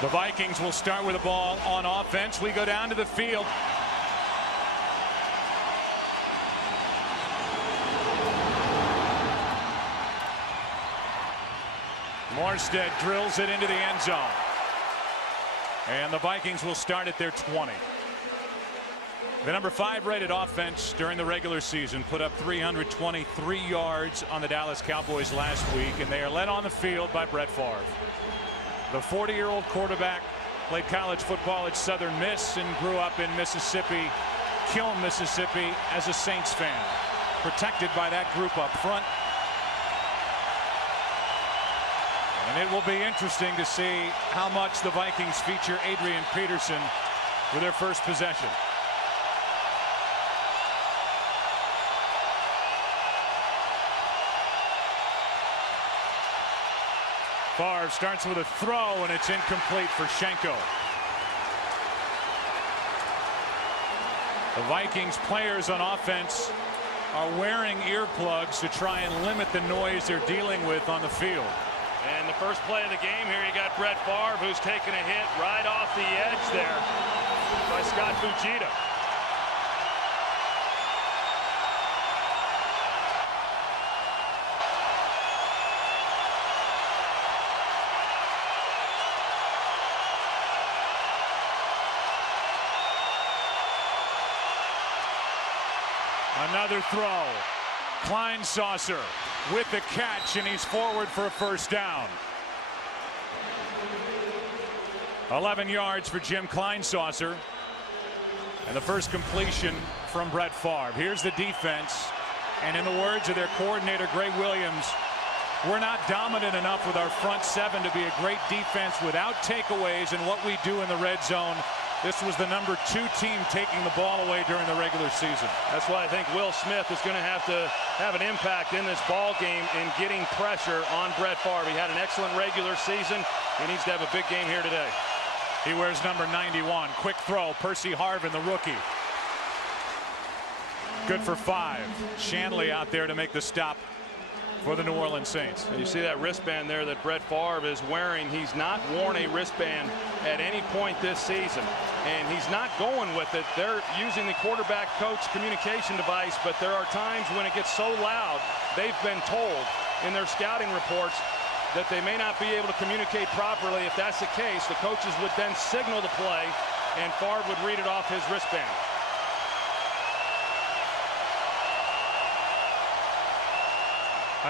The Vikings will start with the ball on offense. We go down to the field. Morstead drills it into the end zone. And the Vikings will start at their 20. The number 5 rated offense during the regular season put up 323 yards on the Dallas Cowboys last week, and they are led on the field by Brett Favre. The 40-year-old quarterback played college football at Southern Miss and grew up in Mississippi, Kiln, Mississippi, as a Saints fan. Protected by that group up front. And it will be interesting to see how much the Vikings feature Adrian Peterson with their first possession. Favre starts with a throw, and it's incomplete for Schenko. The Vikings players on offense are wearing earplugs to try and limit the noise they're dealing with on the field. And the first play of the game here, you got Brett Favre, who's taking a hit right off the edge there by Scott Fujita. Another throw. Kleinsaucer with the catch, and he's forward for a first down. 11 yards for Jim Kleinsaucer. And the first completion from Brett Favre. Here's the defense. And in the words of their coordinator, Gray Williams, we're not dominant enough with our front seven to be a great defense without takeaways and what we do in the red zone. This was the number 2 team taking the ball away during the regular season. That's why I think Will Smith is going to have an impact in this ball game in getting pressure on Brett Favre. He had an excellent regular season. He needs to have a big game here today. He wears number 91. Quick throw. Percy Harvin, the rookie. Good for 5. Shanley out there to make the stop for the New Orleans Saints. And you see that wristband there that Brett Favre is wearing. He's not worn a wristband at any point this season, and he's not going with it. They're using the quarterback coach communication device, but there are times when it gets so loud, they've been told in their scouting reports that they may not be able to communicate properly. If that's the case, the coaches would then signal the play, and Favre would read it off his wristband.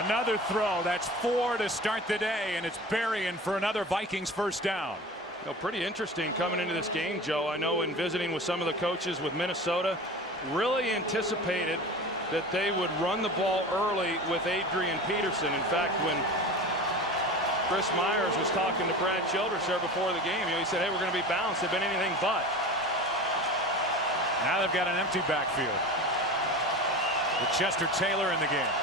Another throw. That's 4 to start the day, and it's Berrien for another Vikings first down. You know, pretty interesting coming into this game, Joe. I know in visiting with some of the coaches with Minnesota, really anticipated that they would run the ball early with Adrian Peterson. In fact, when Chris Myers was talking to Brad Childress there before the game, he said, hey, we're going to be balanced. They've been anything but. Now they've got an empty backfield with Chester Taylor in the game.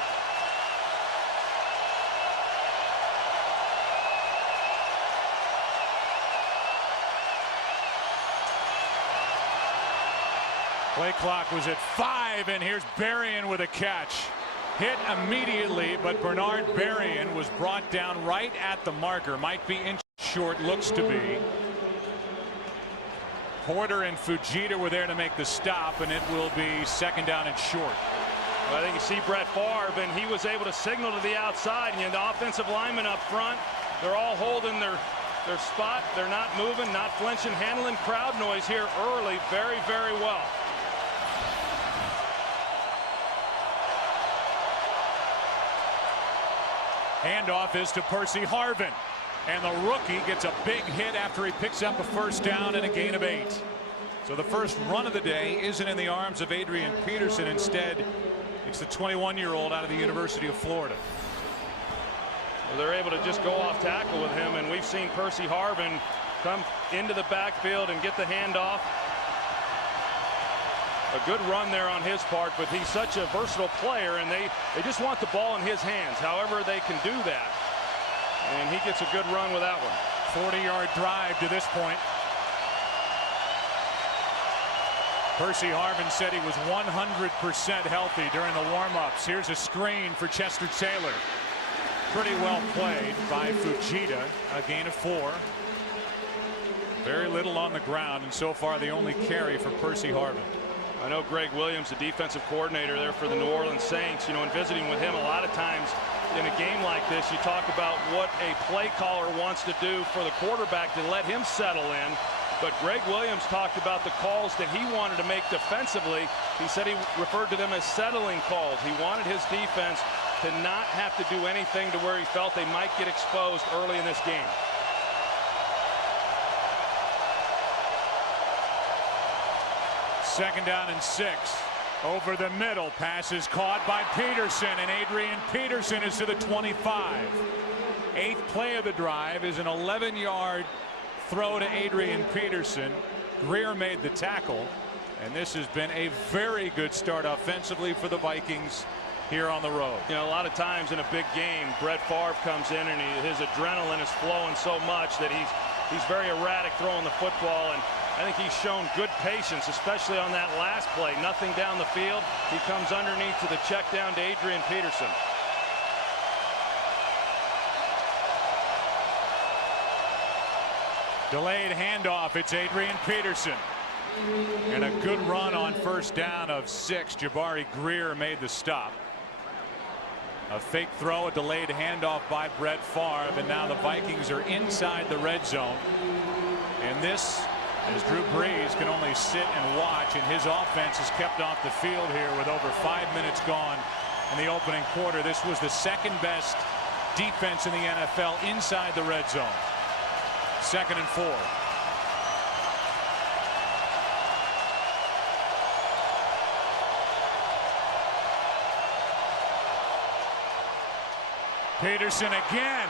Play clock was at 5, and here's Berrien with a catch. Hit immediately, but Bernard Berrien was brought down right at the marker. Might be inch short, looks to be. Porter and Fujita were there to make the stop, and it will be second down and short. Well, I think you see Brett Favre, and he was able to signal to the outside. And the offensive linemen up front, they're all holding their spot. They're not moving, not flinching, handling crowd noise here early very, very well. Handoff is to Percy Harvin, and the rookie gets a big hit after he picks up a first down and a gain of 8. So the first run of the day isn't in the arms of Adrian Peterson. Instead, it's the 21-year-old out of the University of Florida. Well, they're able to just go off tackle with him, and we've seen Percy Harvin come into the backfield and get the handoff. A good run there on his part, but he's such a versatile player, and they just want the ball in his hands. However they can do that, and he gets a good run with that one. 40-yard drive to this point. Percy Harvin said he was 100% healthy during the warm-ups. Here's a screen for Chester Taylor. Pretty well played by Fujita. A gain of 4. Very little on the ground, and so far the only carry for Percy Harvin. I know Greg Williams, the defensive coordinator there for the New Orleans Saints, you know, in visiting with him, a lot of times in a game like this, you talk about what a play caller wants to do for the quarterback to let him settle in. But Greg Williams talked about the calls that he wanted to make defensively. He said he referred to them as settling calls. He wanted his defense to not have to do anything to where he felt they might get exposed early in this game. Second down and 6. Over the middle. Pass is caught by Peterson, and Adrian Peterson is to the 25. 8th play of the drive is an 11-yard throw to Adrian Peterson. Greer made the tackle, and this has been a very good start offensively for the Vikings here on the road. You know, a lot of times in a big game, Brett Favre comes in and his adrenaline is flowing so much that he's very erratic throwing the football, and I think he's shown good patience, especially on that last play. Nothing down the field. He comes underneath to the check down to Adrian Peterson. Delayed handoff. It's Adrian Peterson. And a good run on first down of 6. Jabari Greer made the stop. A fake throw, a delayed handoff by Brett Favre, and now the Vikings are inside the red zone. And this, as Drew Brees can only sit and watch, and his offense is kept off the field here with over 5 minutes gone in the opening quarter. This was the second best defense in the NFL inside the red zone. 2nd and 4. Peterson again.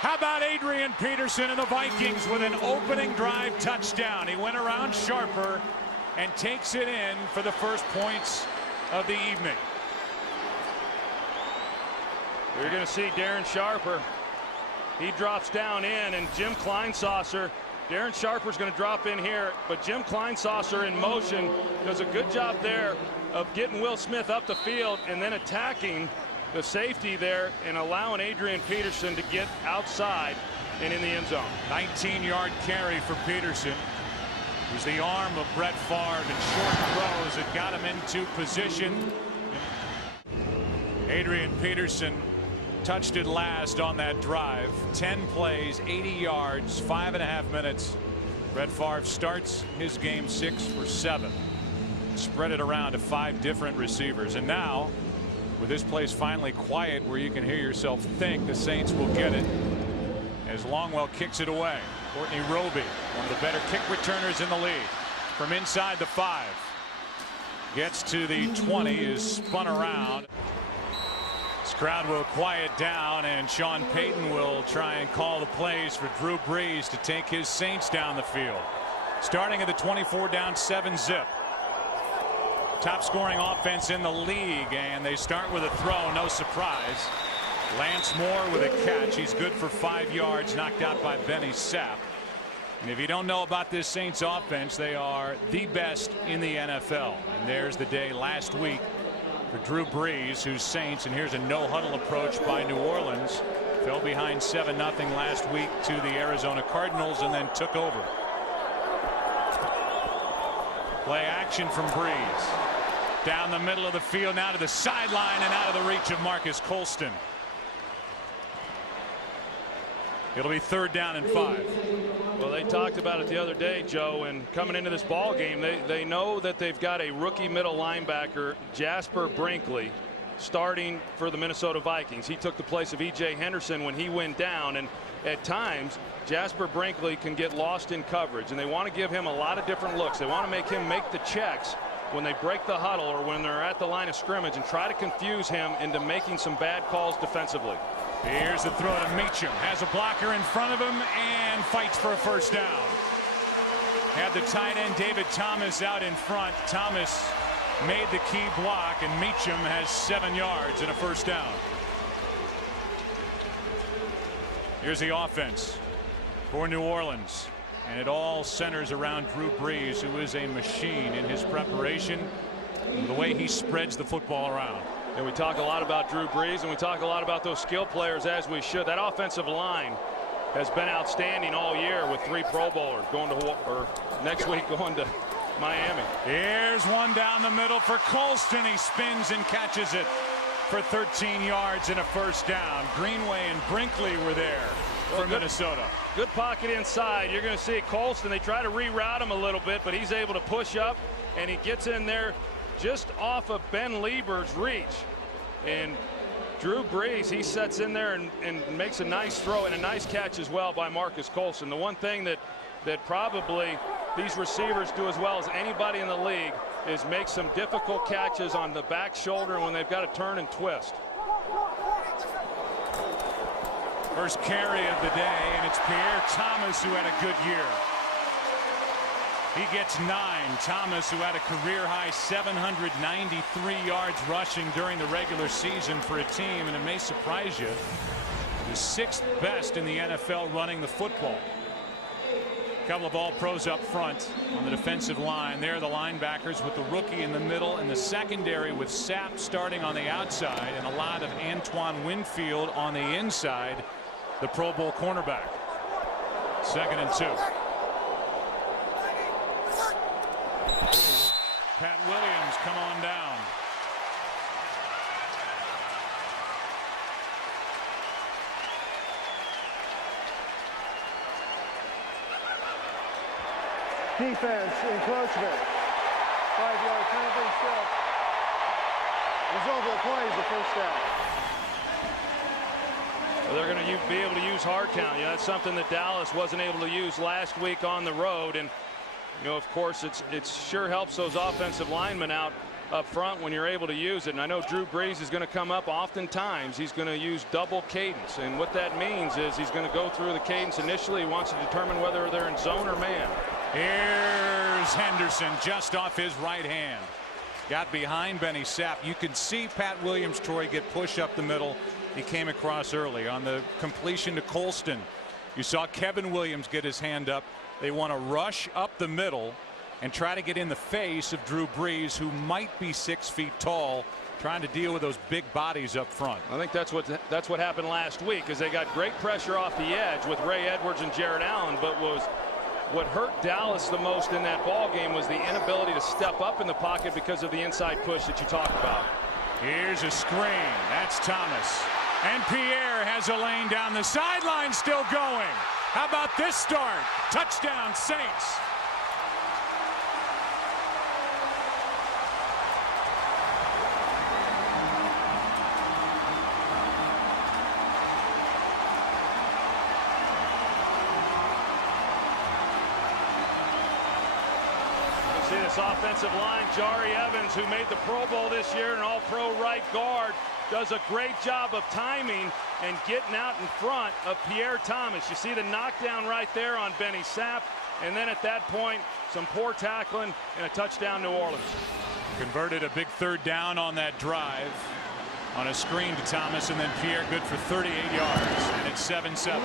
How about Adrian Peterson and the Vikings with an opening drive touchdown? He went around Sharper and takes it in for the first points of the evening. You're going to see Darren Sharper. He drops down in, and Jim Kleinsasser. Darren Sharper's going to drop in here, but Jim Kleinsasser in motion does a good job there of getting Will Smith up the field and then attacking the safety there and allowing Adrian Peterson to get outside and in the end zone. 19-yard carry for Peterson. It was the arm of Brett Favre and short throws that got him into position. Adrian Peterson touched it last on that drive. 10 plays, 80 yards, 5.5 minutes. Brett Favre starts his game 6 for 7. Spread it around to 5 different receivers. And now, with this place finally quiet where you can hear yourself think, the Saints will get it as Longwell kicks it away. Courtney Roby, one of the better kick returners in the league, from inside the 5. Gets to the 20, is spun around. This crowd will quiet down, and Sean Payton will try and call the plays for Drew Brees to take his Saints down the field. Starting at the 24, down 7 zip. Top scoring offense in the league, and they start with a throw, no surprise. Lance Moore with a catch. He's good for 5 yards, knocked out by Benny Sapp. And if you don't know about this Saints offense, they are the best in the NFL. And there's the day last week for Drew Brees, who's Saints, and here's a no-huddle approach by New Orleans. Fell behind 7-0 last week to the Arizona Cardinals and then took over. Play action from Brees. Down the middle of the field, now to the sideline and out of the reach of Marcus Colston. It'll be 3rd down and 5. Well, they talked about it the other day, Joe, and coming into this ball game, they know that they've got a rookie middle linebacker, Jasper Brinkley, starting for the Minnesota Vikings. He took the place of E.J. Henderson when he went down, and at times Jasper Brinkley can get lost in coverage, and they want to give him a lot of different looks. They want to make him make the checks when they break the huddle or when they're at the line of scrimmage and try to confuse him into making some bad calls defensively. Here's the throw to Meacham. Has a blocker in front of him and fights for a first down. Had the tight end David Thomas out in front. Thomas made the key block, and Meacham has 7 yards and a first down. Here's the offense for New Orleans. And it all centers around Drew Brees, who is a machine in his preparation and the way he spreads the football around. And we talk a lot about Drew Brees, and we talk a lot about those skill players, as we should. That offensive line has been outstanding all year with 3 Pro Bowlers going to, or next week going to Miami. Here's one down the middle for Colston. He spins and catches it for 13 yards and a first down. Greenway and Brinkley were there for Minnesota. Good pocket inside. You're going to see Colston. They try to reroute him a little bit, but he's able to push up, and he gets in there just off of Ben Lieber's reach. And Drew Brees, he sets in there and makes a nice throw and a nice catch as well by Marcus Colston. The one thing that probably these receivers do as well as anybody in the league is make some difficult catches on the back shoulder when they've got to turn and twist. First carry of the day, and it's Pierre Thomas who had a good year. He gets 9. Thomas, who had a career-high 793 yards rushing during the regular season for a team, and it may surprise you, the 6th best in the NFL running the football. A couple of All-Pros up front on the defensive line. There are the linebackers with the rookie in the middle, and the secondary with Sapp starting on the outside, and a lot of Antoine Winfield on the inside, the Pro Bowl cornerback. 2nd and 2. Pat Williams, come on down. Defense, encroachment. 5-yard penalty, step. Result of the play is the first down. Well, they're going to be able to use hard count. That's something that Dallas wasn't able to use last week on the road. And of course, it sure helps those offensive linemen out up front when you're able to use it. And I know Drew Brees is going to come up oftentimes. He's going to use double cadence. And what that means is he's going to go through the cadence initially. He wants to determine whether they're in zone or man. Here's Henderson just off his right hand. Got behind Benny Sapp. You can see Pat Williams, Troy, get push up the middle. He came across early on the completion to Colston. You saw Kevin Williams get his hand up. They want to rush up the middle and try to get in the face of Drew Brees, who might be 6 feet tall, trying to deal with those big bodies up front. I think that's what happened last week, is they got great pressure off the edge with Ray Edwards and Jared Allen, but what hurt Dallas the most in that ball game was the inability to step up in the pocket because of the inside push that you talked about. Here's a screen. That's Thomas. And Pierre has a lane down the sideline, still going. How about this start? Touchdown, Saints. See this offensive line, Jari Evans, who made the Pro Bowl this year, an all-pro right guard, does a great job of timing and getting out in front of Pierre Thomas. You see the knockdown right there on Benny Sapp, and then at that point, some poor tackling and a touchdown, New Orleans. Converted a big 3rd down on that drive on a screen to Thomas, and then Pierre good for 38 yards, and it's 7-7.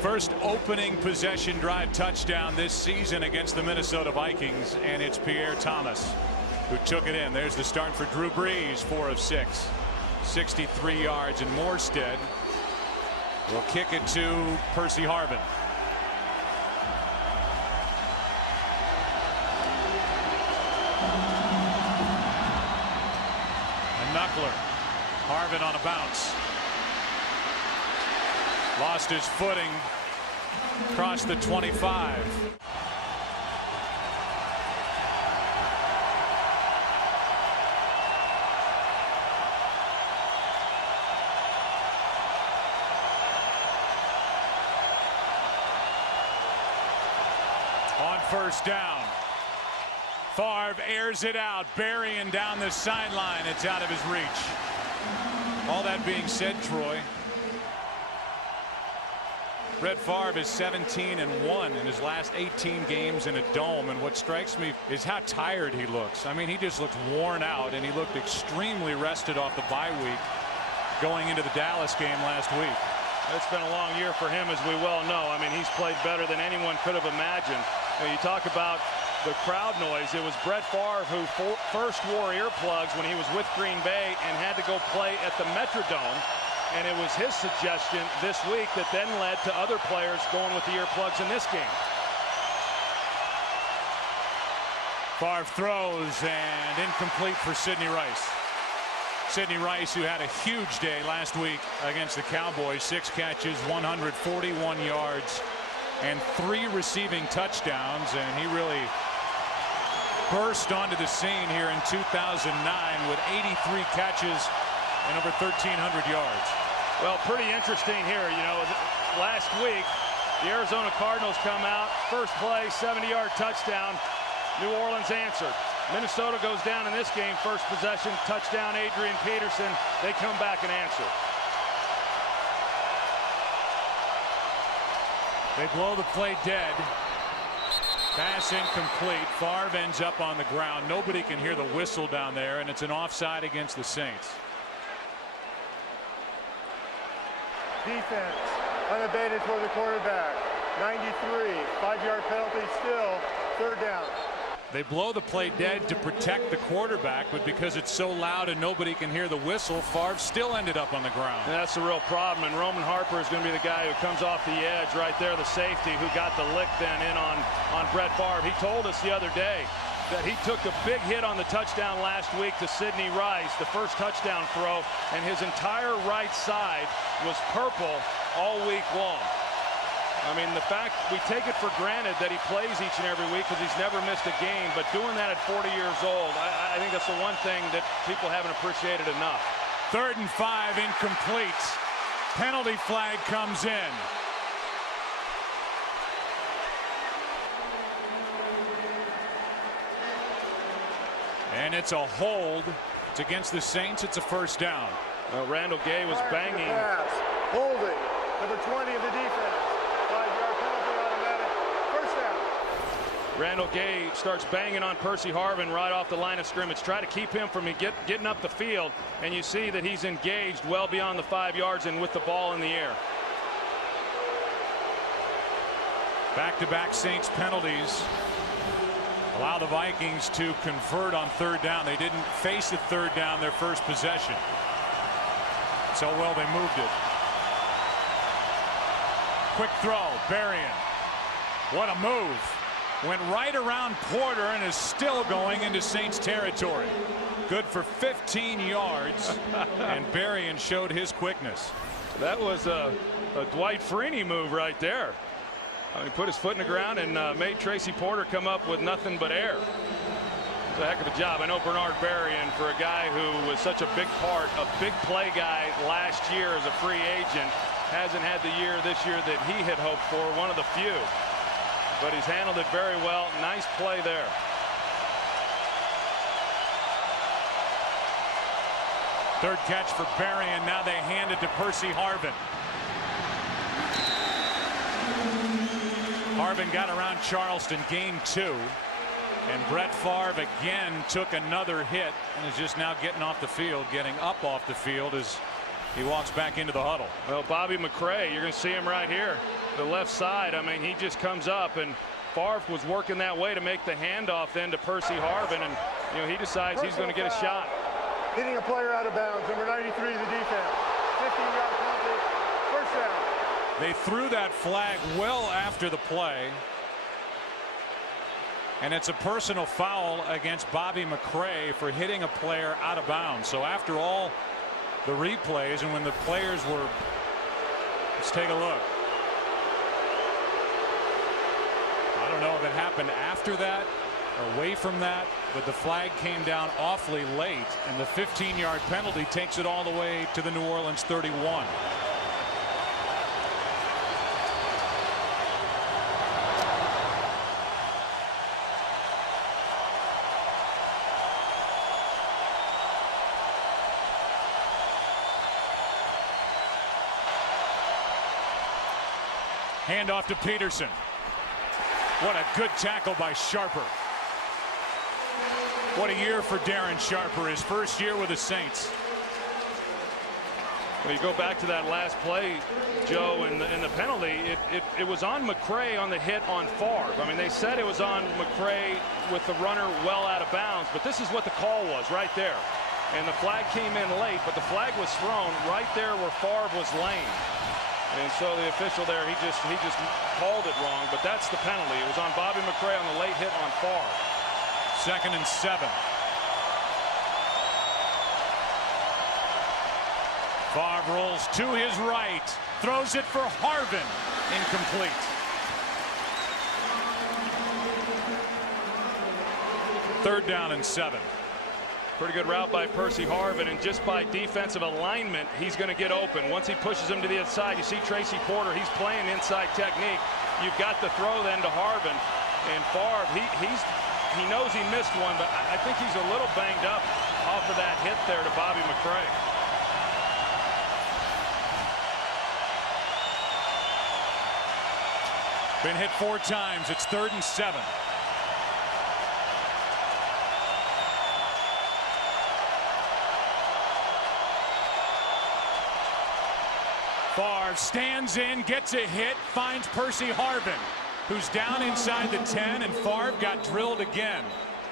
First opening possession drive touchdown this season against the Minnesota Vikings, and it's Pierre Thomas who took it in. There's the start for Drew Brees, 4 of 6, 63 yards, and Morstead will kick it to Percy Harvin. A knuckler. Harvin on a bounce. Lost his footing across the 25. On first down, Favre airs it out, burying down the sideline. It's out of his reach. All that being said, Troy, Brett Favre is 17-1 in his last 18 games in a dome, and what strikes me is how tired he looks. I mean, he just looks worn out, and he looked extremely rested off the bye week going into the Dallas game last week. It's been a long year for him, as we well know. I mean, he's played better than anyone could have imagined. You talk about the crowd noise. It was Brett Favre who first wore earplugs when he was with Green Bay and had to go play at the Metrodome. And it was his suggestion this week that then led to other players going with the earplugs in this game. Favre throws and incomplete for Sidney Rice. Sidney Rice, who had a huge day last week against the Cowboys, 6 catches, 141 yards, and 3 receiving touchdowns, and he really burst onto the scene here in 2009 with 83 catches and over 1,300 yards. Well, pretty interesting here. You know, last week, the Arizona Cardinals come out, first play, 70-yard touchdown. New Orleans answered. Minnesota goes down in this game, first possession, touchdown, Adrian Peterson. They come back and answer. They blow the play dead. Pass incomplete. Favre ends up on the ground. Nobody can hear the whistle down there, and it's an offside against the Saints. Defense unabated for the quarterback. 93, 5-yard penalty still, 3rd down. They blow the play dead to protect the quarterback, but because it's so loud and nobody can hear the whistle, Favre still ended up on the ground. And that's the real problem, and Roman Harper is going to be the guy who comes off the edge right there, the safety who got the lick then in on Brett Favre. He told us the other day that he took a big hit on the touchdown last week to Sidney Rice, the first touchdown throw, and his entire right side was purple all week long. I mean, the fact we take it for granted that he plays each and every week because he's never missed a game, but doing that at 40 years old, I think that's the one thing that people haven't appreciated enough. 3rd and 5, incomplete. Penalty flag comes in. And it's a hold. It's against the Saints. It's a 1st down. Well, Randall Gay was banging. Pass. Holding. Number 20 of the defense. 5-yard penalty, automatic. 1st down. Randall Gay starts banging on Percy Harvin right off the line of scrimmage. Try to keep him from getting up the field. And you see that he's engaged well beyond the 5 yards and with the ball in the air. Back-to-back Saints penalties allow the Vikings to convert on 3rd down. They didn't face a 3rd down their first possession. So well they moved it. Quick throw, Berrien. What a move. Went right around Porter and is still going into Saints territory. Good for 15 yards, and Berrien showed his quickness. That was a Dwight Freeney move right there. He put his foot in the ground and made Tracy Porter come up with nothing but air. It's a heck of a job. I know Bernard Berrien, for a guy who was such a big part, a big play guy last year as a free agent, hasn't had the year this year that he had hoped for, one of the few. But he's handled it very well. Nice play there. Third catch for Berrien. Now they hand it to Percy Harvin. Harvin got around Charleston, gained 2. And Brett Favre again took another hit and is just now getting off the field, getting up off the field as he walks back into the huddle. Well, Bobby McCray, you're going to see him right here, the left side. I mean, he just comes up, and Favre was working that way to make the handoff then to Percy Harvin, and you know he decides he's going to get a shot. Hitting a player out of bounds. Number 93 of the defense. 15-yard penalty. 1st down. They threw that flag well after the play. And it's a personal foul against Bobby McCray for hitting a player out of bounds. So after all the replays and when the players were, let's take a look. I don't know if it happened after that or away from that, but the flag came down awfully late, and the 15-yard penalty takes it all the way to the New Orleans 31. Handoff to Peterson. What a good tackle by Sharper. What a year for Darren Sharper, his first year with the Saints. Well, you go back to that last play, Joe, and the penalty, it was on McCray on the hit on Favre. I mean, they said it was on McCray with the runner well out of bounds, but this is what the call was right there. and the flag came in late, but the flag was thrown right there where Favre was laying. And so the official there, he just called it wrong, but that's the penalty. It was on Bobby McRae on the late hit on Favre. 2nd and 7. Favre rolls to his right, throws it for Harvin, incomplete. 3rd down and 7. Pretty good route by Percy Harvin, and just by defensive alignment, he's going to get open. Once he pushes him to the inside, you see Tracy Porter, he's playing inside technique. You've got the throw then to Harvin, and Favre, he knows he missed one, but I think he's a little banged up off of that hit there to Bobby McRae. Been hit 4 times. It's 3rd and 7. Favre stands in, gets a hit, finds Percy Harvin, who's down inside the 10, and Favre got drilled again.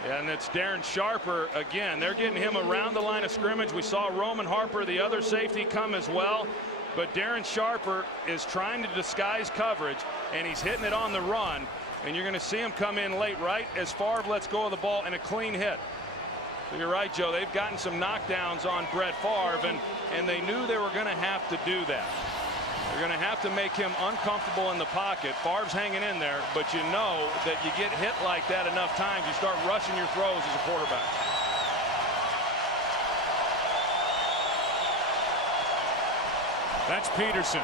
Yeah, and it's Darren Sharper again. They're getting him around the line of scrimmage. We saw Roman Harper, the other safety, come as well. But Darren Sharper is trying to disguise coverage, and he's hitting it on the run. And you're going to see him come in late, right as Favre lets go of the ball, and a clean hit. So you're right, Joe. They've gotten some knockdowns on Brett Favre, and they knew they were going to have to do that. They're going to have to make him uncomfortable in the pocket. Favre's hanging in there, but you know that you get hit like that enough times, you start rushing your throws as a quarterback. That's Peterson.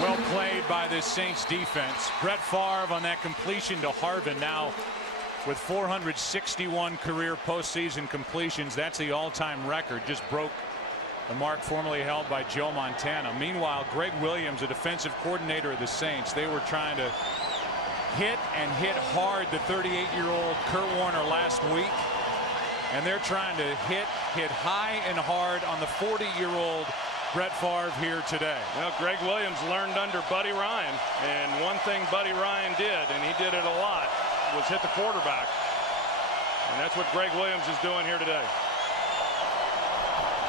Well played by this Saints defense. Brett Favre on that completion to Harvin, now with 461 career postseason completions. That's the all-time record. Just broke the mark formerly held by Joe Montana. Meanwhile, Greg Williams, a defensive coordinator of the Saints, they were trying to hit hard the 38-year-old Kurt Warner last week. And they're trying to hit high and hard on the 40-year-old Brett Favre here today. Well, Greg Williams learned under Buddy Ryan, and one thing Buddy Ryan did, and he did it a lot, was hit the quarterback. And that's what Greg Williams is doing here today.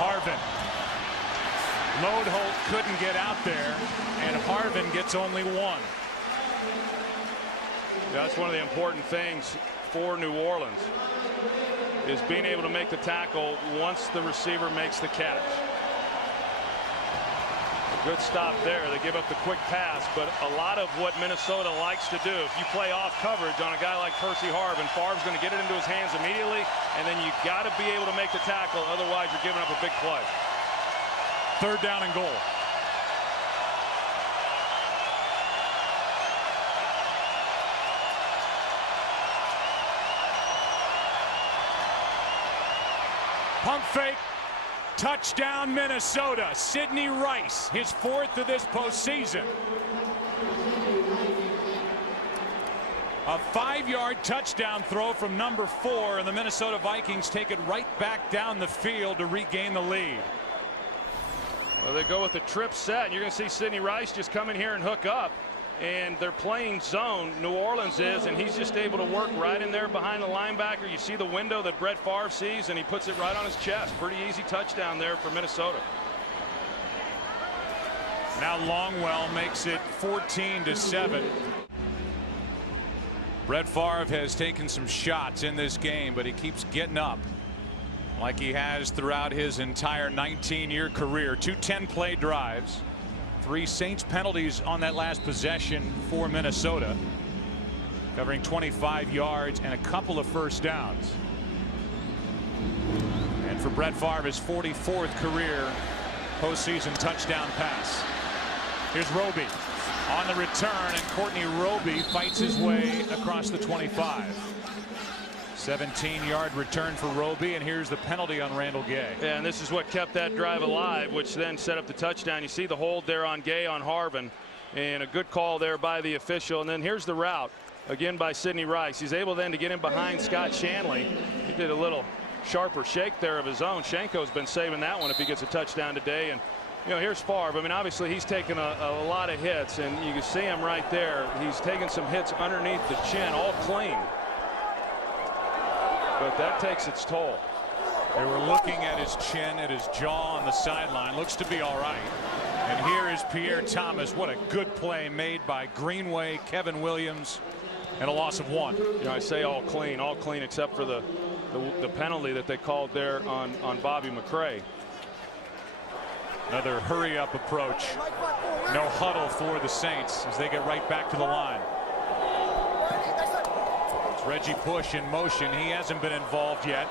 Harvin. Lodeholt couldn't get out there, and Harvin gets only 1. That's one of the important things for New Orleans, is being able to make the tackle once the receiver makes the catch. A good stop there. They give up the quick pass, but a lot of what Minnesota likes to do, if you play off coverage on a guy like Percy Harvin, Favre's going to get it into his hands immediately, and then you got to be able to make the tackle, otherwise you're giving up a big play. 3rd down and goal. Pump fake, touchdown Minnesota. Sidney Rice, his 4th of this postseason. A 5-yard touchdown throw from number 4, and the Minnesota Vikings take it right back down the field to regain the lead. Well, they go with the trip set, and you're going to see Sidney Rice just come in here and hook up. And they're playing zone, New Orleans is, and he's just able to work right in there behind the linebacker. You see the window that Brett Favre sees, and he puts it right on his chest. Pretty easy touchdown there for Minnesota. Now Longwell makes it 14-7. Brett Favre has taken some shots in this game, but he keeps getting up like he has throughout his entire 19-year career. 2 10-play drives. 3 Saints penalties on that last possession for Minnesota, covering 25 yards and a couple of first downs. And for Brett Favre, his 44th career postseason touchdown pass. Here's Roby on the return, and Courtney Roby fights his way across the 25. 17-yard return for Roby, and here's the penalty on Randall Gay. Yeah, and this is what kept that drive alive, which then set up the touchdown. You see the hold there on Gay on Harvin, and a good call there by the official. And then here's the route again by Sidney Rice. He's able then to get in behind Scott Shanley. He did a little sharper shake there of his own. Shanko's been saving that one if he gets a touchdown today. And you know, here's Favre. I mean, obviously he's taken a lot of hits, and you can see him right there. He's taken some hits underneath the chin, all clean. But that takes its toll. They were looking at his chin, at his jaw on the sideline. Looks to be all right. And here is Pierre Thomas. What a good play made by Greenway, Kevin Williams, and a loss of 1. You know, I say all clean except for the penalty that they called there on Bobby McCray. Another hurry-up approach. No huddle for the Saints as they get right back to the line. It's Reggie Bush in motion. He hasn't been involved yet.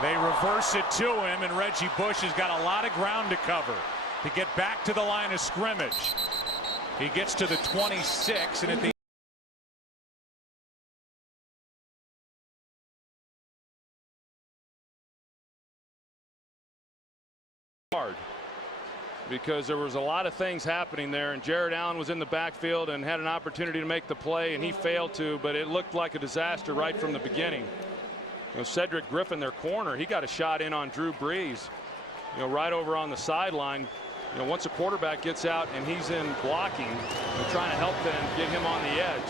They reverse it to him, and Reggie Bush has got a lot of ground to cover to get back to the line of scrimmage. He gets to the 26, and at the hard because there was a lot of things happening there, and Jared Allen was in the backfield and had an opportunity to make the play, and he failed to, but it looked like a disaster right from the beginning. You know, Cedric Griffin, their corner, he got a shot in on Drew Brees, you know, right over on the sideline. You know, once a quarterback gets out and he's in blocking, they're trying to help them get him on the edge.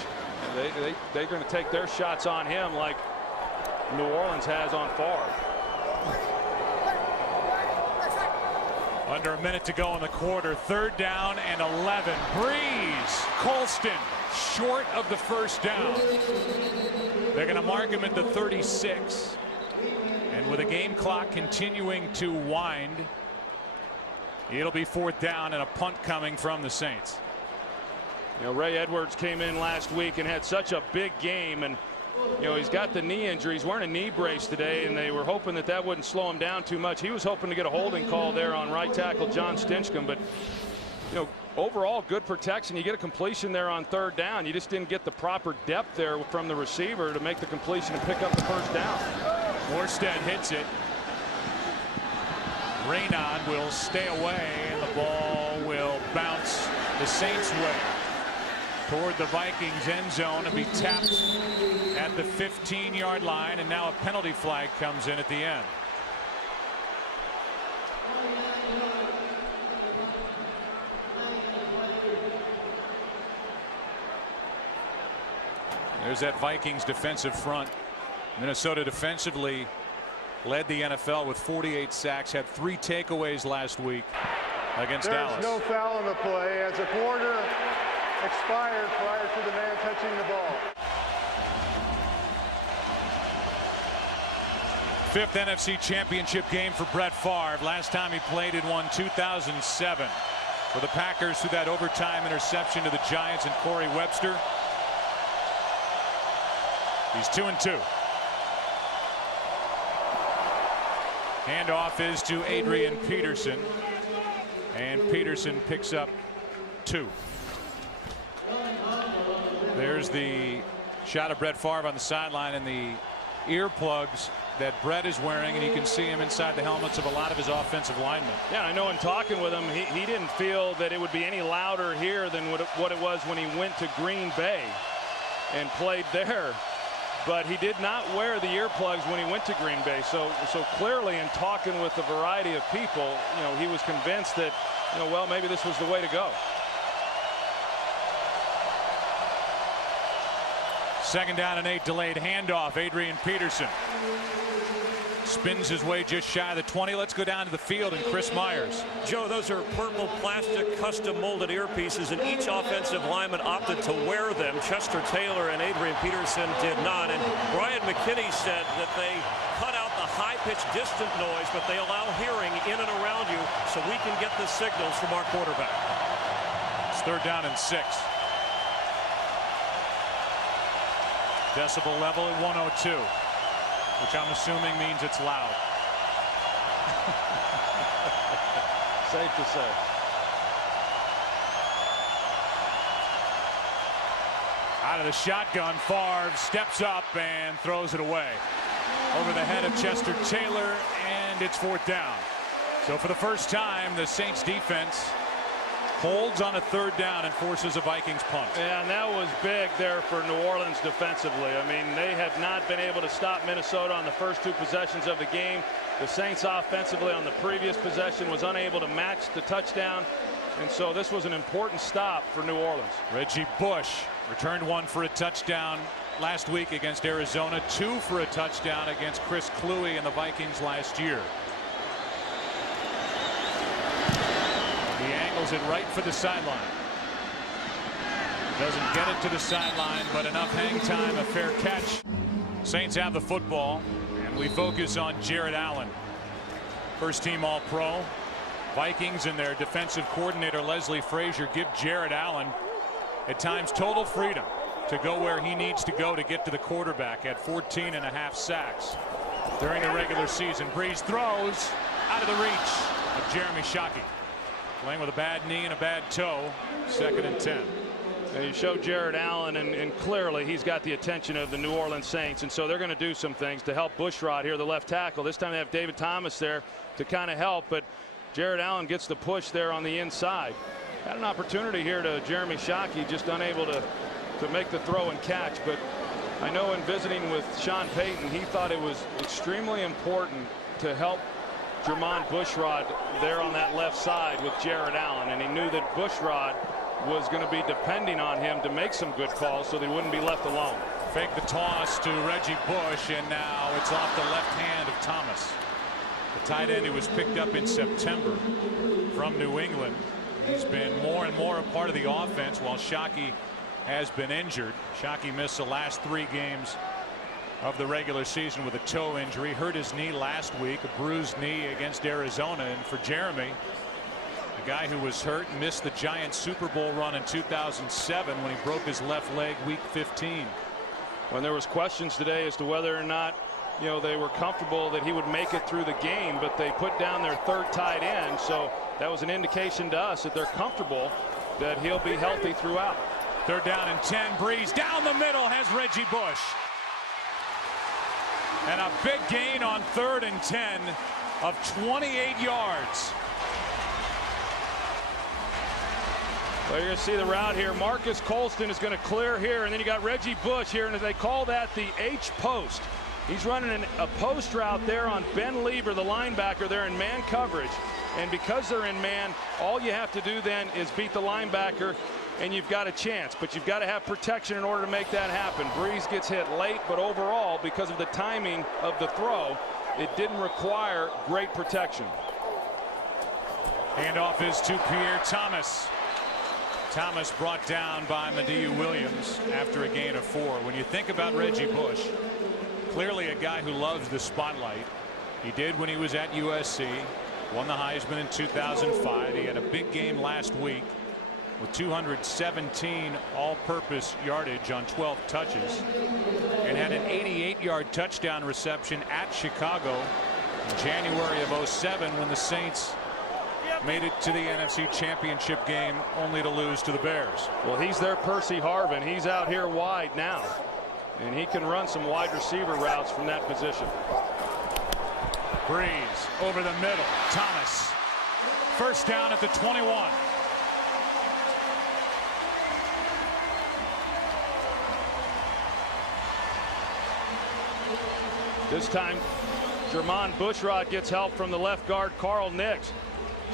And they're going to take their shots on him like New Orleans has on Favre. Under a minute to go in the quarter. 3rd down and 11. Brees, Colston, short of the first down. They're going to mark him at the 36. And with a game clock continuing to wind, it'll be 4th down and a punt coming from the Saints. You know, Ray Edwards came in last week and had such a big game, and you know, he's got the knee injury. He's wearing a knee brace today, and they were hoping that that wouldn't slow him down too much. He was hoping to get a holding call there on right tackle John Stinchcomb, but you know, overall good protection. You get a completion there on 3rd down. You just didn't get the proper depth there from the receiver to make the completion and pick up the 1st down. Morstead hits it. Reynaud will stay away, and the ball will bounce the Saints' way toward the Vikings end zone and be tapped at the 15-yard line, and now a penalty flag comes in at the end. There's that Vikings defensive front. Minnesota defensively led the NFL with 48 sacks, had 3 takeaways last week against Dallas. There's no foul on the play as a quarter expired prior to the man touching the ball. 5th NFC Championship game for Brett Favre. Last time he played in 2007 for the Packers through that overtime interception to the Giants and Corey Webster. He's 2-2. Handoff is to Adrian Peterson, and Peterson picks up 2. There's the shot of Brett Favre on the sideline and the earplugs that Brett is wearing, and you can see him inside the helmets of a lot of his offensive linemen. Yeah, I know in talking with him, he didn't feel that it would be any louder here than what it was when he went to Green Bay and played there. But he did not wear the earplugs when he went to Green Bay. So clearly, in talking with a variety of people, you know, he was convinced that, you know, well, maybe this was the way to go. 2nd down and 8, delayed handoff. Adrian Peterson spins his way just shy of the 20. Let's go down to the field and Chris Myers. Joe, those are purple plastic custom molded earpieces, and each offensive lineman opted to wear them. Chester Taylor and Adrian Peterson did not. And Brian McKinney said that they cut out the high-pitched distant noise, but they allow hearing in and around you so we can get the signals from our quarterback. It's 3rd down and 6. Decibel level at 102, which I'm assuming means it's loud. Safe to say. Out of the shotgun, Favre steps up and throws it away over the head of Chester Taylor, and it's 4th down. So for the first time, the Saints defense holds on a 3rd down and forces a Vikings punt. Yeah, and that was big there for New Orleans defensively. I mean, they have not been able to stop Minnesota on the first 2 possessions of the game. The Saints offensively on the previous possession was unable to match the touchdown. And so this was an important stop for New Orleans. Reggie Bush returned one for a touchdown last week against Arizona, 2 for a touchdown against Chris Kluwe and the Vikings last year. He angles it right for the sideline. Doesn't get it to the sideline, but enough hang time, a fair catch. Saints have the football, and we focus on Jared Allen. First team All-Pro. Vikings and their defensive coordinator Leslie Frazier give Jared Allen at times total freedom to go where he needs to go to get to the quarterback at 14.5 sacks during the regular season. Breeze throws out of the reach of Jeremy Shockey, playing with a bad knee and a bad toe. 2nd and 10. And you show Jared Allen, and clearly he's got the attention of the New Orleans Saints, and so they're going to do some things to help Bushrod here, the left tackle. This time they have David Thomas there to kind of help, but Jared Allen gets the push there on the inside. Had an opportunity here to Jeremy Shockey, just unable to make the throw and catch. But I know in visiting with Sean Payton, he thought it was extremely important to help Jermon Bushrod there on that left side with Jared Allen, and he knew that Bushrod was going to be depending on him to make some good calls so they wouldn't be left alone. Fake the toss to Reggie Bush, and now it's off the left hand of Thomas. The tight end who was picked up in September from New England. He's been more and more a part of the offense while Shockey has been injured. Shockey missed the last 3 games of the regular season with a toe injury. Hurt his knee last week, a bruised knee against Arizona. And for Jeremy, a guy who was hurt and missed the Giants Super Bowl run in 2007 when he broke his left leg week 15. When there was questions today as to whether or not they were comfortable that he would make it through the game, but they put down their 3rd tight end, so that was an indication to us that they're comfortable that he'll be healthy throughout. 3rd down and 10. Breeze down the middle has Reggie Bush, and a big gain on 3rd and 10 of 28 yards. Well, you're going to see the route here. Marcus Colston is going to clear here, and then you got Reggie Bush here, and they call that the H post. He's running a post route there on Ben Lieber, the linebacker, there in man coverage. And because they're in man, all you have to do then is beat the linebacker, and you've got a chance. But you've got to have protection in order to make that happen. Breeze gets hit late, but overall, because of the timing of the throw, it didn't require great protection. Handoff is to Pierre Thomas. Thomas brought down by Madieu Williams after a gain of 4. When you think about Reggie Bush, clearly a guy who loves the spotlight. He did when he was at USC, won the Heisman in 2005. He had a big game last week with 217 all-purpose yardage on 12 touches, and had an 88-yard touchdown reception at Chicago in January of 07 when the Saints made it to the NFC Championship game, only to lose to the Bears. Well, he's their Percy Harvin. He's out here wide now, and he can run some wide receiver routes from that position. Breeze over the middle. Thomas. 1st down at the 21. This time, Jermon Bushrod gets help from the left guard, Carl Nix.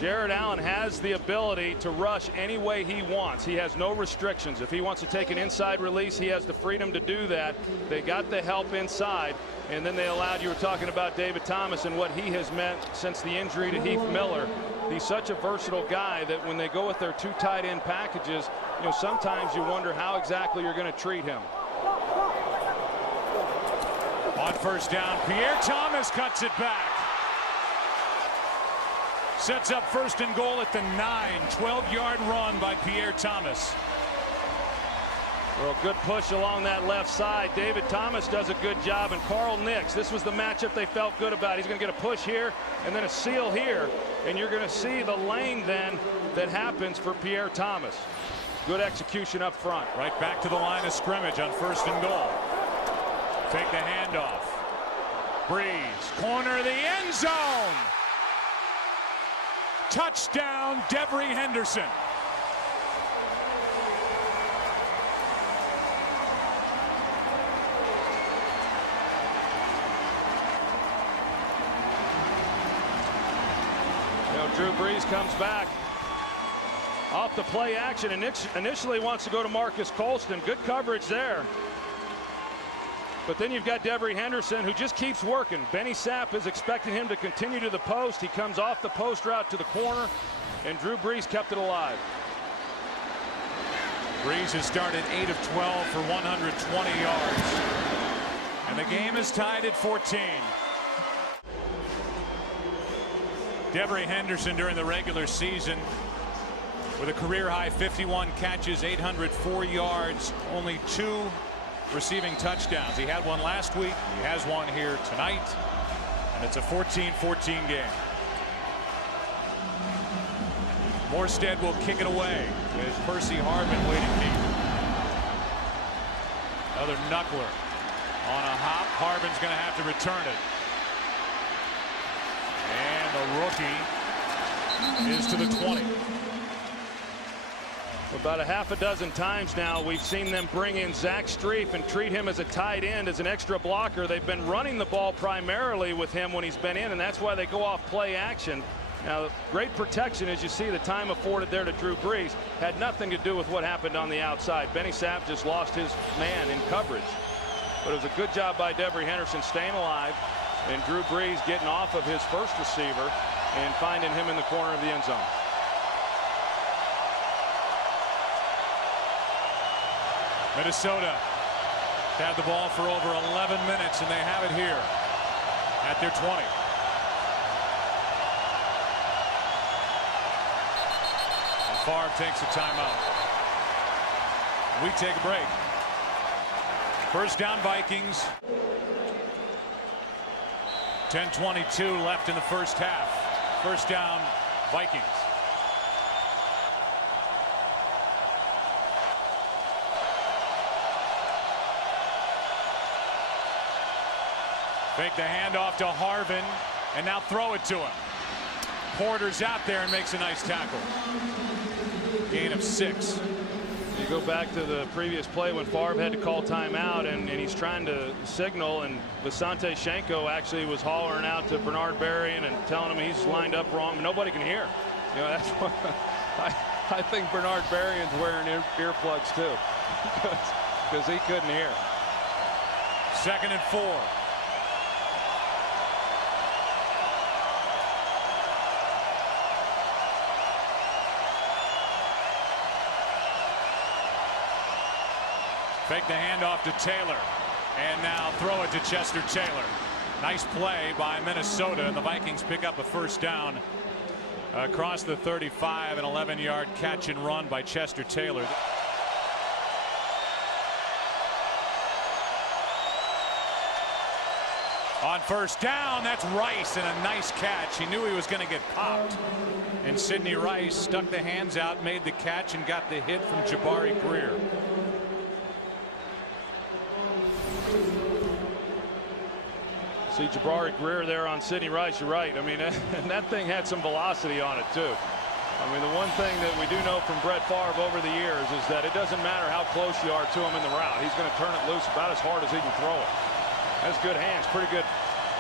Jared Allen has the ability to rush any way he wants. He has no restrictions. If he wants to take an inside release, he has the freedom to do that. They got the help inside, and then they allowed, you were talking about David Thomas and what he has meant since the injury to Heath Miller. He's such a versatile guy that when they go with their 2 tight end packages, sometimes you wonder how exactly you're going to treat him. On 1st down, Pierre Thomas cuts it back. Sets up 1st and goal at the 9. 12-yard run by Pierre Thomas. Well, good push along that left side. David Thomas does a good job, and Carl Nix, this was the matchup they felt good about. He's going to get a push here and then a seal here, and you're going to see the lane then that happens for Pierre Thomas. Good execution up front. Right back to the line of scrimmage on 1st and goal. Take the handoff. Breeze, corner of the end zone. Touchdown, Devery Henderson. Drew Brees comes back. off the play action, and initially wants to go to Marcus Colston. Good coverage there. But then you've got Devery Henderson, who just keeps working. Benny Sapp is expecting him to continue to the post. He comes off the post route to the corner, and Drew Brees kept it alive. Brees has started 8 of 12 for 120 yards. And the game is tied at 14. Devery Henderson during the regular season with a career-high 51 catches, 804 yards, only 2 receiving touchdowns. He had one last week. He has one here tonight. And it's a 14-14 game. Morstead will kick it away with Percy Harvin waiting deep. Another knuckler on a hop. Harvin's going to have to return it. And the rookie is to the 20. About a half a dozen times now we've seen them bring in Zach Strief and treat him as a tight end, as an extra blocker. They've been running the ball primarily with him when he's been in, and that's why they go off play action. Now, great protection, as you see the time afforded there to Drew Brees, had nothing to do with what happened on the outside. Benny Sapp just lost his man in coverage. But it was a good job by Devery Henderson staying alive, and Drew Brees getting off of his first receiver and finding him in the corner of the end zone. Minnesota had the ball for over 11 minutes, and they have it here at their 20. Favre takes a timeout. We take a break. First down, Vikings. 10:22 left in the first half. First down, Vikings. Fake the handoff to Harvin, and now throw it to him. Porter's out there and makes a nice tackle. Gain of 6. You go back to the previous play when Favre had to call timeout, and he's trying to signal, and Visante Shenko actually was hollering out to Bernard Berrian and telling him he's lined up wrong. Nobody can hear. You know, that's what I think Bernard Berrian's wearing earplugs too, because he couldn't hear. 2nd and 4. Fake the handoff to Taylor, and now throw it to Chester Taylor. Nice play by Minnesota, and the Vikings pick up a first down across the 35. An 11-yard catch and run by Chester Taylor. On first down, that's Rice, and a nice catch. He knew he was going to get popped, and Sidney Rice stuck the hands out, made the catch, and got the hit from Jabari Greer. See Jabari Greer there on Sidney Rice. You're right. I mean, that thing had some velocity on it too. I mean, the one thing that we do know from Brett Favre over the years is that it doesn't matter how close you are to him in the route. He's going to turn it loose about as hard as he can throw it. That's good hands. Pretty good.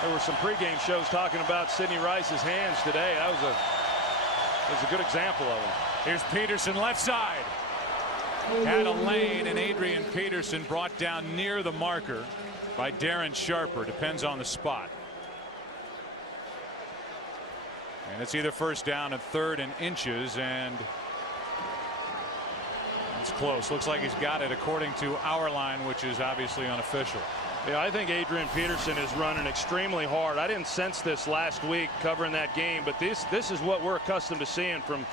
There were some pregame shows talking about Sidney Rice's hands today. That was a good example of him. Here's Peterson left side. Had a lane, and Adrian Peterson brought down near the marker by Darren Sharper. Depends on the spot. And it's either first down and 3rd and inches, and it's close. Looks like he's got it according to our line, which is obviously unofficial. Yeah, I think Adrian Peterson is running extremely hard. I didn't sense this last week covering that game, but this is what we're accustomed to seeing from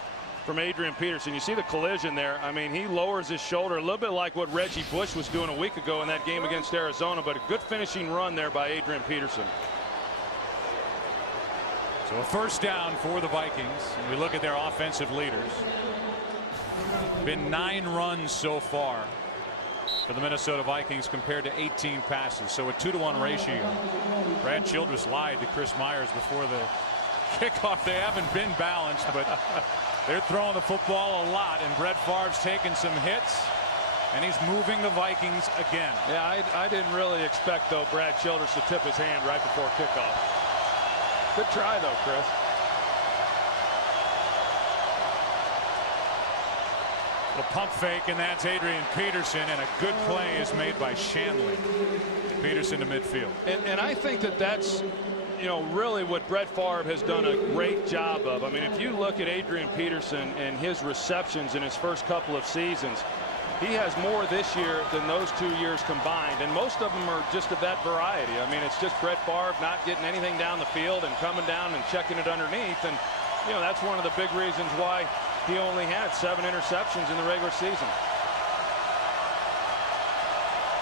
Adrian Peterson. You see the collision there. I mean, he lowers his shoulder a little bit like what Reggie Bush was doing a week ago in that game against Arizona, but a good finishing run there by Adrian Peterson. So a first down for the Vikings. And we look at their offensive leaders. Been 9 runs so far for the Minnesota Vikings compared to 18 passes. So a 2-to-1 ratio. Brad Childress lied to Chris Myers before the kickoff. They haven't been balanced, but they're throwing the football a lot, and Brett Favre's taking some hits, and he's moving the Vikings again. Yeah, I didn't really expect, though, Brad Childress to tip his hand right before kickoff. Good try, though, Chris. The pump fake, and that's Adrian Peterson, and a good play is made by Shanley. Peterson to midfield. And I think that's, you know, really what Brett Favre has done a great job of. I mean, if you look at Adrian Peterson and his receptions in his first couple of seasons, he has more this year than those 2 years combined, and most of them are just of that variety. I mean, it's just Brett Favre not getting anything down the field and coming down and checking it underneath, and you know, that's one of the big reasons why he only had 7 interceptions in the regular season.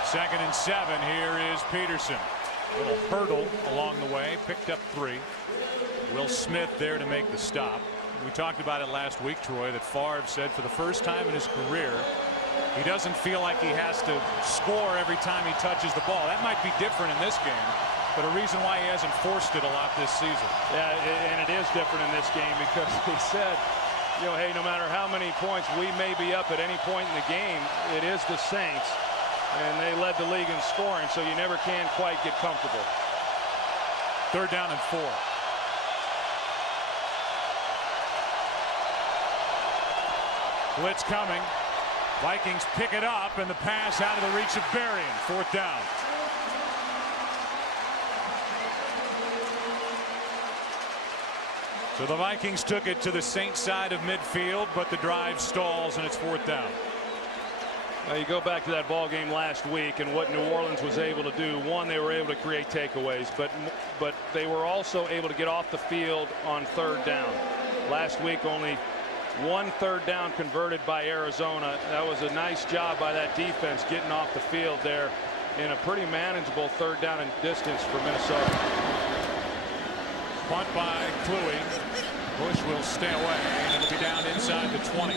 2nd and 7. Here is Peterson. A little hurdle along the way, picked up 3. Will Smith there to make the stop. We talked about it last week, Troy, that Favre said for the first time in his career he doesn't feel like he has to score every time he touches the ball. That might be different in this game, but a reason why he hasn't forced it a lot this season. Yeah, and it is different in this game because he said, you know, hey, no matter how many points we may be up at any point in the game, it is the Saints, and they led the league in scoring, so you never can quite get comfortable. 3rd down and 4. Blitz coming. Vikings pick it up, and the pass out of the reach of Berrien. 4th down. So the Vikings took it to the Saints side of midfield, but the drive stalls, and it's 4th down. Now you go back to that ball game last week and what New Orleans was able to do. One, they were able to create takeaways, but they were also able to get off the field on 3rd down. Last week, only 1 3rd down converted by Arizona. That was a nice job by that defense getting off the field there in a pretty manageable 3rd down and distance for Minnesota. Punt by Kluwe. Bush will stay away, and it'll be down inside the 20.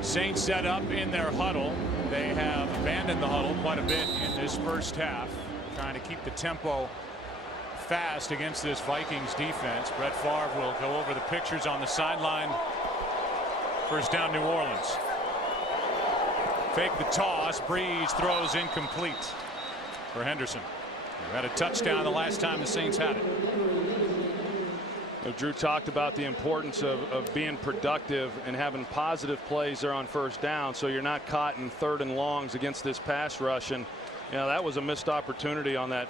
Saints set up in their huddle. They have abandoned the huddle quite a bit in this first half, trying to keep the tempo fast against this Vikings defense. Brett Favre will go over the pictures on the sideline. 1st down, New Orleans. Fake the toss. Breeze throws incomplete for Henderson, who had a touchdown the last time the Saints had it. Drew talked about the importance of being productive and having positive plays there on 1st down, so you're not caught in 3rd and longs against this pass rush. And you know, that was a missed opportunity on that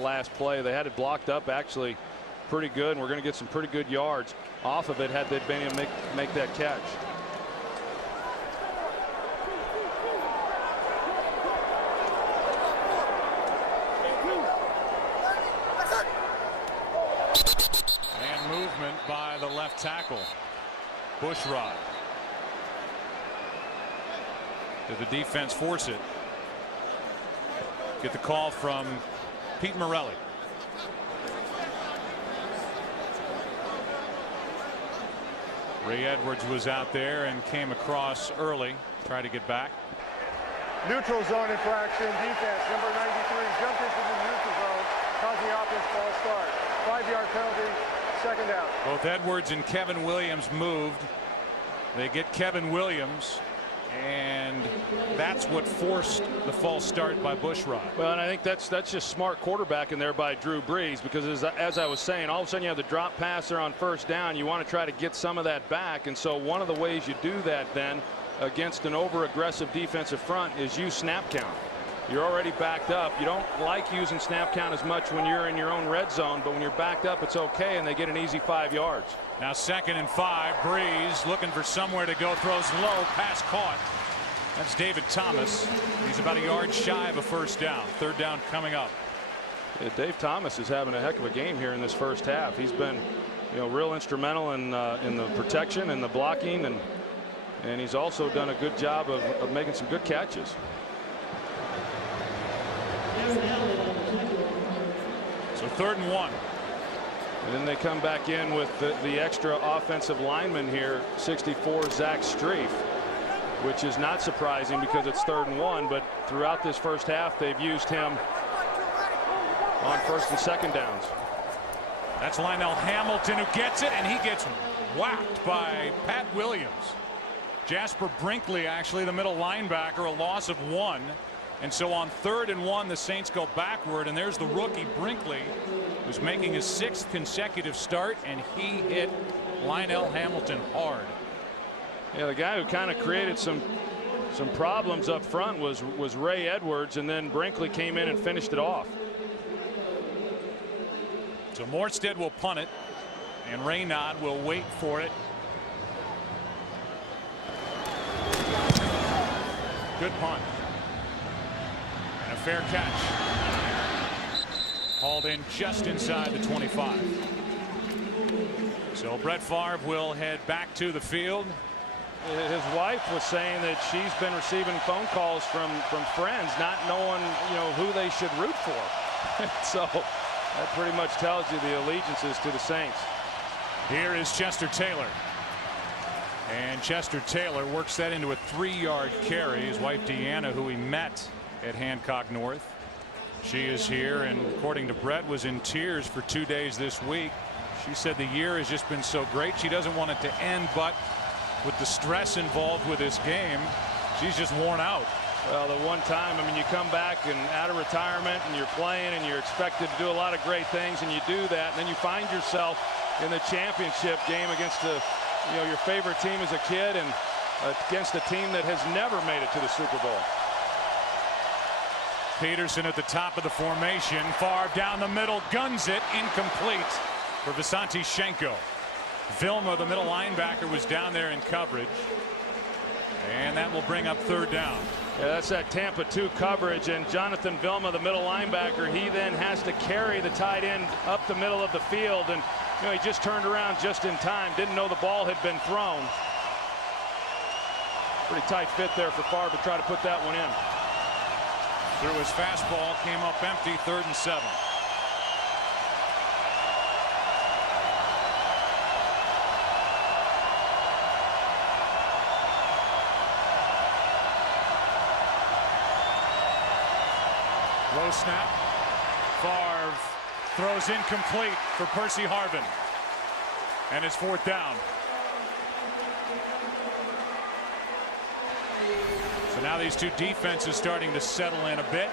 last play. They had it blocked up actually pretty good, and we're going to get some pretty good yards off of it had they been able to make that catch. By the left tackle, Bushrod. Did the defense force it? Get the call from Pete Morelli. Ray Edwards was out there and came across early, tried to get back. Neutral zone infraction. Defense number 93 jumped into the neutral zone, causing the offense false start. 5-yard penalty. 2nd down. Both Edwards and Kevin Williams moved. They get Kevin Williams, and that's what forced the false start by Bushrod. Well, and I think that's just smart quarterbacking there by Drew Brees, because as I was saying, all of a sudden you have the drop pass there on 1st down. You want to try to get some of that back, and so one of the ways you do that then against an over-aggressive defensive front is use snap count. You're already backed up. You don't like using snap count as much when you're in your own red zone, but when you're backed up, it's okay, and they get an easy 5 yards. Now 2nd and 5. Breeze looking for somewhere to go. Throws low. Pass caught. That's David Thomas. He's about a yard shy of a 1st down. 3rd down coming up. Yeah, Dave Thomas is having a heck of a game here in this first half. He's been, you know, real instrumental in the protection and the blocking, and he's also done a good job of making some good catches. So 3rd and 1. And then they come back in with the extra offensive lineman here, 64 Zach Streif, which is not surprising because it's 3rd and 1, but throughout this first half they've used him on 1st and 2nd downs. That's Lionel Hamilton who gets it, and he gets whacked by Pat Williams. Jasper Brinkley, actually the middle linebacker, a loss of 1. And so on 3rd and 1, the Saints go backward, and there's the rookie Brinkley, who's making his 6th consecutive start, and he hit Lionel Hamilton hard. Yeah, the guy who kind of created some problems up front was Ray Edwards, and then Brinkley came in and finished it off. So Morstead will punt it, and Raynaud will wait for it. Good punt. And a fair catch. Hauled in just inside the 25. So Brett Favre will head back to the field. His wife was saying that she's been receiving phone calls from friends not knowing, who they should root for. So that pretty much tells you the allegiances to the Saints. Here is Chester Taylor. And Chester Taylor works that into a 3-yard carry. His wife Deanna, who he met at Hancock North. She is here, and according to Brett, was in tears for 2 days this week. She said the year has just been so great. She doesn't want it to end, but with the stress involved with this game, she's just worn out. Well, the one time, you come back and out of retirement and you're playing and you're expected to do a lot of great things, and you do that, and then you find yourself in the championship game against your favorite team as a kid and against a team that has never made it to the Super Bowl. Peterson at the top of the formation. Favre down the middle, guns it, incomplete for Visanthe Shenko. Vilma, the middle linebacker, was down there in coverage, and that will bring up 3rd down. Yeah, that's that Tampa 2 coverage, and Jonathan Vilma, the middle linebacker, he then has to carry the tight end up the middle of the field, and he just turned around just in time, didn't know the ball had been thrown. Pretty tight fit there for Favre to try to put that one in. Threw his fastball, came up empty, 3rd and 7. Low snap. Favre throws incomplete for Percy Harvin. And it's 4th down. So now these two defenses starting to settle in a bit,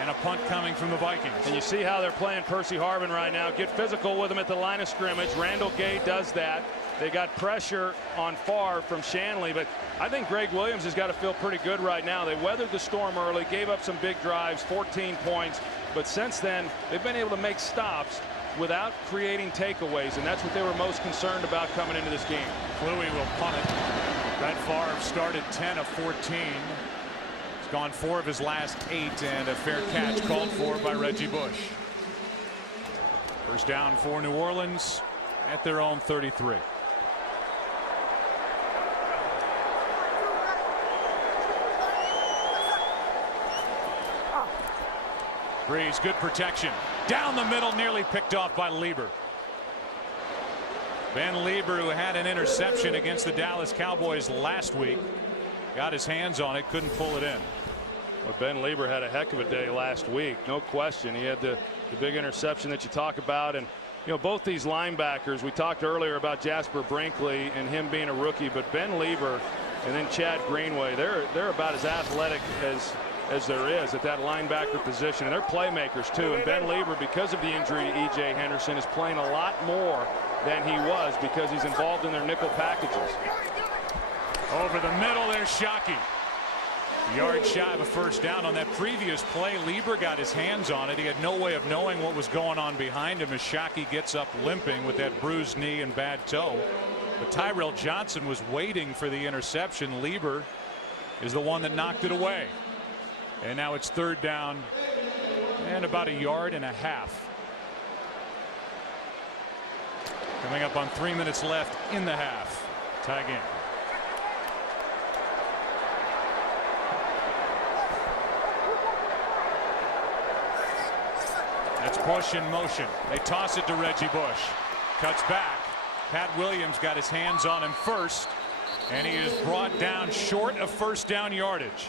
and a punt coming from the Vikings. And you see how they're playing Percy Harvin right now. Get physical with him at the line of scrimmage. Randall Gay does that. They got pressure on Favre from Shanley, but I think Greg Williams has got to feel pretty good right now. They weathered the storm early, gave up some big drives, 14 points, but since then they've been able to make stops without creating takeaways, and that's what they were most concerned about coming into this game. Kluwe will punt it. Brett Favre started 10 of 14. He's gone 4 of his last 8, and a fair catch called for by Reggie Bush. 1st down for New Orleans at their own 33. Breeze, good protection. Down the middle, nearly picked off by Lieber. Ben Lieber, who had an interception against the Dallas Cowboys last week, got his hands on it, couldn't pull it in. Well, Ben Lieber had a heck of a day last week, no question. He had the big interception that you talk about, and both these linebackers, we talked earlier about Jasper Brinkley and him being a rookie, but Ben Lieber and then Chad Greenway, they're about as athletic as there is at that linebacker position, and they're playmakers too. And Ben Lieber, because of the injury to E.J. Henderson, is playing a lot more than he was because he's involved in their nickel packages. Over the middle, there's Shockey. Yard shy of a 1st down on that previous play. Lieber got his hands on it. He had no way of knowing what was going on behind him as Shockey gets up limping with that bruised knee and bad toe. But Tyrell Johnson was waiting for the interception. Lieber is the one that knocked it away. And now it's 3rd down and about 1.5 yards. Coming up on 3 minutes left in the half. Tie game. That's push in motion. They toss it to Reggie Bush. Cuts back. Pat Williams got his hands on him first, and he is brought down short of 1st down yardage.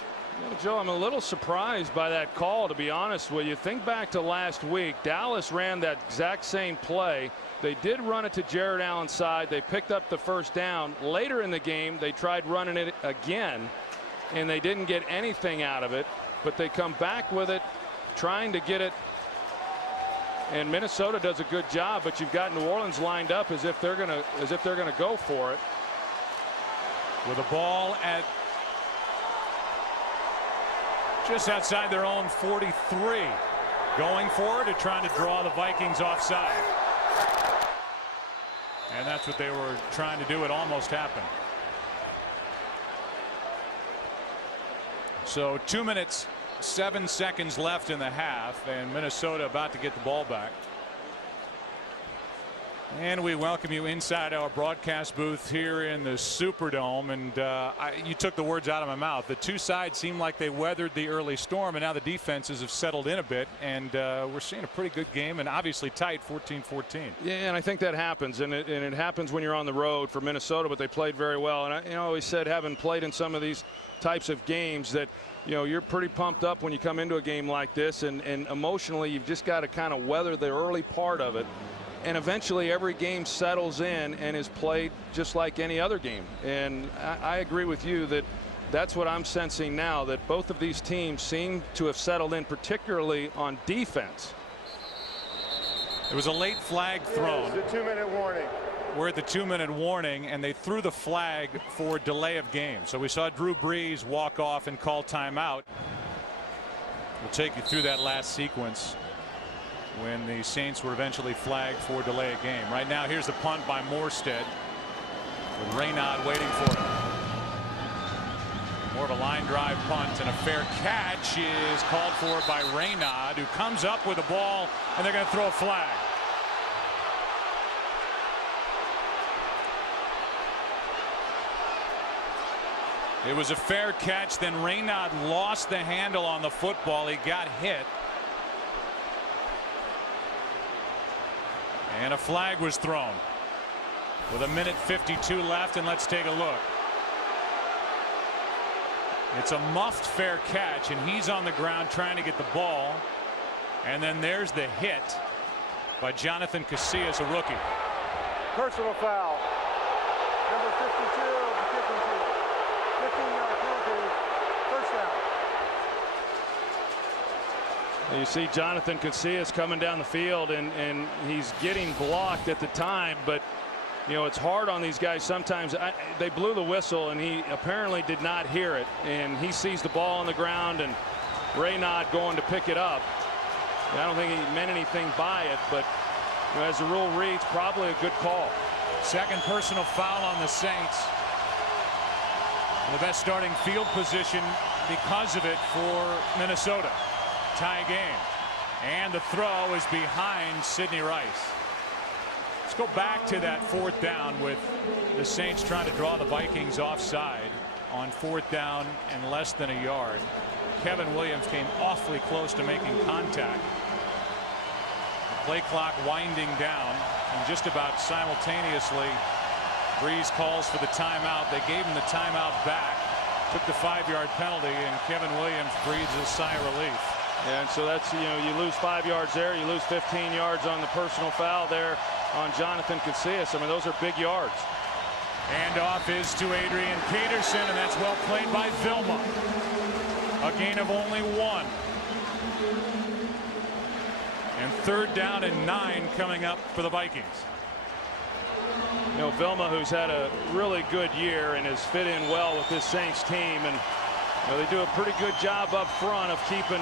Joe, I'm a little surprised by that call, to be honest with you. Think back to last week. Dallas ran that exact same play. They did run it to Jared Allen's side. They picked up the 1st down. Later in the game, they tried running it again, and they didn't get anything out of it. But they come back with it, trying to get it. And Minnesota does a good job, but you've got New Orleans lined up as if they're gonna go for it. with a ball at just outside their own 43. Going for it, trying to draw the Vikings offside. And that's what they were trying to do. It almost happened. So 2 minutes, 7 seconds left in the half, and Minnesota about to get the ball back. And we welcome you inside our broadcast booth here in the Superdome. And you took the words out of my mouth. The two sides seem like they weathered the early storm, and now the defenses have settled in a bit. And we're seeing a pretty good game, and obviously tight, 14-14. Yeah, and I think that happens, and it happens when you're on the road for Minnesota. But they played very well. And I always said, having played in some of these types of games, that you're pretty pumped up when you come into a game like this, and emotionally you've just got to kind of weather the early part of it. And eventually every game settles in and is played just like any other game. And I agree with you that that's what I'm sensing now, that both of these teams seem to have settled in, particularly on defense. It was a late flag thrown. It's a 2-minute warning. We're at the 2-minute warning, and they threw the flag for delay of game. So we saw Drew Brees walk off and call timeout. We'll take you through that last sequence when the Saints were eventually flagged for delay of game. Right now, here's the punt by Morstead, with Raynaud waiting for it. More of a line drive punt, and a fair catch is called for by Raynaud, who comes up with the ball, and they're going to throw a flag. It was a fair catch, then Raynaud lost the handle on the football. He got hit. And a flag was thrown with 1:52 left, and let's take a look. It's a muffed fair catch, and he's on the ground trying to get the ball. And then there's the hit by Jonathan Casillas, a rookie. Personal foul. Number 52 of the kicking team. 15-yard penalty. First down. You see Jonathan Casillas coming down the field, and he's getting blocked at the time, but it's hard on these guys sometimes. They blew the whistle, and he apparently did not hear it, and he sees the ball on the ground, and Raynaud going to pick it up. And I don't think he meant anything by it, but as the rule reads, probably a good call. Second personal foul on the Saints. The best starting field position because of it for Minnesota. Tie game, and the throw is behind Sidney Rice. Let's go back to that 4th down with the Saints trying to draw the Vikings offside on 4th down and less than a yard. Kevin Williams came awfully close to making contact. The play clock winding down, and just about simultaneously Brees calls for the timeout. They gave him the timeout back, took the 5-yard penalty, and Kevin Williams breathes a sigh of relief. And so that's, you lose 5 yards there, you lose 15 yards on the personal foul there on Jonathan Casillas. I mean, those are big yards. Handoff is to Adrian Peterson, and that's well played by Vilma. A gain of only 1. And 3rd down and 9 coming up for the Vikings. Vilma, who's had a really good year and has fit in well with this Saints team, and they do a pretty good job up front of keeping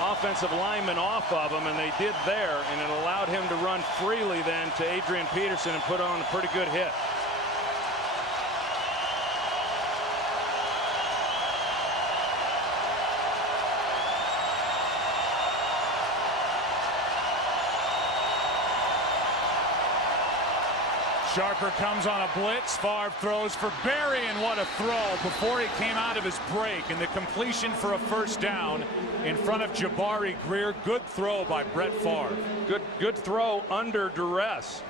offensive linemen off of him, and they did there, and it allowed him to run freely then to Adrian Peterson and put on a pretty good hit. Sharper comes on a blitz. Favre throws for Berry, and what a throw before he came out of his break, and the completion for a 1st down in front of Jabari Greer. Good throw by Brett Favre. Good throw under duress,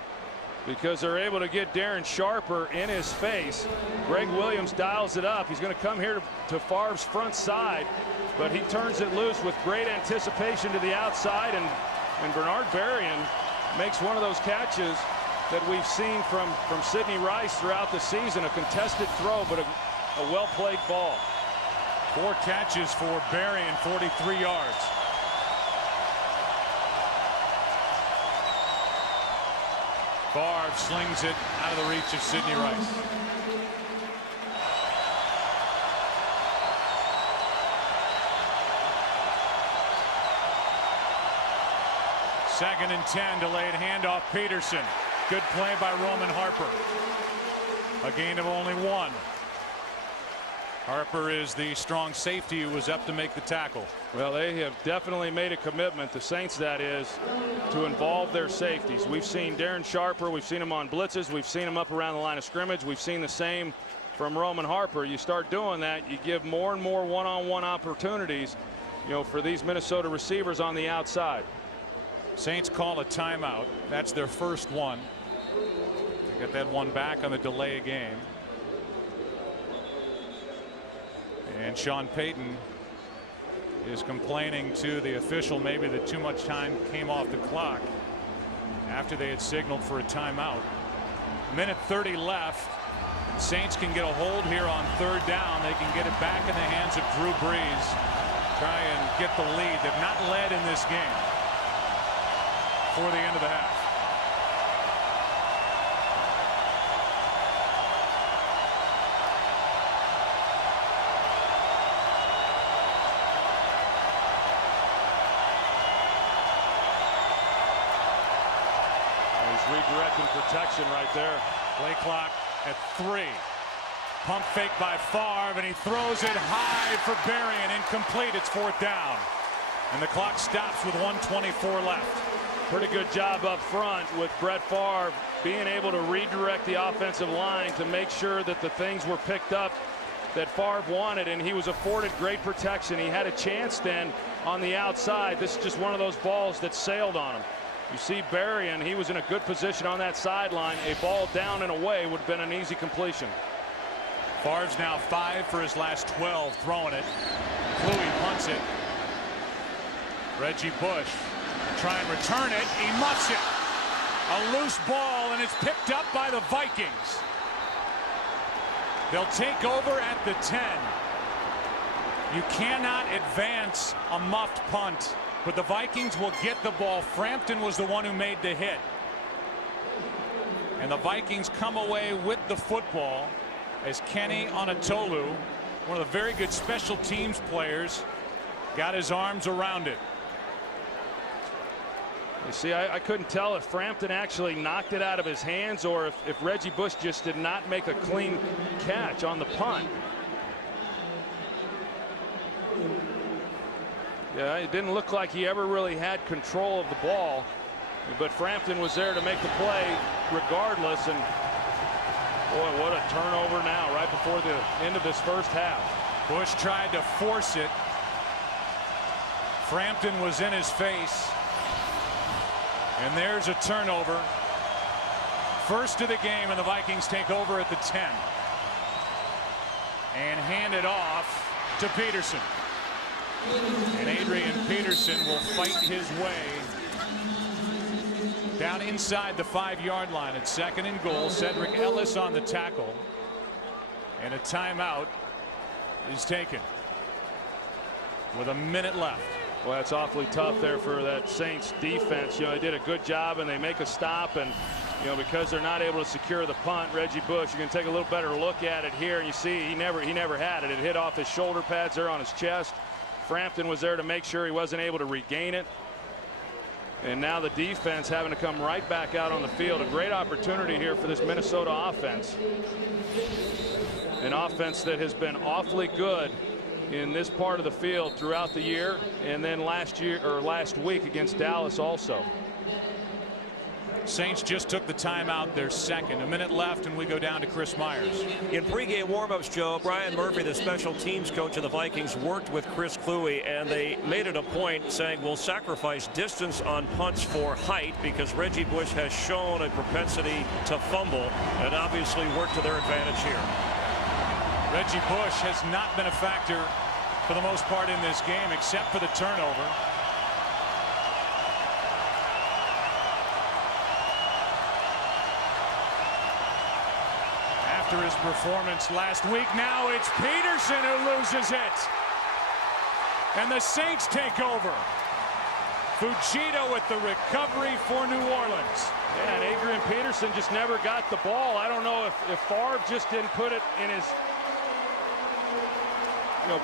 because they're able to get Darren Sharper in his face. Greg Williams dials it up. He's going to come here to Favre's front side, but he turns it loose with great anticipation to the outside, and Bernard Berrien makes one of those catches that we've seen from Sidney Rice throughout the season. A contested throw, but a well-played ball. 4 catches for Berrien, 43 yards. Favre slings it out of the reach of Sidney Rice. 2nd and 10, delayed handoff. Peterson. Good play by Roman Harper. A gain of only 1. Harper is the strong safety who was up to make the tackle. Well, they have definitely made a commitment, the Saints that is, to involve their safeties. We've seen Darren Sharper, we've seen him on blitzes, we've seen him up around the line of scrimmage, we've seen the same from Roman Harper. You start doing that, you give more and more one-on-one opportunities, for these Minnesota receivers on the outside. Saints call a timeout. That's their first one. They get that one back on the delay game. And Sean Payton is complaining to the official maybe that too much time came off the clock after they had signaled for a timeout. 1:30 left. Saints can get a hold here on 3rd down. They can get it back in the hands of Drew Brees. Try and get the lead. They've not led in this game for the end of the half. Redirecting protection right there. Play clock at 3. Pump fake by Favre, and he throws it high for Berrien. Incomplete. It's 4th down. And the clock stops with 1:24 left. Pretty good job up front with Brett Favre being able to redirect the offensive line to make sure that the things were picked up that Favre wanted, and he was afforded great protection. He had a chance then on the outside. This is just one of those balls that sailed on him. You see Berrien, he was in a good position on that sideline. A ball down and away would have been an easy completion. Favre's now 5 for his last 12 throwing it. Kluwe punts it. Reggie Bush try and return it. He muffs it. A loose ball, and it's picked up by the Vikings. They'll take over at the 10. You cannot advance a muffed punt, but the Vikings will get the ball. Frampton was the one who made the hit. And the Vikings come away with the football as Kenny Onatolu, one of the very good special teams players, got his arms around it. You see, I couldn't tell if Frampton actually knocked it out of his hands or if Reggie Bush just did not make a clean catch on the punt. Yeah, it didn't look like he ever really had control of the ball, but Frampton was there to make the play regardless. And boy, what a turnover now right before the end of this first half. Bush tried to force it. Frampton was in his face. And there's a turnover. First of the game, and the Vikings take over at the 10. And hand it off to Peterson. And Adrian Peterson will fight his way down inside the 5-yard line at 2nd and goal. Cedric Ellis on the tackle. And a timeout is taken with a minute left. Well, that's awfully tough there for that Saints defense. They did a good job, and they make a stop, and because they're not able to secure the punt, Reggie Bush, you can take a little better look at it here, and you see he never had it. It hit off his shoulder pads there on his chest. Frampton was there to make sure he wasn't able to regain it. And now the defense having to come right back out on the field. A great opportunity here for this Minnesota offense. An offense that has been awfully good in this part of the field throughout the year, and then last week against Dallas also. Saints just took the timeout, their second. A minute left, and we go down to Chris Myers. In pregame warmups, Joe, Brian Murphy, the special teams coach of the Vikings, worked with Chris Kluwe, and they made it a point saying we'll sacrifice distance on punts for height because Reggie Bush has shown a propensity to fumble and obviously worked to their advantage here. Reggie Bush has not been a factor for the most part in this game except for the turnover. After his performance last week, now it's Peterson who loses it. And the Saints take over. Fujita with the recovery for New Orleans. Yeah, and Adrian Peterson just never got the ball. I don't know if Favre just didn't put it in his,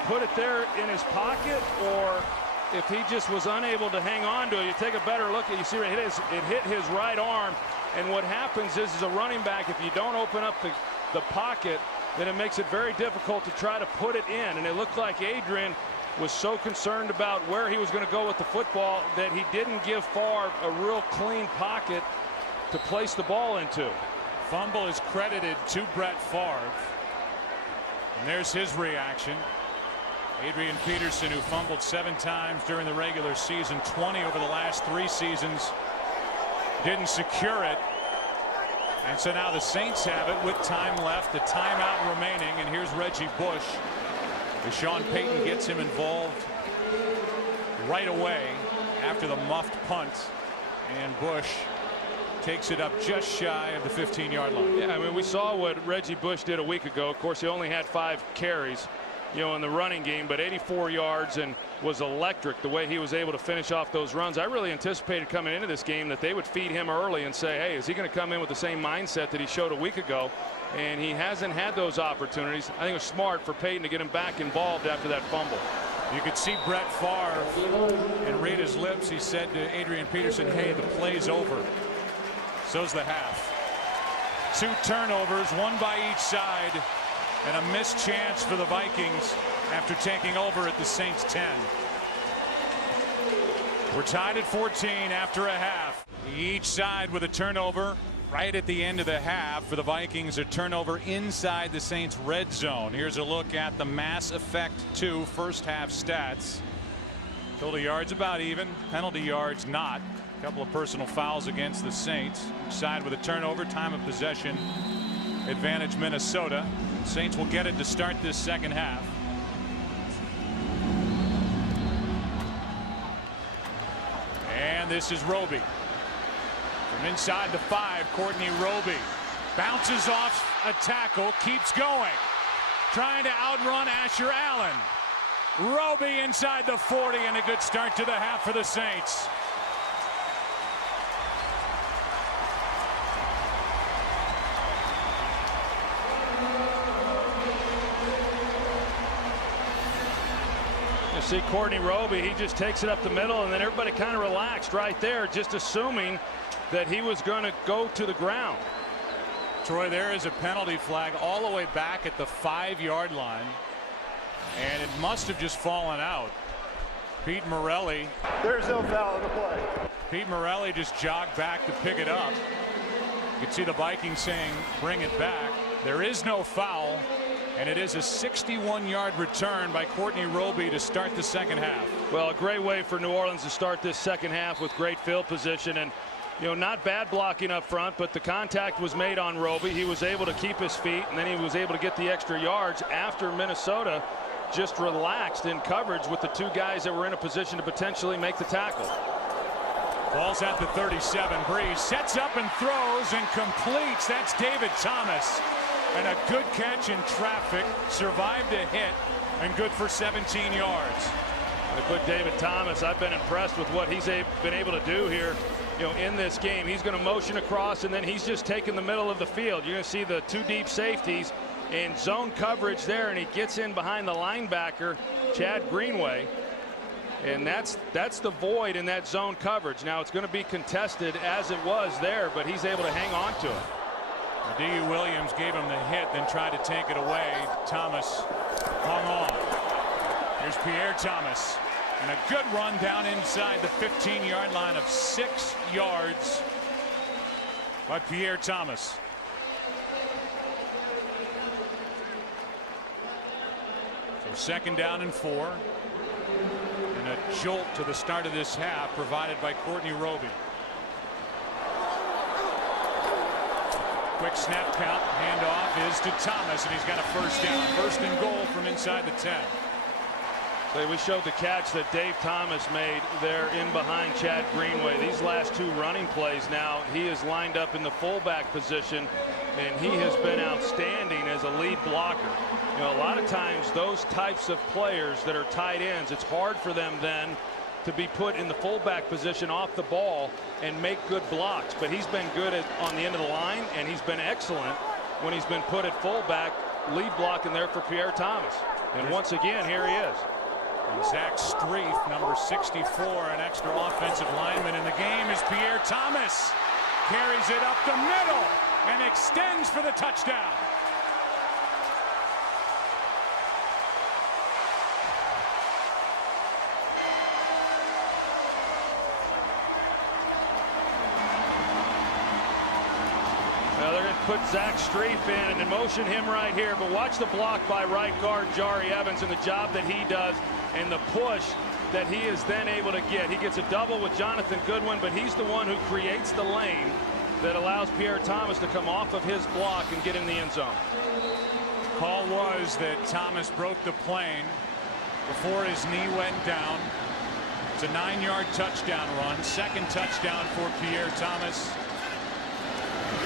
put it there in his pocket, or if he just was unable to hang on to it, you take a better look at, you see it hit his right arm. And what happens is, as a running back, if you don't open up the pocket, then it makes it very difficult to try to put it in. And it looked like Adrian was so concerned about where he was going to go with the football that he didn't give Favre a real clean pocket to place the ball into. Fumble is credited to Brett Favre. And there's his reaction. Adrian Peterson, who fumbled 7 times during the regular season, 20 over the last 3 seasons, didn't secure it. And so now the Saints have it with time left, the timeout remaining, and here's Reggie Bush. As Sean Payton gets him involved right away after the muffed punt, and Bush takes it up just shy of the 15-yard line. Yeah, I mean, we saw what Reggie Bush did a week ago. Of course, he only had 5 carries, in the running game, but 84 yards and was electric the way he was able to finish off those runs. I really anticipated coming into this game that they would feed him early and say, hey, is he going to come in with the same mindset that he showed a week ago? And he hasn't had those opportunities. I think it was smart for Payton to get him back involved after that fumble. You could see Brett Favre and read his lips. He said to Adrian Peterson, hey, the play's over. So's the half. 2 turnovers, 1 by each side, and a missed chance for the Vikings after taking over at the Saints 10. We're tied at 14 after a half. Each side with a turnover right at the end of the half. For the Vikings, a turnover inside the Saints red zone. Here's a look at the Mass Effect 2 first half stats. Total yards about even, penalty yards not. A couple of personal fouls against the Saints. Each side with a turnover, time of possession advantage Minnesota. Saints will get it to start this second half. And this is Roby. From inside the 5, Courtney Roby bounces off a tackle, keeps going, trying to outrun Asher Allen. Roby inside the 40, and a good start to the half for the Saints. You see Courtney Roby, he just takes it up the middle, and then everybody kind of relaxed right there, just assuming that he was going to go to the ground. Troy, there is a penalty flag all the way back at the 5-yard line, and it must have just fallen out. Pete Morelli. There's no foul in the play. Pete Morelli just jogged back to pick it up. You can see the Vikings saying, bring it back. There is no foul, and it is a 61-yard return by Courtney Roby to start the second half. Well, a great way for New Orleans to start this second half with great field position, and not bad blocking up front, but the contact was made on Roby. He was able to keep his feet, and then he was able to get the extra yards after Minnesota just relaxed in coverage with the 2 guys that were in a position to potentially make the tackle. Ball's at the 37. Breeze sets up and throws and completes. That's David Thomas. And a good catch in traffic, survived a hit, and good for 17 yards. I put David Thomas. I've been impressed with what he's been able to do here, in this game. He's going to motion across, and then he's just taking the middle of the field. You're going to see the 2 deep safeties in zone coverage there, and he gets in behind the linebacker, Chad Greenway. And that's the void in that zone coverage. Now it's going to be contested as it was there, but he's able to hang on to it. D.U. Williams gave him the hit, then tried to take it away. Thomas hung on. Here's Pierre Thomas. And a good run down inside the 15-yard line of 6 yards by Pierre Thomas. So second down and 4. And a jolt to the start of this half provided by Courtney Roby. Quick snap count. Handoff is to Thomas, and he's got a first down. First and goal from inside the 10. So we showed the catch that Dave Thomas made there in behind Chad Greenway. These last 2 running plays now, he is lined up in the fullback position, and he has been outstanding as a lead blocker. A lot of times those types of players that are tight ends, it's hard for them then to be put in the fullback position off the ball and make good blocks. But he's been good on the end of the line, and he's been excellent when he's been put at fullback, lead blocking there for Pierre Thomas. And once again, here he is. And Zach Strief, number 64, an extra offensive lineman in the game, is Pierre Thomas. Carries it up the middle and extends for the touchdown. Well, they're going to put Zach Strief in and then motion him right here. But watch the block by right guard Jari Evans and the job that he does and the push that he is then able to get. He gets a double with Jonathan Goodwin, but he's the one who creates the lane that allows Pierre Thomas to come off of his block and get in the end zone. Call was that Thomas broke the plane before his knee went down. It's a 9-yard touchdown run. Second touchdown for Pierre Thomas.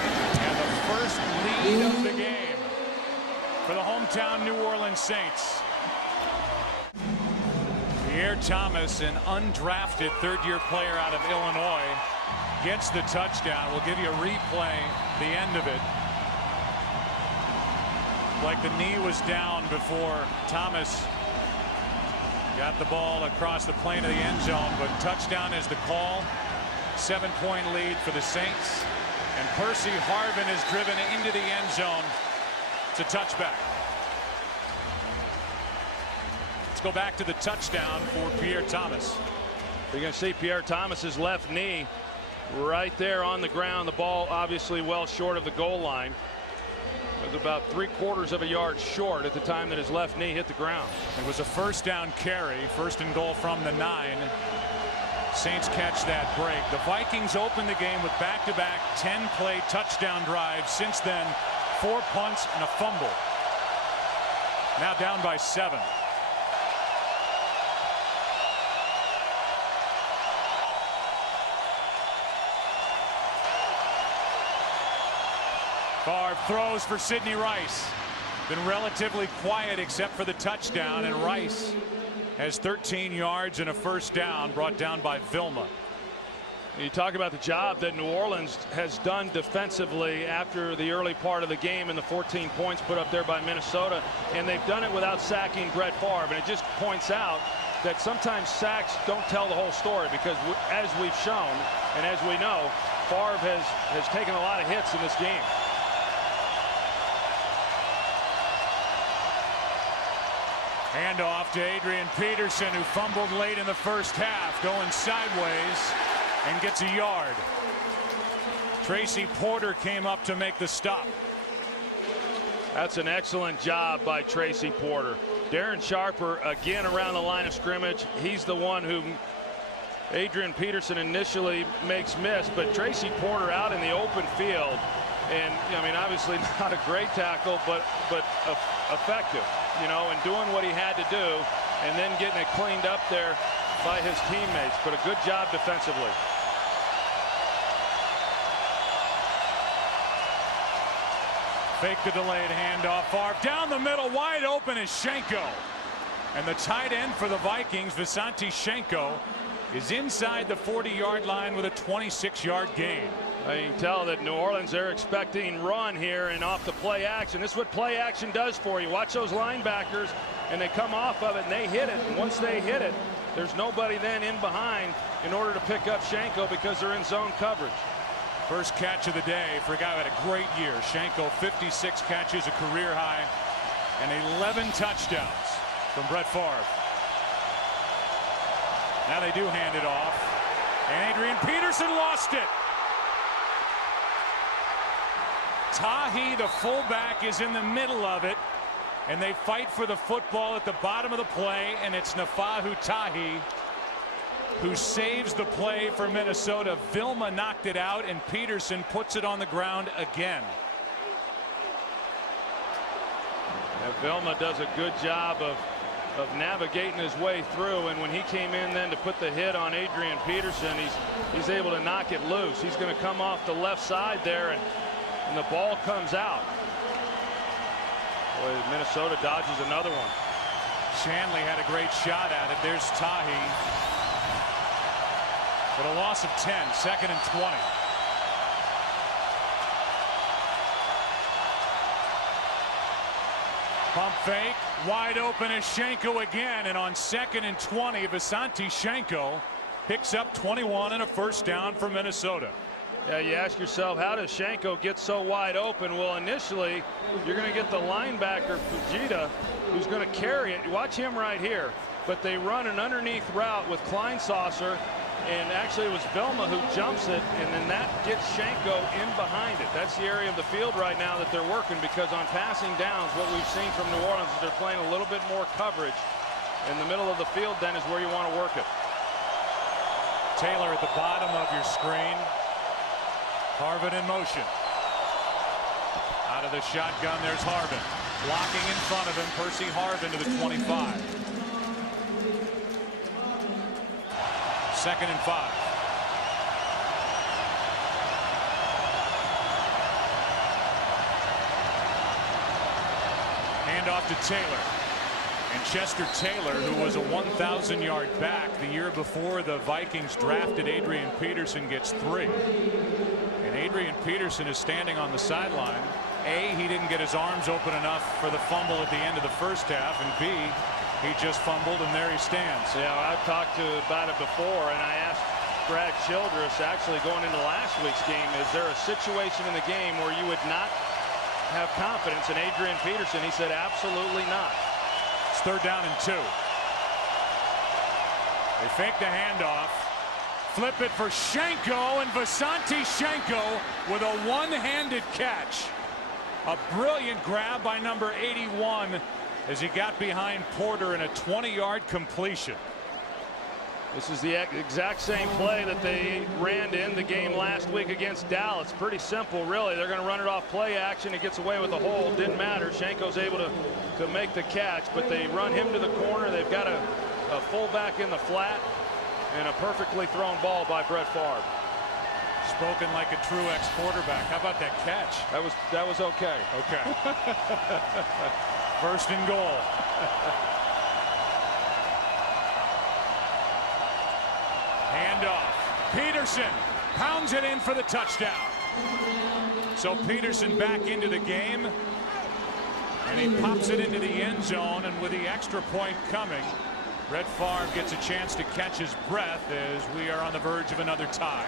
And the first lead of the game for the hometown New Orleans Saints. Pierre Thomas, an undrafted third-year player out of Illinois, gets the touchdown. We'll give you a replay, the end of it. Like the knee was down before Thomas got the ball across the plane of the end zone, but touchdown is the call. 7-point lead for the Saints. And Percy Harvin is driven into the end zone. It's a touchback. Let's go back to the touchdown for Pierre Thomas. You're going to see Pierre Thomas's left knee right there on the ground. The ball obviously well short of the goal line. It was about 3/4 of a yard short at the time that his left knee hit the ground. It was a first down carry, first and goal from the 9. Saints catch that break. The Vikings open the game with back-to-back 10-play touchdown drives. Since then, 4 punts and a fumble. Now down by 7. Favre throws for Sidney Rice. Been relatively quiet except for the touchdown, and Rice has 13 yards and a first down, brought down by Vilma. You talk about the job that New Orleans has done defensively after the early part of the game and the 14 points put up there by Minnesota, and they've done it without sacking Brett Favre. And it just points out that sometimes sacks don't tell the whole story, because as we've shown and as we know, Favre has taken a lot of hits in this game. Handoff to Adrian Peterson, who fumbled late in the first half, going sideways and gets a yard. Tracy Porter came up to make the stop. That's an excellent job by Tracy Porter. Darren Sharper again around the line of scrimmage. He's the one who Adrian Peterson initially makes miss, but Tracy Porter out in the open field, and I mean, obviously not a great tackle, but effective, you know, and doing what he had to do and then getting it cleaned up there by his teammates. But a good job defensively. Fake the delayed handoff. Favre down the middle, wide open is Schenko. And the tight end for the Vikings, Visanti Schenko, is inside the 40-yard line with a 26-yard gain. You can tell that New Orleans, they're expecting run here and off the play action. This is what play action does for you. Watch those linebackers, and they come off of it and they hit it. And once they hit it, there's nobody then in behind in order to pick up Schenko because they're in zone coverage. First catch of the day for a guy who had a great year. Schenko, 56 catches, a career high, and 11 touchdowns from Brett Favre. Now they do hand it off, and Adrian Peterson lost it. Tahi, the fullback, is in the middle of it, and they fight for the football at the bottom of the play, and it's Nafahu Tahi who saves the play for Minnesota. Vilma knocked it out, and Peterson puts it on the ground again. Vilma does a good job of navigating his way through, and when he came in then to put the hit on Adrian Peterson, he's able to knock it loose. He's going to come off the left side there, and the ball comes out. Boy, Minnesota dodges another one. Shanley had a great shot at it. There's Tahi. But a loss of 10, 2nd and 20. Pump fake, wide open is Shenko again, and on 2nd and 20, Visanti Shenko picks up 21 and a first down for Minnesota. Yeah, you ask yourself, how does Shenko get so wide open? Well, initially, you're going to get the linebacker, Fujita, who's going to carry it. Watch him right here. But they run an underneath route with Kleinsasser, and actually it was Velma who jumps it, and then that gets Shenko in behind it. That's the area of the field right now that they're working, because on passing downs, what we've seen from New Orleans is they're playing a little bit more coverage. In the middle of the field then is where you want to work it. Taylor at the bottom of your screen. Harvin in motion. Out of the shotgun, there's Harvin. Blocking in front of him, Percy Harvin to the 25. 2nd and 5. Handoff to Taylor. And Chester Taylor, who was a 1,000-yard back the year before the Vikings drafted Adrian Peterson, gets 3. And Adrian Peterson is standing on the sideline. A, he didn't get his arms open enough for the fumble at the end of the first half, and B, he just fumbled, and there he stands. Yeah, I've talked about it before, and I asked Brad Childress, actually going into last week's game, is there a situation in the game where you would not have confidence in Adrian Peterson? He said absolutely not. It's 3rd down and 2. They fake the handoff, flip it for Shenko, and Visanti Shenko with a one-handed catch. A brilliant grab by number 81 as he got behind Porter in a 20-yard completion. This is the exact same play that they ran to end the game last week against Dallas. Pretty simple, really. They're going to run it off play action. It gets away with a hold. Didn't matter. Shenko's able to make the catch, but they run him to the corner. They've got a fullback in the flat, and a perfectly thrown ball by Brett Favre. Spoken like a true ex-quarterback. How about that catch? That was okay. Okay. 1st and goal. Handoff. Peterson pounds it in for the touchdown. So Peterson back into the game, and he pops it into the end zone, and with the extra point coming, Brett Favre gets a chance to catch his breath as we are on the verge of another tie.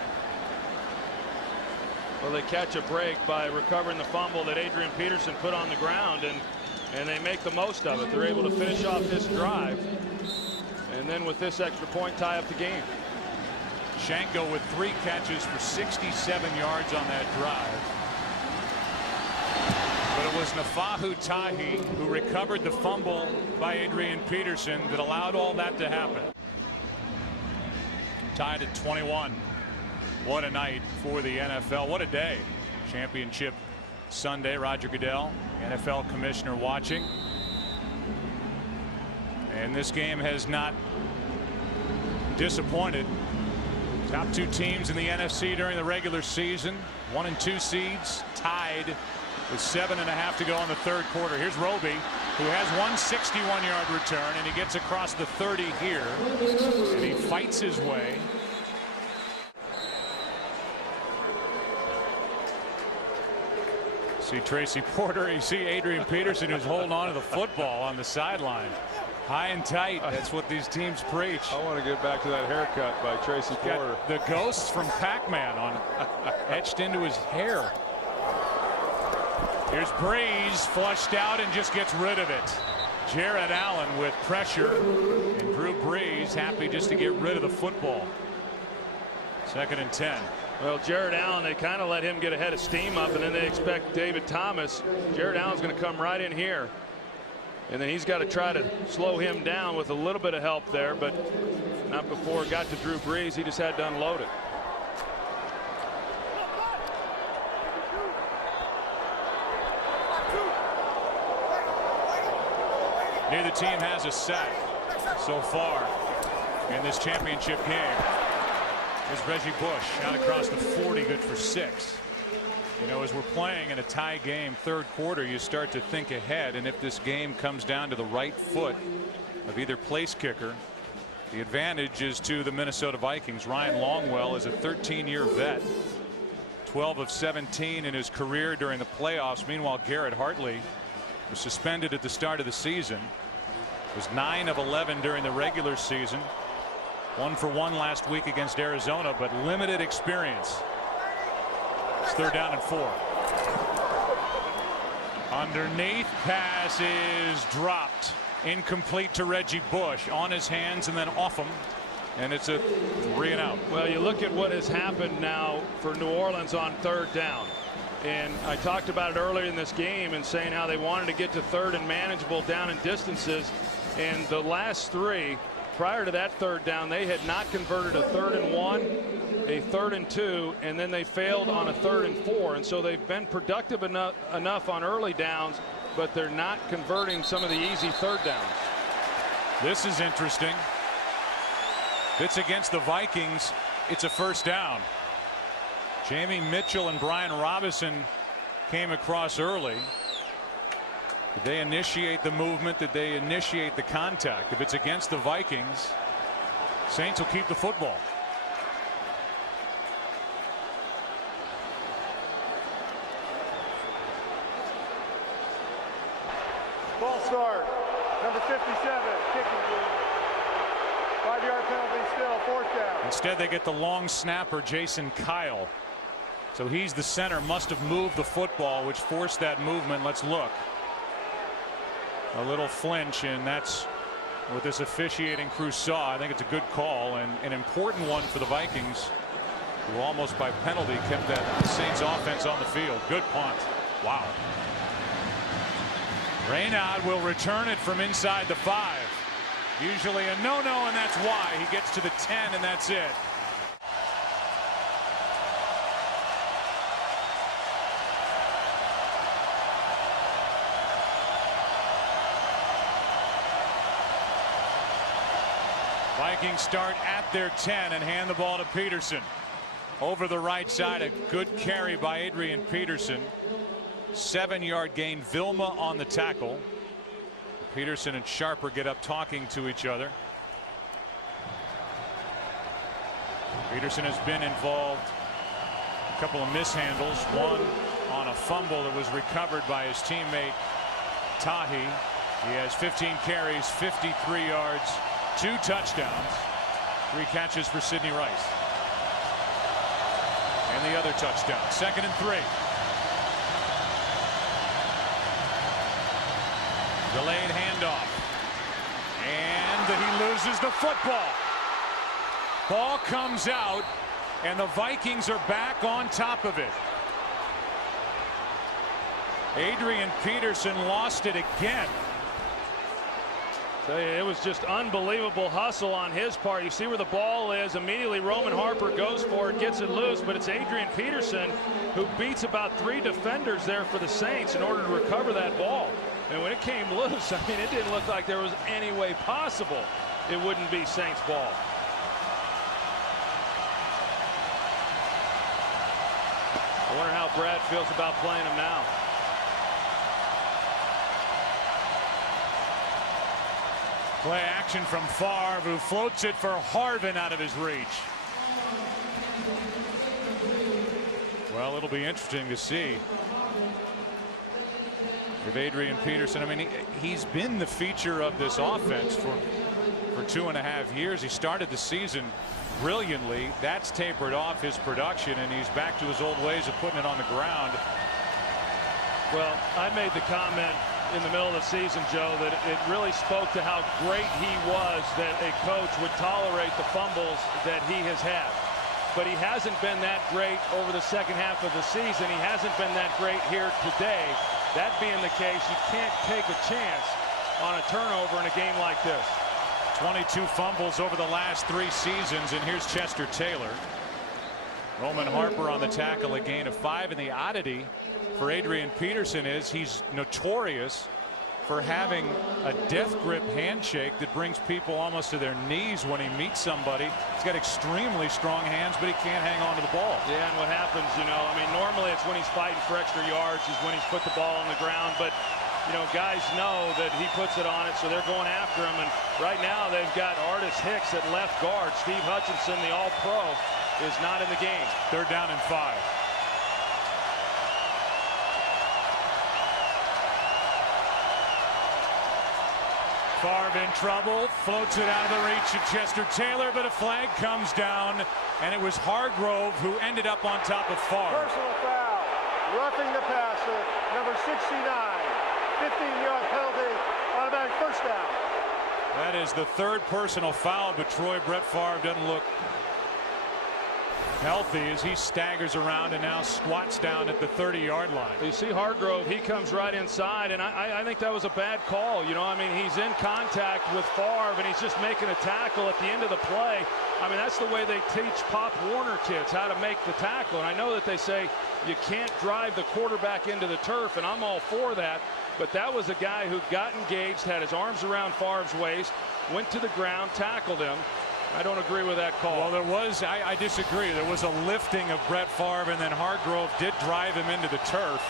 Well, they catch a break by recovering the fumble that Adrian Peterson put on the ground, and they make the most of it. They're able to finish off this drive, and then with this extra point, tie up the game. Shenko with 3 catches for 67 yards on that drive. But it was Nafahu Tahi who recovered the fumble by Adrian Peterson that allowed all that to happen. Tied at 21. What a night for the NFL. What a day. Championship Sunday. Roger Goodell, NFL commissioner, watching. And this game has not disappointed. Top 2 teams in the NFC during the regular season. 1 and 2 seeds tied with 7.5 to go in the 3rd quarter. Here's Roby, who has one 61-yard return, and he gets across the 30 here, and he fights his way. See Tracy Porter, you see Adrian Peterson, who's holding on to the football on the sideline. High and tight. That's what these teams preach. I want to get back to that haircut by Tracy Porter. The ghosts from Pac-Man on etched into his hair. Here's Breeze, flushed out and just gets rid of it. Jared Allen with pressure, and Drew Brees happy just to get rid of the football. 2nd and 10. Well, Jared Allen, they kind of let him get ahead of steam up, and then they expect David Thomas. Jared Allen's going to come right in here, and then he's got to try to slow him down with a little bit of help there, but not before it got to Drew Brees. He just had to unload it. Neither team has a sack so far in this championship game. Here's Reggie Bush out across the 40, good for 6. You know, as we're playing in a tie game, 3rd quarter, you start to think ahead, and if this game comes down to the right foot of either place kicker, the advantage is to the Minnesota Vikings. Ryan Longwell is a 13-year vet, 12 of 17 in his career during the playoffs. Meanwhile, Garrett Hartley was suspended at the start of the season. Was 9 of 11 during the regular season. 1 for 1 last week against Arizona, but limited experience. It's 3rd down and 4. Underneath pass is dropped. Incomplete to Reggie Bush. On his hands and then off him. And it's a 3 and out. Well, you look at what has happened now for New Orleans on 3rd down. And I talked about it earlier in this game and saying how they wanted to get to 3rd and manageable down in distances. And the last 3 prior to that 3rd down, they had not converted a 3rd and 1, a 3rd and 2, and then they failed on a 3rd and 4. And so they've been productive enough on early downs, but they're not converting some of the easy 3rd downs. This is interesting. It's against the Vikings. It's a 1st down. Jamie Mitchell and Brian Robinson came across early. Did they initiate the movement? Did they initiate the contact? If it's against the Vikings, Saints will keep the football. Ball start. Number 57, kicking team. 5-yard penalty still, 4th down. Instead, they get the long snapper, Jason Kyle. So he's the center, must have moved the football, which forced that movement. Let's look. A little flinch, and that's what this officiating crew saw. I think it's a good call and an important one for the Vikings, who almost by penalty kept that Saints offense on the field. Good punt. Wow. Raynaud will return it from inside the 5. Usually a no-no, and that's why. He gets to the 10, and that's it. Vikings start at their 10 and hand the ball to Peterson. Over the right side, a good carry by Adrian Peterson. 7-yard gain. Vilma on the tackle. Peterson and Sharper get up talking to each other. Peterson has been involved a couple of mishandles. One on a fumble that was recovered by his teammate Tahi. He has 15 carries, 53 yards, 2 touchdowns, 3 catches for Sidney Rice. And the other touchdown. 2nd and 3. Delayed handoff. And he loses the football. Ball comes out, and the Vikings are back on top of it. Adrian Peterson lost it again. It was just unbelievable hustle on his part. You see where the ball is. Immediately Roman Harper goes for it, gets it loose, but it's Adrian Peterson who beats about 3 defenders there for the Saints in order to recover that ball. And when it came loose, I mean, it didn't look like there was any way possible it wouldn't be Saints ball. I wonder how Brad feels about playing him now. Play action from Favre, who floats it for Harvin out of his reach. Well, it'll be interesting to see if Adrian Peterson, I mean, he's been the feature of this offense for 2.5 years. He started the season brilliantly. That's tapered off his production, and he's back to his old ways of putting it on the ground. Well, I made the comment in the middle of the season, Joe, that it really spoke to how great he was that a coach would tolerate the fumbles that he has had. But he hasn't been that great over the second half of the season. He hasn't been that great here today. That being the case, you can't take a chance on a turnover in a game like this. 22 fumbles over the last 3 seasons, and here's Chester Taylor. Roman Harper on the tackle, a gain of 5, and the oddity for Adrian Peterson is he's notorious for having a death grip handshake that brings people almost to their knees when he meets somebody. He's got extremely strong hands, but he can't hang on to the ball. Yeah, and what happens, you know, I mean, normally it's when he's fighting for extra yards is when he's put the ball on the ground, but you know, guys know that he puts it on it, so they're going after him. And right now they've got Artis Hicks at left guard. Steve Hutchinson, the all-pro, is not in the game. 3rd down and 5. Favre in trouble, floats it out of the reach of Chester Taylor, but a flag comes down, and it was Hargrove who ended up on top of Favre. Personal foul, roughing the passer, number 69, 15-yard penalty, automatic first down. That is the third personal foul, but Brett Favre doesn't look healthy as he staggers around and now squats down at the 30-yard line. You see Hargrove, he comes right inside, and I think that was a bad call. You know, I mean, he's in contact with Favre, and he's just making a tackle at the end of the play. I mean, that's the way they teach Pop Warner kids how to make the tackle. And I know that they say you can't drive the quarterback into the turf, and I'm all for that. But that was a guy who got engaged, had his arms around Favre's waist, went to the ground, tackled him. I don't agree with that call. Well, there was, I disagree. There was a lifting of Brett Favre, and then Hargrove did drive him into the turf.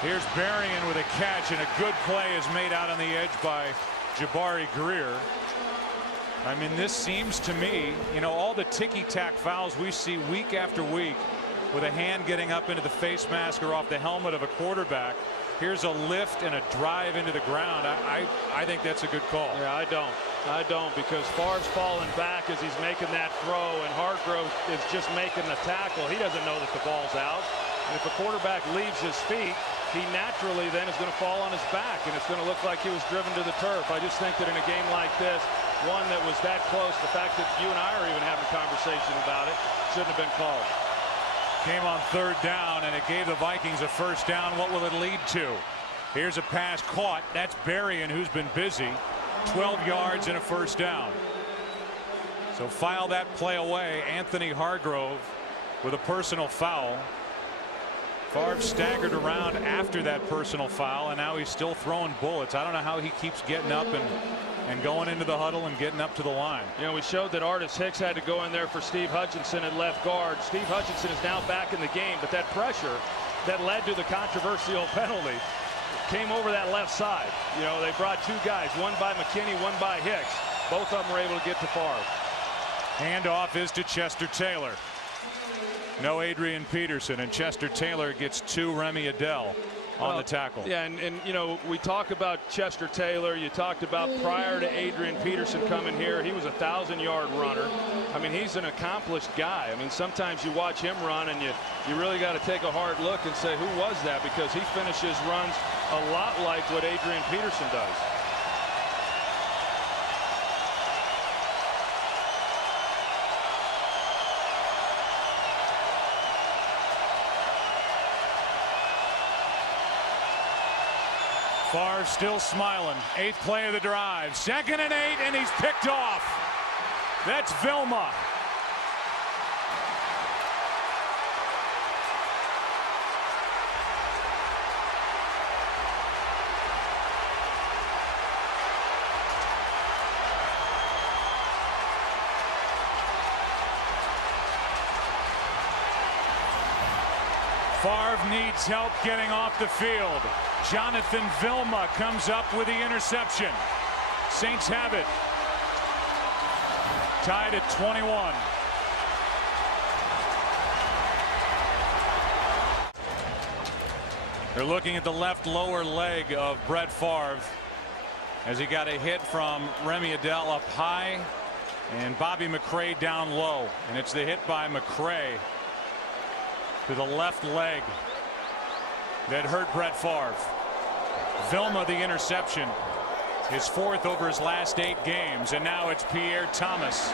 Here's Berrien with a catch, and a good play is made out on the edge by Jabari Greer. I mean, this seems to me, you know, all the ticky-tack fouls we see week after week with a hand getting up into the face mask or off the helmet of a quarterback. Here's a lift and a drive into the ground. I think that's a good call. Yeah, I don't, because Favre's falling back as he's making that throw, and Hargrove is just making the tackle. He doesn't know that the ball's out. And if a quarterback leaves his feet, he naturally then is going to fall on his back, and it's going to look like he was driven to the turf. I just think that in a game like this, one that was that close, the fact that you and I are even having a conversation about it, shouldn't have been called. Came on third down, and it gave the Vikings a first down. What will it lead to? Here's a pass caught. That's Berrien, who's been busy. 12 yards and a first down. So file that play away. Anthony Hargrove with a personal foul. Favre staggered around after that personal foul, and now he's still throwing bullets. I don't know how he keeps getting up and going into the huddle and getting up to the line. You know, we showed that Artis Hicks had to go in there for Steve Hutchinson at left guard. Steve Hutchinson is now back in the game, but that pressure that led to the controversial penalty came over that left side. You know, they brought two guys, one by McKinney, one by Hicks. Both of them were able to get to Favre. Handoff is to Chester Taylor. No Adrian Peterson, and Chester Taylor gets two Remy Adele on the tackle. Yeah, and you know, we talk about Chester Taylor. You talked about prior to Adrian Peterson coming here, he was a 1,000-yard runner. I mean, he's an accomplished guy. I mean, sometimes you watch him run and you really got to take a hard look and say, who was that? Because he finishes runs a lot like what Adrian Peterson does. Favre still smiling. 8th play of the drive. 2nd and 8, and he's picked off. That's Vilma. Favre needs help getting off the field. Jonathan Vilma comes up with the interception. Saints have it. Tied at 21. They're looking at the left lower leg of Brett Favre as he got a hit from Remy Adele up high and Bobby McCray down low. And it's the hit by McCray to the left leg that hurt Brett Favre. Vilma the interception, his 4th over his last 8 games, and now it's Pierre Thomas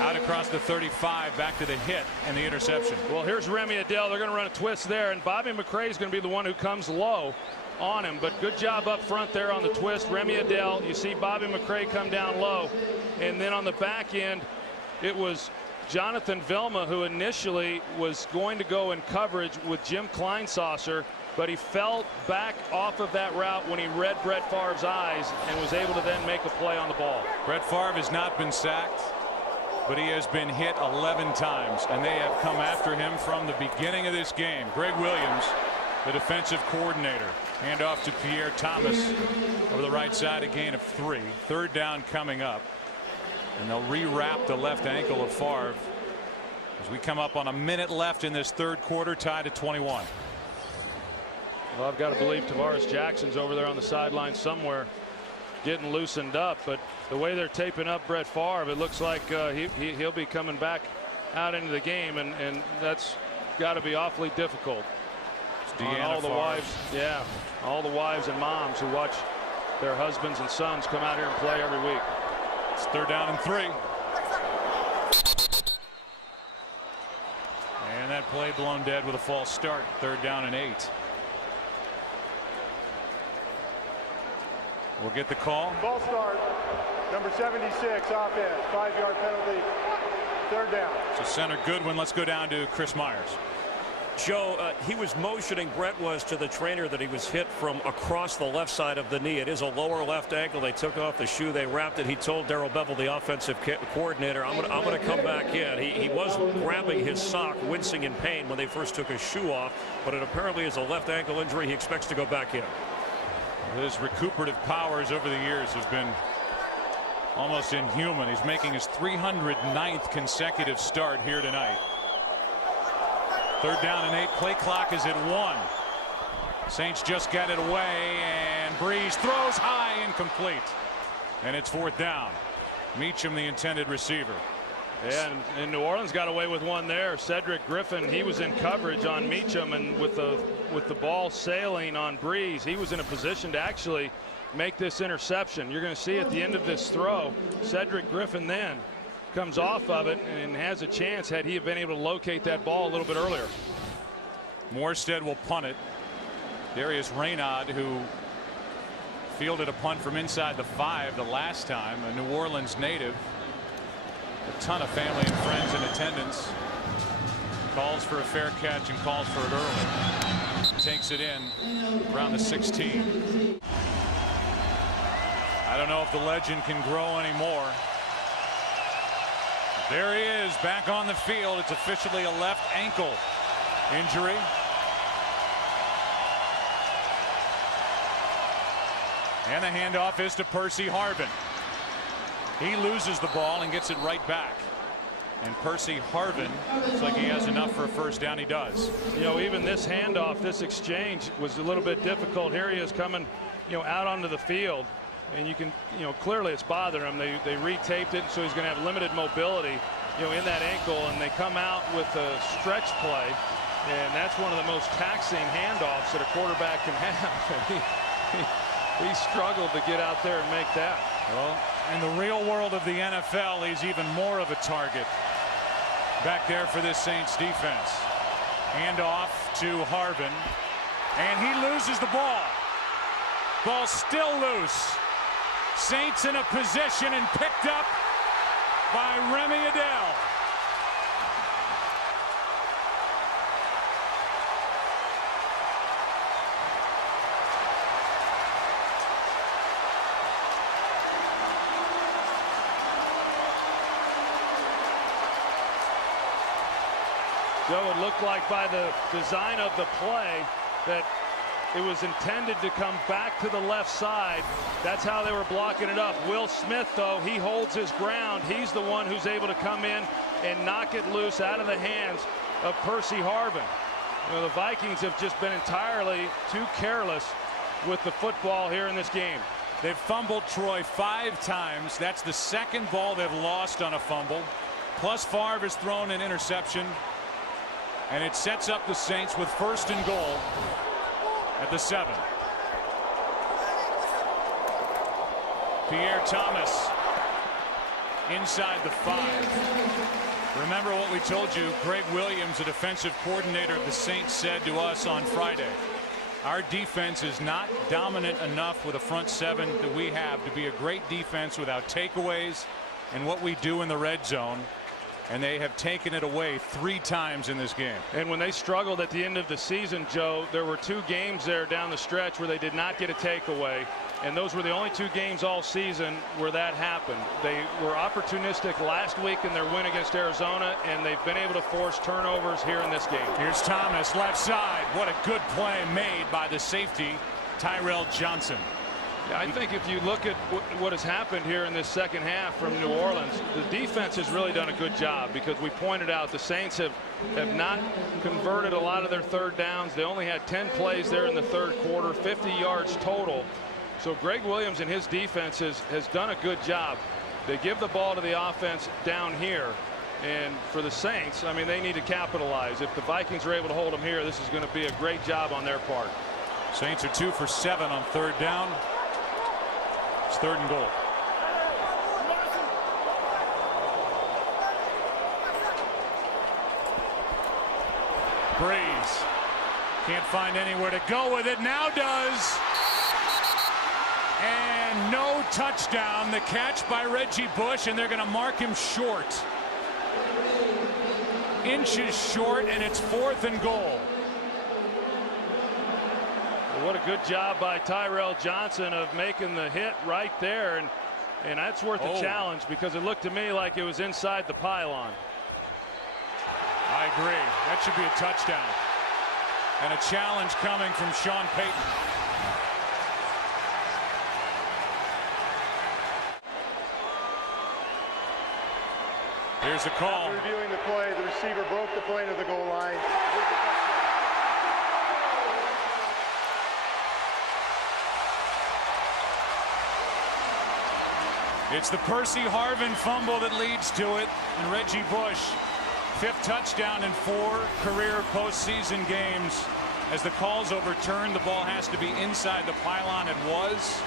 out across the 35, back to the hit and the interception. Well, here's Remy Adele. They're going to run a twist there, and Bobby McCray is going to be the one who comes low on him, but good job up front there on the twist. Remy Adele, you see Bobby McCray come down low, and then on the back end it was Jonathan Vilma who initially was going to go in coverage with Jim Kleinsasser, but he fell back off of that route when he read Brett Favre's eyes and was able to then make a play on the ball. Brett Favre has not been sacked, but he has been hit 11 times, and they have come after him from the beginning of this game. Greg Williams, the defensive coordinator. Handoff to Pierre Thomas over the right side, a gain of 3. 3rd down coming up. And they'll rewrap the left ankle of Favre as we come up on a minute left in this 3rd quarter, tied at 21. Well, I've got to believe Tavares Jackson's over there on the sideline somewhere getting loosened up, but the way they're taping up Brett Favre, it looks like he'll be coming back out into the game, and that's got to be awfully difficult on all the wives. Yeah, all the wives and moms who watch their husbands and sons come out here and play every week. It's 3rd down and 3. And that play blown dead with a false start. 3rd down and 8. We'll get the call. Ball start. Number 76, offense. 5-yard penalty. 3rd down. So center Goodwin. Let's go down to Chris Myers. Joe, he was motioning, Brett was, to the trainer that he was hit from across the left side of the knee. It is a lower left ankle. They took off the shoe. They wrapped it. He told Darrell Bevel, the offensive coordinator, I'm going to come back in. He was grabbing his sock, wincing in pain when they first took his shoe off, but it apparently is a left ankle injury. He expects to go back in. His recuperative powers over the years have been almost inhuman. He's making his 309th consecutive start here tonight. 3rd down and 8. Play clock is at 1. Saints just got it away, and Breeze throws high, incomplete, and it's 4th down. Meacham, the intended receiver. Yeah, and New Orleans got away with one there. Cedric Griffin, he was in coverage on Meacham, and with the ball sailing on Breeze, he was in a position to actually make this interception. You're going to see at the end of this throw, Cedric Griffin then comes off of it and has a chance had he been able to locate that ball a little bit earlier. Morstead will punt it. Darius Raynaud, who fielded a punt from inside the 5 the last time, a New Orleans native. A ton of family and friends in attendance. Calls for a fair catch and calls for it early. Takes it in around the 16. I don't know if the legend can grow anymore. There he is, back on the field. It's officially a left ankle injury. And the handoff is to Percy Harvin. He loses the ball and gets it right back. And Percy Harvin looks like he has enough for a 1st down. He does. You know, even this handoff, this exchange was a little bit difficult. Here he is coming, out onto the field. And you can, clearly it's bothering him. They retaped it, so he's going to have limited mobility, in that ankle. And they come out with a stretch play, and that's one of the most taxing handoffs that a quarterback can have. He struggled to get out there and make that. Well, in the real world of the NFL, he's even more of a target back there for this Saints defense. Handoff to Harvin, and he loses the ball. Ball still loose. Saints in a position and picked up by Remy Adele. Joe, it looked like by the design of the play that it was intended to come back to the left side. That's how they were blocking it up. Will Smith, though, he holds his ground. He's the one who's able to come in and knock it loose out of the hands of Percy Harvin. The Vikings have just been entirely too careless with the football here in this game. They've fumbled Troy 5 times. That's the 2nd ball they've lost on a fumble. Plus Favre has thrown an interception. And it sets up the Saints with 1st and goal at the 7. Pierre Thomas inside the 5. Remember what we told you. Greg Williams, the defensive coordinator of the Saints, said to us on Friday. Our defense is not dominant enough with a front 7 that we have to be a great defense without takeaways and what we do in the red zone. And they have taken it away 3 times in this game. And when they struggled at the end of the season, Joe, there were 2 games there down the stretch where they did not get a takeaway. And those were the only 2 games all season where that happened. They were opportunistic last week in their win against Arizona, and they've been able to force turnovers here in this game. Here's Thomas, left side. What a good play made by the safety, Tyrell Johnson. Yeah, I think if you look at what has happened here in this second half from New Orleans, the defense has really done a good job, because we pointed out the Saints have not converted a lot of their third downs. They only had 10 plays there in the third quarter, 50 yards total. So Greg Williams and his defense has done a good job. They give the ball to the offense down here. And for the Saints, I mean, they need to capitalize. If the Vikings are able to hold them here, this is going to be a great job on their part. Saints are 2 for 7 on third down. It's 3rd and goal. Breeze can't find anywhere to go with it. Now does. And no touchdown. The catch by Reggie Bush, and they're going to mark him short. Inches short, and it's 4th and goal. Well, what a good job by Tyrell Johnson of making the hit right there, and that's worth a challenge, because it looked to me like it was inside the pylon. I agree. That should be a touchdown. And a challenge coming from Sean Payton. Here's the call. After reviewing the play, the receiver broke the plane of the goal line. It's the Percy Harvin fumble that leads to it, and Reggie Bush, 5th touchdown in 4 career postseason games. As the call's overturned, the ball has to be inside the pylon. It was,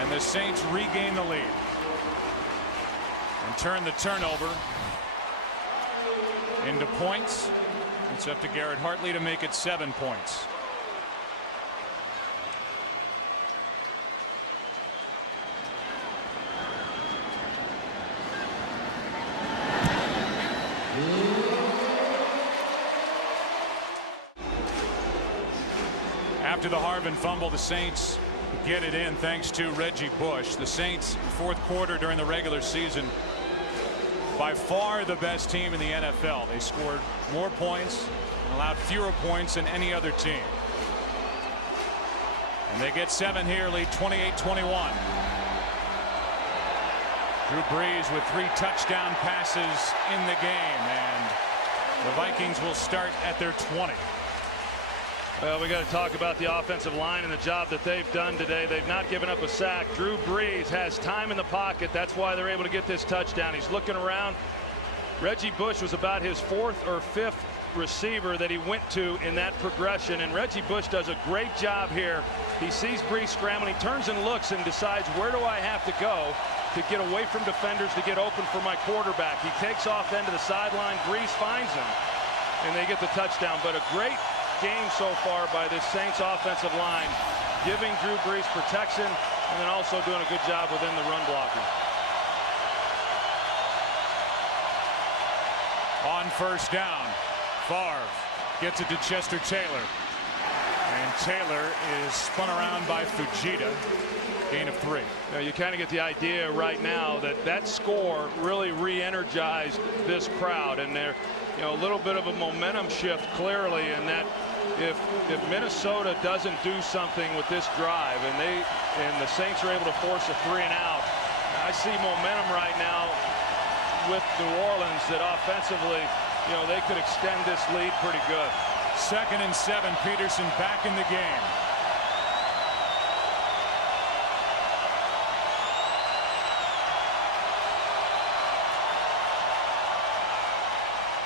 and the Saints regain the lead and turn the turnover into points. It's up to Garrett Hartley to make it 7 points. After the Harvin fumble, the Saints get it in thanks to Reggie Bush. The Saints, 4th quarter during the regular season, by far the best team in the NFL. They scored more points and allowed fewer points than any other team. And they get 7 here, lead 28-21. Drew Brees with 3 touchdown passes in the game, and the Vikings will start at their 20. Well, we got to talk about the offensive line and the job that they've done today. They've not given up a sack. Drew Brees has time in the pocket. That's why they're able to get this touchdown. He's looking around. Reggie Bush was about his 4th or 5th receiver that he went to in that progression, and Reggie Bush does a great job here. He sees Brees scrambling. He turns and looks and decides, where do I have to go to get away from defenders to get open for my quarterback? He takes off then to the sideline. Brees finds him, and they get the touchdown. But a great game so far by this Saints offensive line, giving Drew Brees protection and then also doing a good job within the run blocking. On first down, Favre gets it to Chester Taylor, and Taylor is spun around by Fujita. Gain of 3. Now you kind of get the idea right now that that score really re-energized this crowd, and they're, you know, a little bit of a momentum shift clearly, and that if Minnesota doesn't do something with this drive and the Saints are able to force a 3 and out, I see momentum right now with New Orleans that offensively, you know, they could extend this lead pretty good. 2nd and 7. Peterson back in the game.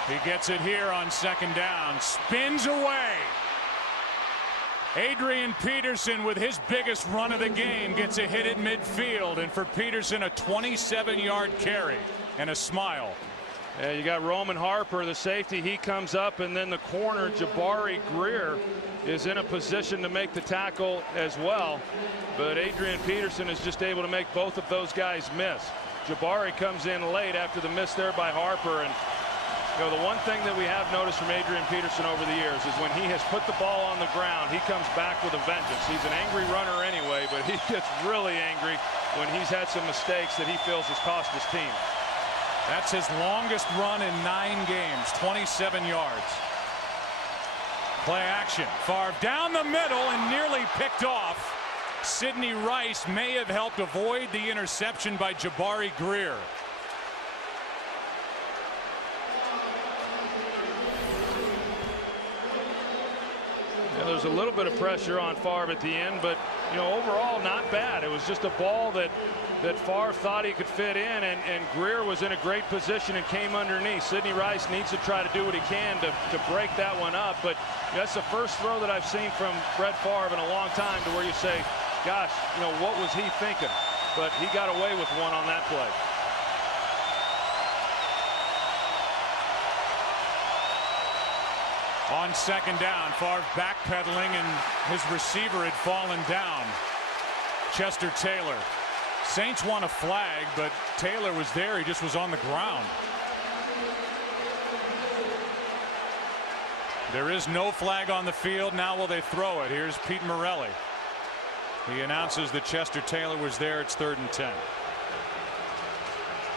He gets it here on 2nd down. Spins away. Adrian Peterson with his biggest run of the game gets a hit at midfield, and for Peterson a 27-yard carry and a smile. Yeah, you got Roman Harper, the safety. He comes up, and then the corner Jabari Greer is in a position to make the tackle as well. But Adrian Peterson is just able to make both of those guys miss. Jabari comes in late after the miss there by Harper, and you know, the one thing that we have noticed from Adrian Peterson over the years is when he has put the ball on the ground, he comes back with a vengeance. He's an angry runner anyway, but he gets really angry when he's had some mistakes that he feels has cost his team. That's his longest run in 9 games, 27 yards. Play action. Favre down the middle and nearly picked off Sidney Rice may have helped avoid the interception by Jabari Greer. Yeah, there's a little bit of pressure on Favre at the end, but overall not bad. It was just a ball that Favre thought he could fit in, and Greer was in a great position and came underneath. Sidney Rice needs to try to do what he can to break that one up, but that's the first throw that I've seen from Brett Favre in a long time to where you say, gosh, what was he thinking? But he got away with one on that play. On second down, Favre backpedaling, and his receiver had fallen down. Chester Taylor. Saints want a flag, but Taylor was there. He just was on the ground. There is no flag on the field. Now will they throw it? Here's Pete Morelli. He announces that Chester Taylor was there. It's 3rd and 10.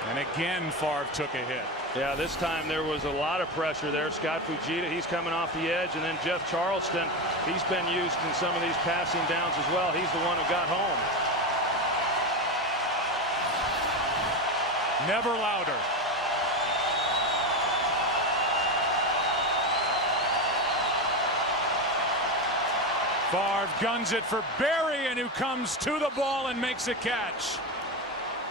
And again, Favre took a hit. Yeah, this time there was a lot of pressure there. Scott Fujita, he's coming off the edge, and then Jeff Charleston, he's been used in some of these passing downs as well. He's the one who got home. Never louder. Favre guns it for Berrien, who comes to the ball and makes a catch.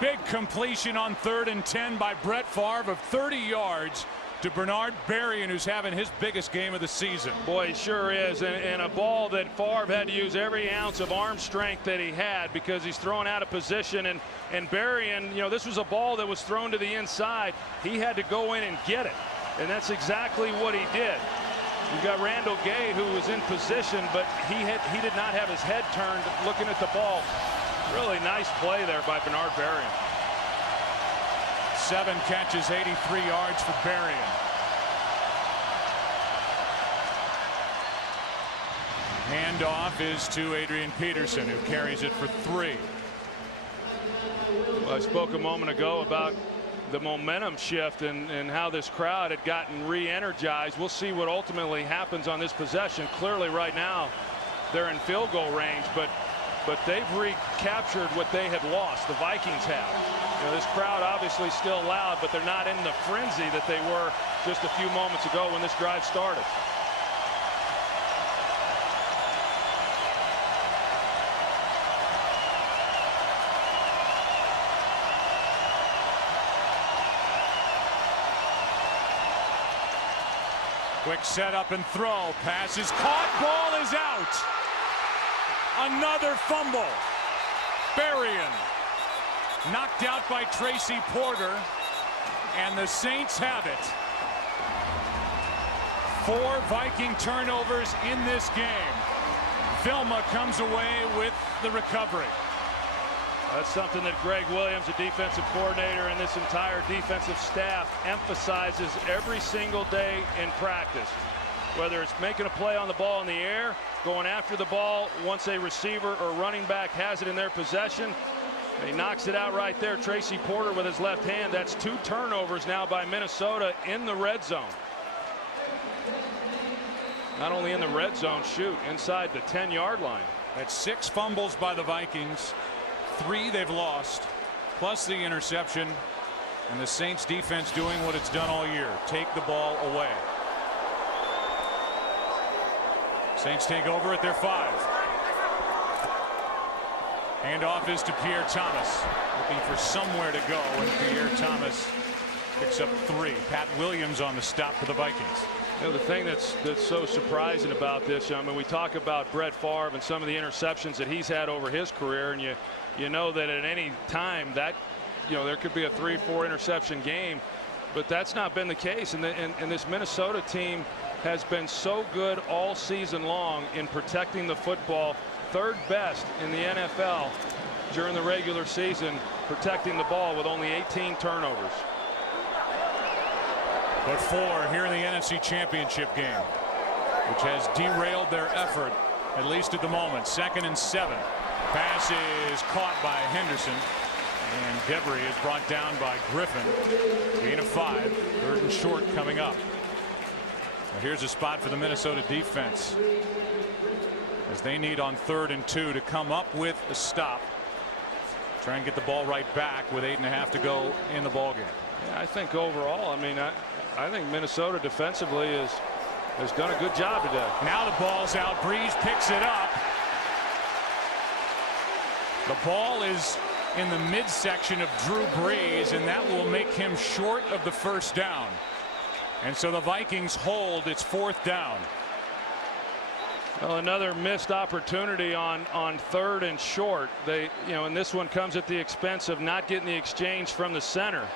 Big completion on 3rd and 10 by Brett Favre of 30 yards to Bernard Berrien, who's having his biggest game of the season. Boy, he sure is, and a ball that Favre had to use every ounce of arm strength that he had because he's thrown out of position, and Berrien, this was a ball that was thrown to the inside. He had to go in and get it, and that's exactly what he did. You've got Randall Gay, who was in position, but he did not have his head turned looking at the ball. Really nice play there by Bernard Berrien. 7 catches, 83 yards for Berrien. Handoff is to Adrian Peterson, who carries it for 3. Well, I spoke a moment ago about the momentum shift and how this crowd had gotten re-energized. We'll see what ultimately happens on this possession. Clearly right now they're in field goal range, but they've recaptured what they had lost. The Vikings have. This crowd obviously still loud, but they're not in the frenzy that they were just a few moments ago when this drive started. Quick setup and throw. Pass is caught. Ball is out. Another fumble. Berrien knocked out by Tracy Porter, and the Saints have it. 4 Viking turnovers in this game. Vilma comes away with the recovery. That's something that Greg Williams, the defensive coordinator, and this entire defensive staff emphasizes every single day in practice. Whether it's making a play on the ball in the air, going after the ball once a receiver or running back has it in their possession. He knocks it out right there. Tracy Porter with his left hand. That's 2 turnovers now by Minnesota in the red zone. Not only in the red zone, shoot, inside the 10-yard line. That's 6 fumbles by the Vikings. 3 they've lost, plus the interception, and the Saints defense doing what it's done all year. Take the ball away. Saints take over at their 5. Handoff is to Pierre Thomas, looking for somewhere to go, and Pierre Thomas picks up 3. Pat Williams on the stop for the Vikings. The thing that's so surprising about this, I mean, we talk about Brett Favre and some of the interceptions that he's had over his career, and you know that at any time that there could be a 3-4 interception game, but that's not been the case. And this Minnesota team has been so good all season long in protecting the football. 3rd best in the NFL during the regular season, protecting the ball with only 18 turnovers. But 4 here in the NFC Championship game, which has derailed their effort, at least at the moment. 2nd and 7. Pass is caught by Henderson, and Debris is brought down by Griffin. Gain of 5. 3rd and short coming up. Now here's a spot for the Minnesota defense. as they need on 3rd and 2 to come up with a stop. Try and get the ball right back with 8.5 to go in the ball game. Yeah, I think overall, I mean, I think Minnesota defensively has done a good job today. Now the ball's out. Breeze picks it up. The ball is in the midsection of Drew Brees, and that will make him short of the first down. And so the Vikings hold. It's 4th down. Well, another missed opportunity on 3rd and short. They, and this one comes at the expense of not getting the exchange from the center.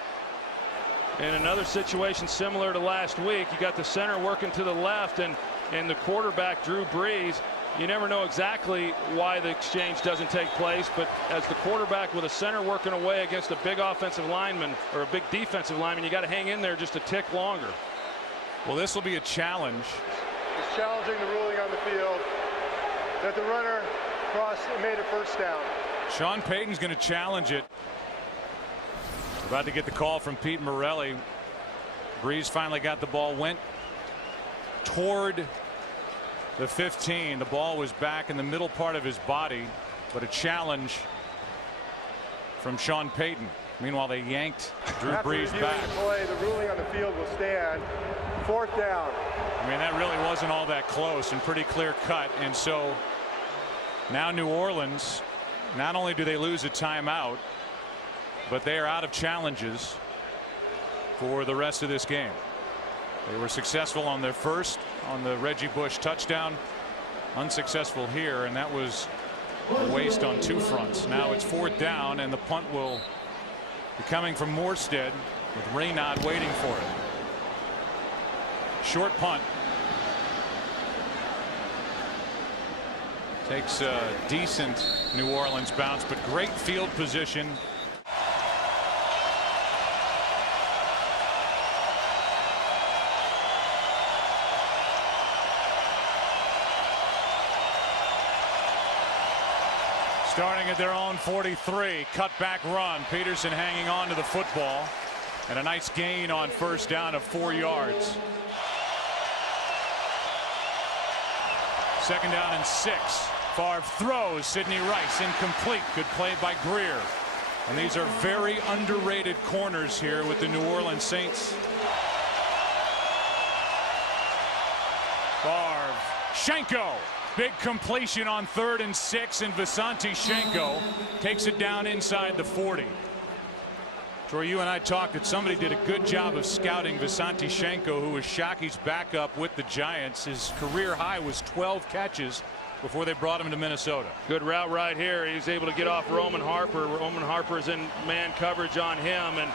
In another situation similar to last week, you got the center working to the left, and the quarterback Drew Brees. You never know exactly why the exchange doesn't take place, but as the quarterback with a center working away against a big offensive lineman or a big defensive lineman, you got to hang in there just a tick longer. Well, this will be a challenge. He's challenging the ruling on the field that the runner crossed and made a first down. Sean Payton's going to challenge it. About to get the call from Pete Morelli. Breeze finally got the ball, went toward the 15. The ball was back in the middle part of his body, but a challenge from Sean Payton. Meanwhile, they yanked Drew Brees back. The ruling on the field will stand. 4th down. I mean, that really wasn't all that close and pretty clear cut. And so now New Orleans, not only do they lose a timeout, but they are out of challenges for the rest of this game. They were successful on their first on the Reggie Bush touchdown, unsuccessful here, and that was a waste on 2 fronts. Now it's 4th down, and the punt will be coming from Morstead with Raynaud waiting for it. Short punt. Takes a decent New Orleans bounce, but great field position. Starting at their own 43, cutback run. Peterson hanging on to the football, and a nice gain on first down of 4 yards. 2nd down and 6. Favre throws. Sidney Rice incomplete. Good play by Greer. And these are very underrated corners here with the New Orleans Saints. Favre, Schenko. Big completion on 3rd and 6, and Visanthe Schenko takes it down inside the 40. Troy, you and I talked that somebody did a good job of scouting Visanthe Schenko, who was Shockey's backup with the Giants. His career high was 12 catches before they brought him to Minnesota. Good route right here. He was able to get off Roman Harper. Roman Harper's in man coverage on him, and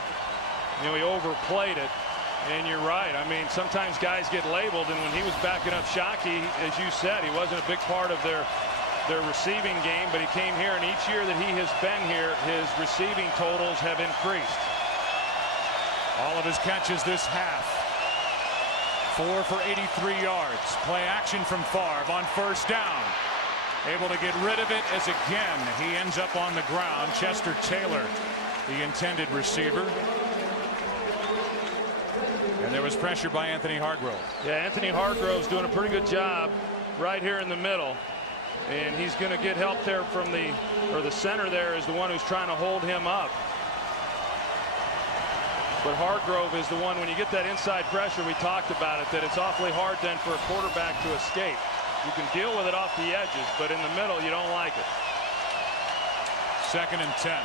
he overplayed it. And you're right. I mean, sometimes guys get labeled, and when he was backing up Shockey, as you said, he wasn't a big part of their receiving game, but he came here, and each year that he has been here, his receiving totals have increased. All of his catches this half. 4 for 83 yards. Play action from Favre on first down. Able to get rid of it as again he ends up on the ground. Chester Taylor, the intended receiver. And there was pressure by Anthony Hargrove. Yeah, Anthony Hargrove's doing a pretty good job right here in the middle. And he's going to get help there from the center there is the one who's trying to hold him up. But Hargrove is the one, when you get that inside pressure, we talked about it, that it's awfully hard then for a quarterback to escape. You can deal with it off the edges, but in the middle, you don't like it. 2nd and 10.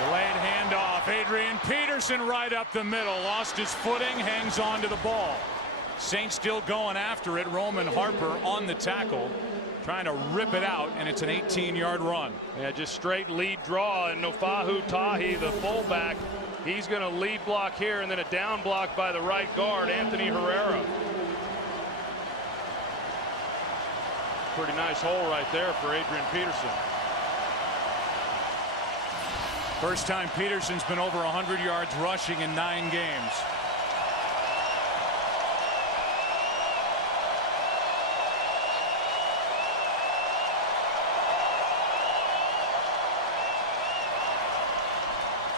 Delayed handoff. Adrian Peterson right up the middle. Lost his footing. Hangs on to the ball. Saints still going after it. Roman Harper on the tackle, trying to rip it out, and it's an 18-yard run. Yeah, just straight lead draw, and Nofahu Tahi, the fullback, he's going to lead block here, and then a down block by the right guard, Anthony Herrera. Pretty nice hole right there for Adrian Peterson. First time Peterson's been over 100 yards rushing in 9 games.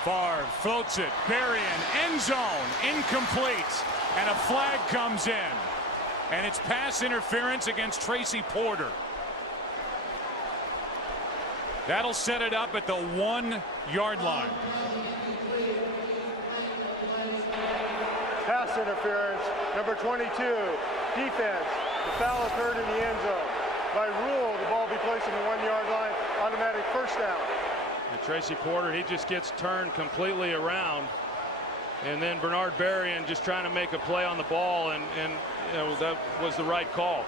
Favre floats it. Berrien, end zone, incomplete. And a flag comes in. And it's pass interference against Tracy Porter. That'll set it up at the 1-yard line. Pass interference, number 22, defense. The foul occurred in the end zone. By rule, the ball be placed on the 1-yard line, automatic first down. And Tracy Porter, he just gets turned completely around. And then Bernard Berrien just trying to make a play on the ball, and you know, that was the right call.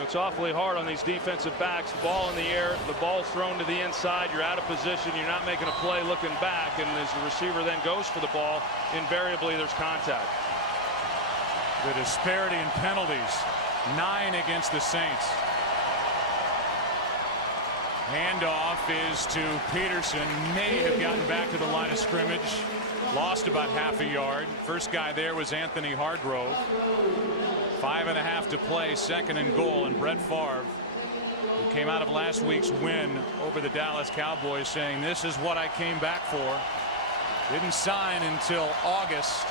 It's awfully hard on these defensive backs. The ball in the air, the ball's thrown to the inside, you're out of position, you're not making a play looking back, and as the receiver then goes for the ball, invariably there's contact. The disparity in penalties, 9 against the Saints. Handoff is to Peterson. May have gotten back to the line of scrimmage. Lost about half a yard. First guy there was Anthony Hargrove. 5.5 to play, 2nd and goal, and Brett Favre, who came out of last week's win over the Dallas Cowboys, saying this is what I came back for. Didn't sign until August.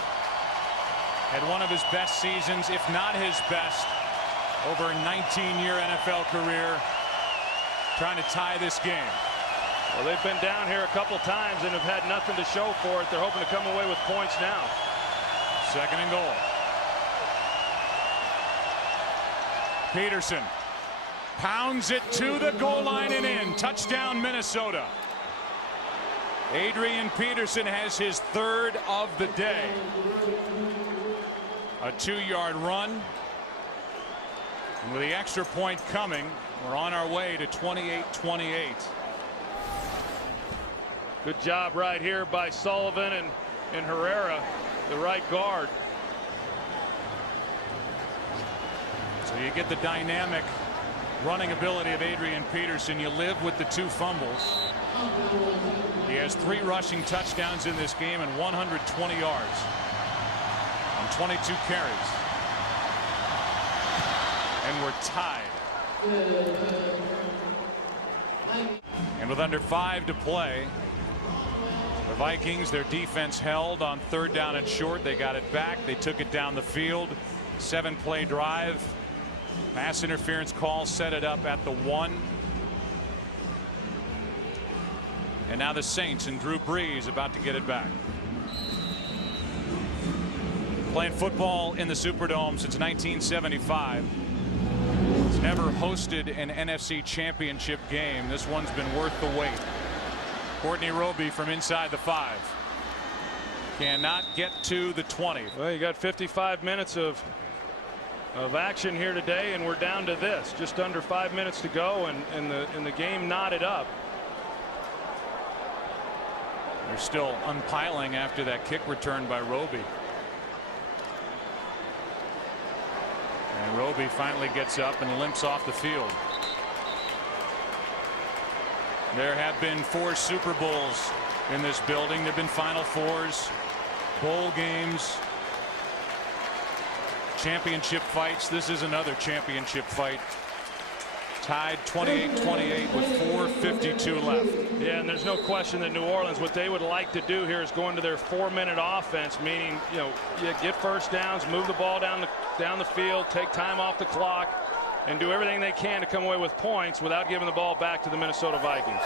Had one of his best seasons, if not his best, over a 19-year NFL career, trying to tie this game. Well, they've been down here a couple times and have had nothing to show for it. They're hoping to come away with points now. 2nd and goal. Peterson pounds it to the goal line and in. Touchdown, Minnesota. Adrian Peterson has his 3rd of the day. A 2-yard run. And with the extra point coming, we're on our way to 28-28. Good job right here by Sullivan and Herrera, the right guard. So you get the dynamic running ability of Adrian Peterson. You live with the 2 fumbles. He has 3 rushing touchdowns in this game and 120 yards on 22 carries. And we're tied. And with under 5 to play, the Vikings, their defense held on 3rd down and short. They got it back. They took it down the field. 7-play drive. Pass interference call set it up at the 1. And now the Saints and Drew Brees about to get it back. Playing football in the Superdome since 1975. It's never hosted an NFC championship game. This one's been worth the wait. Courtney Roby from inside the 5. Cannot get to the 20. Well, you got 55 minutes of action here today, and we're down to this. Just under 5 minutes to go, and the game knotted up. They're still unpiling after that kick return by Roby. And Roby finally gets up and limps off the field. There have been 4 Super Bowls in this building. There have been Final Fours, bowl games, championship fights. This is another championship fight. Tied 28-28 with 4:52 left. Yeah, and there's no question that New Orleans, what they would like to do here is go into their 4-minute offense, meaning, you know, you get first downs, move the ball down the field, take time off the clock, and do everything they can to come away with points without giving the ball back to the Minnesota Vikings.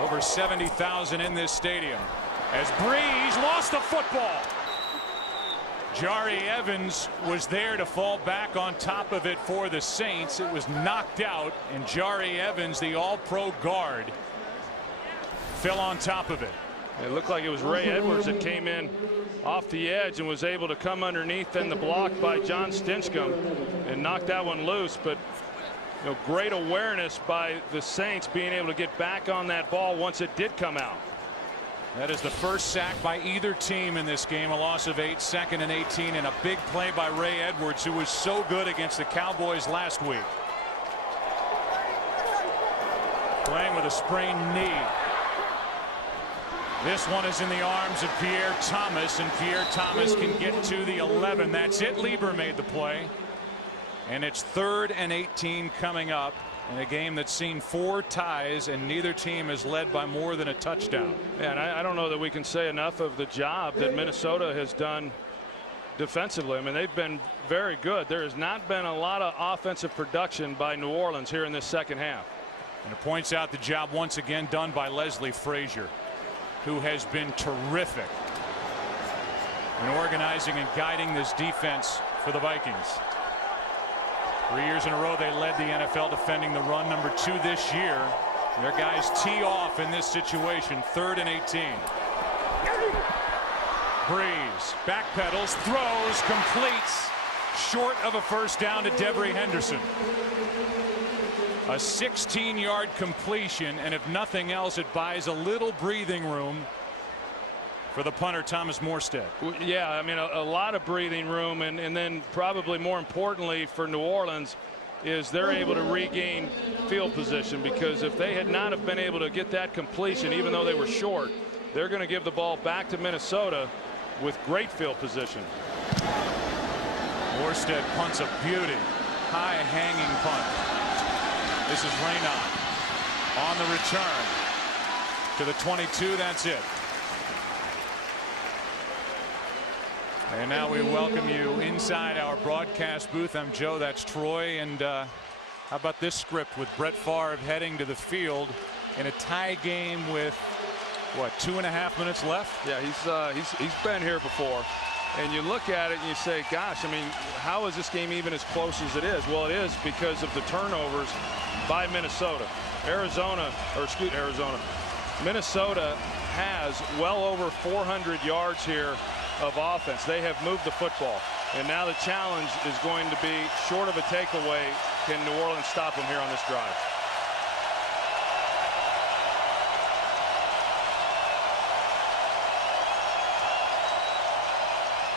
Over 70,000 in this stadium as Brees lost the football. Jari Evans was there to fall back on top of it for the Saints. It was knocked out, and Jari Evans, the all-pro guard, fell on top of it. It looked like it was Ray Edwards that came in off the edge and was able to come underneath in the block by John Stinchcomb and knock that one loose. But you know, great awareness by the Saints being able to get back on that ball once it did come out. That is the first sack by either team in this game. A loss of 8, 2nd and 18, and a big play by Ray Edwards, who was so good against the Cowboys last week. Playing with a sprained knee. This one is in the arms of Pierre Thomas, and Pierre Thomas can get to the 11. That's it. Lieber made the play. And it's 3rd and 18 coming up in a game that's seen 4 ties, and neither team has led by more than a touchdown. Yeah, and I don't know that we can say enough of the job that Minnesota has done defensively. I mean, they've been very good. There has not been a lot of offensive production by New Orleans here in this second half. And it points out the job once again done by Leslie Frazier, who has been terrific in organizing and guiding this defense for the Vikings. 3 years in a row they led the NFL defending the run, number 2 this year. Their guys tee off in this situation, 3rd and 18. Breeze backpedals, throws, completes, short of a first down to Devery Henderson. A 16-yard completion, and if nothing else, it buys a little breathing room for the punter, Thomas Morstead. Yeah, I mean, a lot of breathing room, and then probably more importantly for New Orleans is they're able to regain field position, because if they had not have been able to get that completion, even though they were short, they're going to give the ball back to Minnesota with great field position. Morstead punts a beauty, high hanging punt. This is Reynaud on the return to the 22. That's it. And now we welcome you inside our broadcast booth. I'm Joe, that's Troy, and how about this script with Brett Favre heading to the field in a tie game with what, 2.5 minutes left? Yeah, he's been here before, and you look at it and you say, gosh, I mean, how is this game even as close as it is? Well, it is because of the turnovers by Minnesota. Minnesota has well over 400 yards here of offense. They have moved the football, and now the challenge is going to be, short of a takeaway, can New Orleans stop them here on this drive?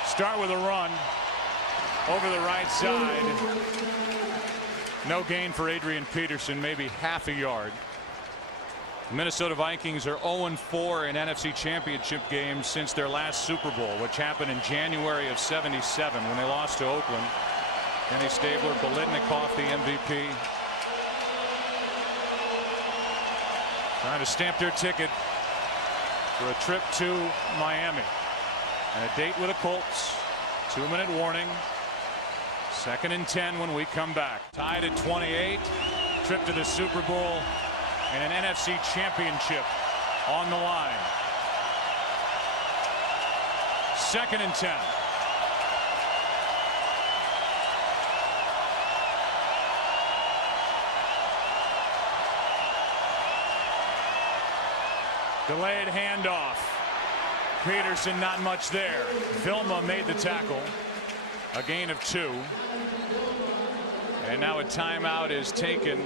Start with a run over the right side. No gain for Adrian Peterson, maybe half a yard. The Minnesota Vikings are 0-4 in NFC Championship games since their last Super Bowl, which happened in January of '77 when they lost to Oakland. Kenny Stabler, Biletnikoff, the MVP. Trying to stamp their ticket for a trip to Miami. And a date with the Colts. 2-minute warning. 2nd and 10 when we come back. Tied at 28. Trip to the Super Bowl and an NFC Championship on the line. 2nd and 10. Delayed handoff. Peterson not much there. Vilma made the tackle. A gain of 2. And now a timeout is taken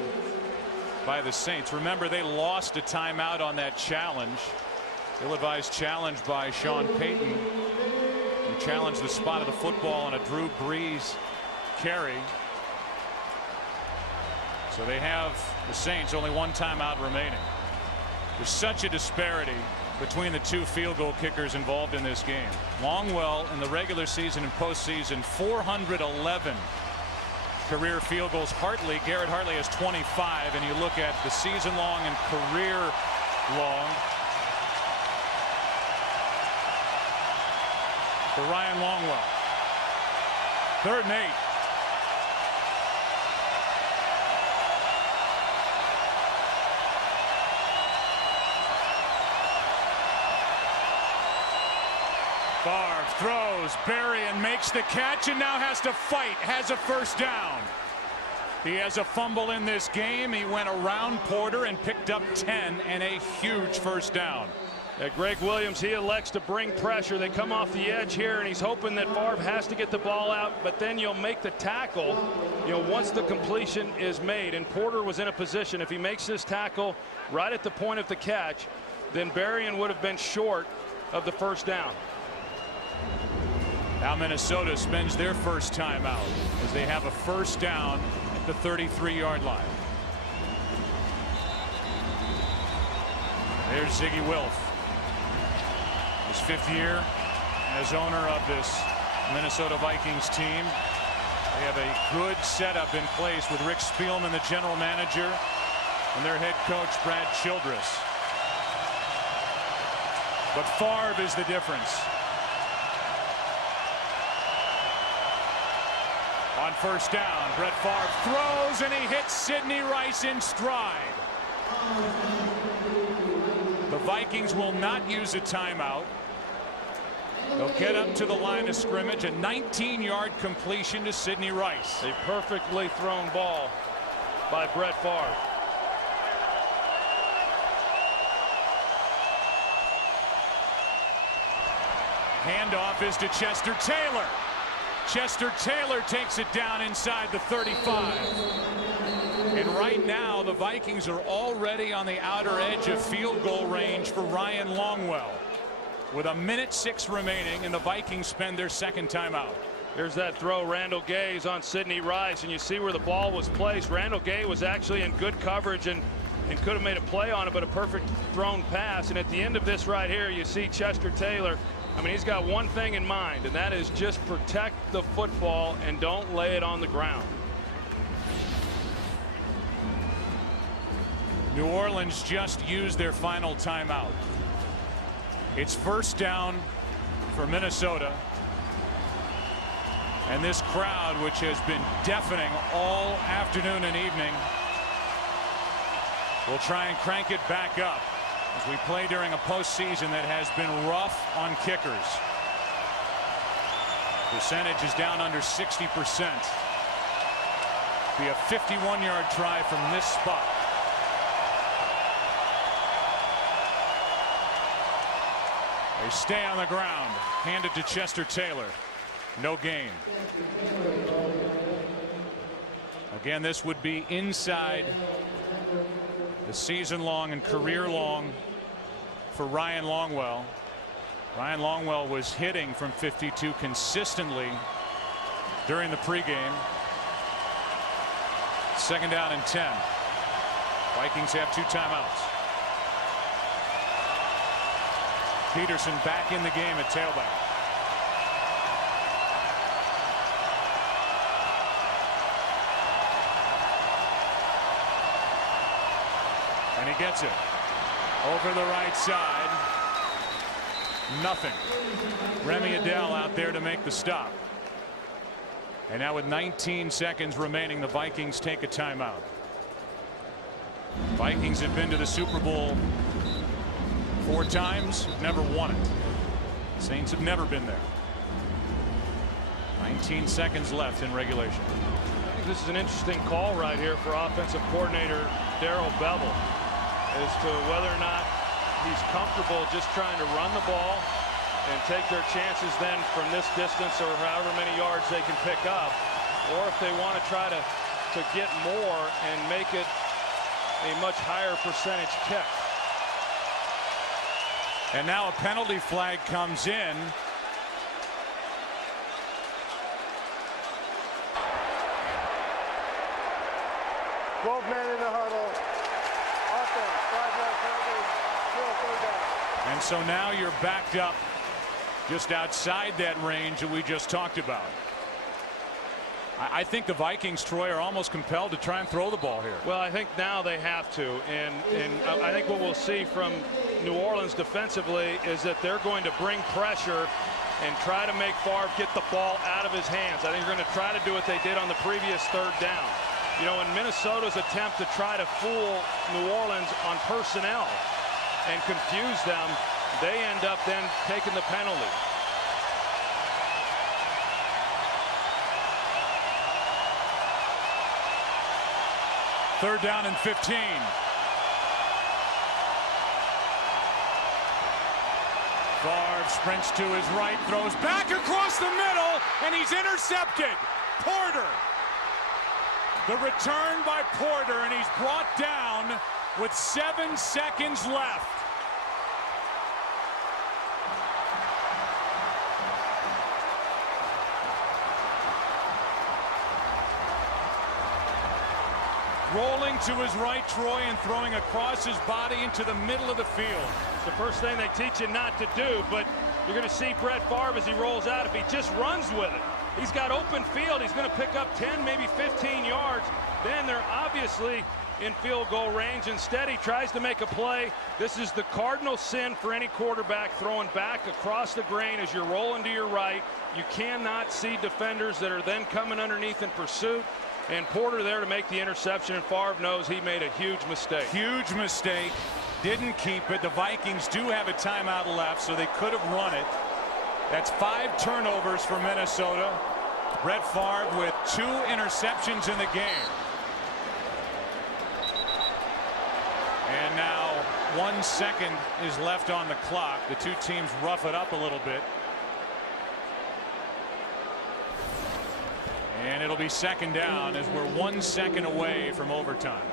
by the Saints. Remember, they lost a timeout on that challenge. Ill-advised challenge by Sean Payton. He challenged the spot of the football on a Drew Brees carry. So they have, the Saints, only 1 timeout remaining. There's such a disparity between the 2 field goal kickers involved in this game. Longwell in the regular season and postseason, 411 career field goals. Garrett Hartley has 25, and you look at the season long and career long for Ryan Longwell. 3rd and 8. Favre throws, Berrien makes the catch and now has to fight, has a first down. He has a fumble in this game. He went around Porter and picked up 10 and a huge first down. Greg Williams, he elects to bring pressure. They come off the edge here, and he's hoping that Favre has to get the ball out, but then you'll make the tackle, once the completion is made. And Porter was in a position, if he makes this tackle right at the point of the catch, then Berrien would have been short of the first down. Now Minnesota spends their first timeout as they have a first down at the 33-yard line. There's Ziggy Wilf. His 5th year as owner of this Minnesota Vikings team. They have a good setup in place with Rick Spielman, the general manager, and their head coach, Brad Childress. But Favre is the difference. On first down, Brett Favre throws, and he hits Sidney Rice in stride. The Vikings will not use a timeout. They'll get up to the line of scrimmage. A 19-yard completion to Sidney Rice. A perfectly thrown ball by Brett Favre. Handoff is to Chester Taylor. Chester Taylor takes it down inside the 35. And right now, the Vikings are already on the outer edge of field goal range for Ryan Longwell. With 1:06 remaining, and the Vikings spend their second timeout. Here's that throw. Randall Gay is on Sidney Rice, and you see where the ball was placed. Randall Gay was actually in good coverage and could have made a play on it, but a perfect thrown pass. And at the end of this right here, you see Chester Taylor. I mean, he's got one thing in mind, and that is just protect the football and don't lay it on the ground. New Orleans just used their final timeout. It's first down for Minnesota. And this crowd, which has been deafening all afternoon and evening, will try and crank it back up as we play during a postseason that has been rough on kickers. Percentage is down under 60%. Be a 51-yard try from this spot. They stay on the ground. Handed to Chester Taylor. No gain. Again, this would be inside the season-long and career-long for Ryan Longwell. Ryan Longwell was hitting from 52 consistently during the pregame. Second down and 10. Vikings have 2 timeouts. Peterson back in the game at tailback. And he gets it over the right side. Nothing. Remy Adele out there to make the stop. And now with 19 seconds remaining, the Vikings take a timeout. Vikings have been to the Super Bowl 4 times, never won it. Saints have never been there. 19 seconds left in regulation. I think this is an interesting call right here for offensive coordinator Darrell Bevell as to whether or not he's comfortable just trying to run the ball and take their chances then from this distance or however many yards they can pick up, or if they want to try to get more and make it a much higher percentage kick. And now a penalty flag comes in. Twelve men in the huddle. Offense, 5-yard penalty, still third down. And so now you're backed up just outside that range that we just talked about. I think the Vikings, Troy, are almost compelled to try and throw the ball here. Well, I think now they have to, and I think what we'll see from New Orleans defensively is that they're going to bring pressure and try to make Favre get the ball out of his hands. I think they're going to try to do what they did on the previous third down. You know, in Minnesota's attempt to try to fool New Orleans on personnel and confuse them, they end up then taking the penalty. Third down and 15. Favre sprints to his right, throws back across the middle, and he's intercepted. Porter. The return by Porter, and he's brought down with 7 seconds left. Rolling to his right, Troy, and throwing across his body into the middle of the field. It's the first thing they teach you not to do, but you're going to see Brett Favre as he rolls out. If he just runs with it, He's got open field. He's going to pick up 10, maybe 15 yards. Then they're obviously in field goal range. Instead, he tries to make a play. This is the cardinal sin for any quarterback, throwing back across the grain as you're rolling to your right. You cannot see defenders that are then coming underneath in pursuit. And Porter there to make the interception, and Favre knows he made a huge mistake. Huge mistake. Didn't keep it. The Vikings do have a timeout left, so they could have run it. That's 5 turnovers for Minnesota. Brett Favre with 2 interceptions in the game. And now 1 second is left on the clock. The two teams rough it up a little bit. And it'll be second down as we're 1 second away from overtime.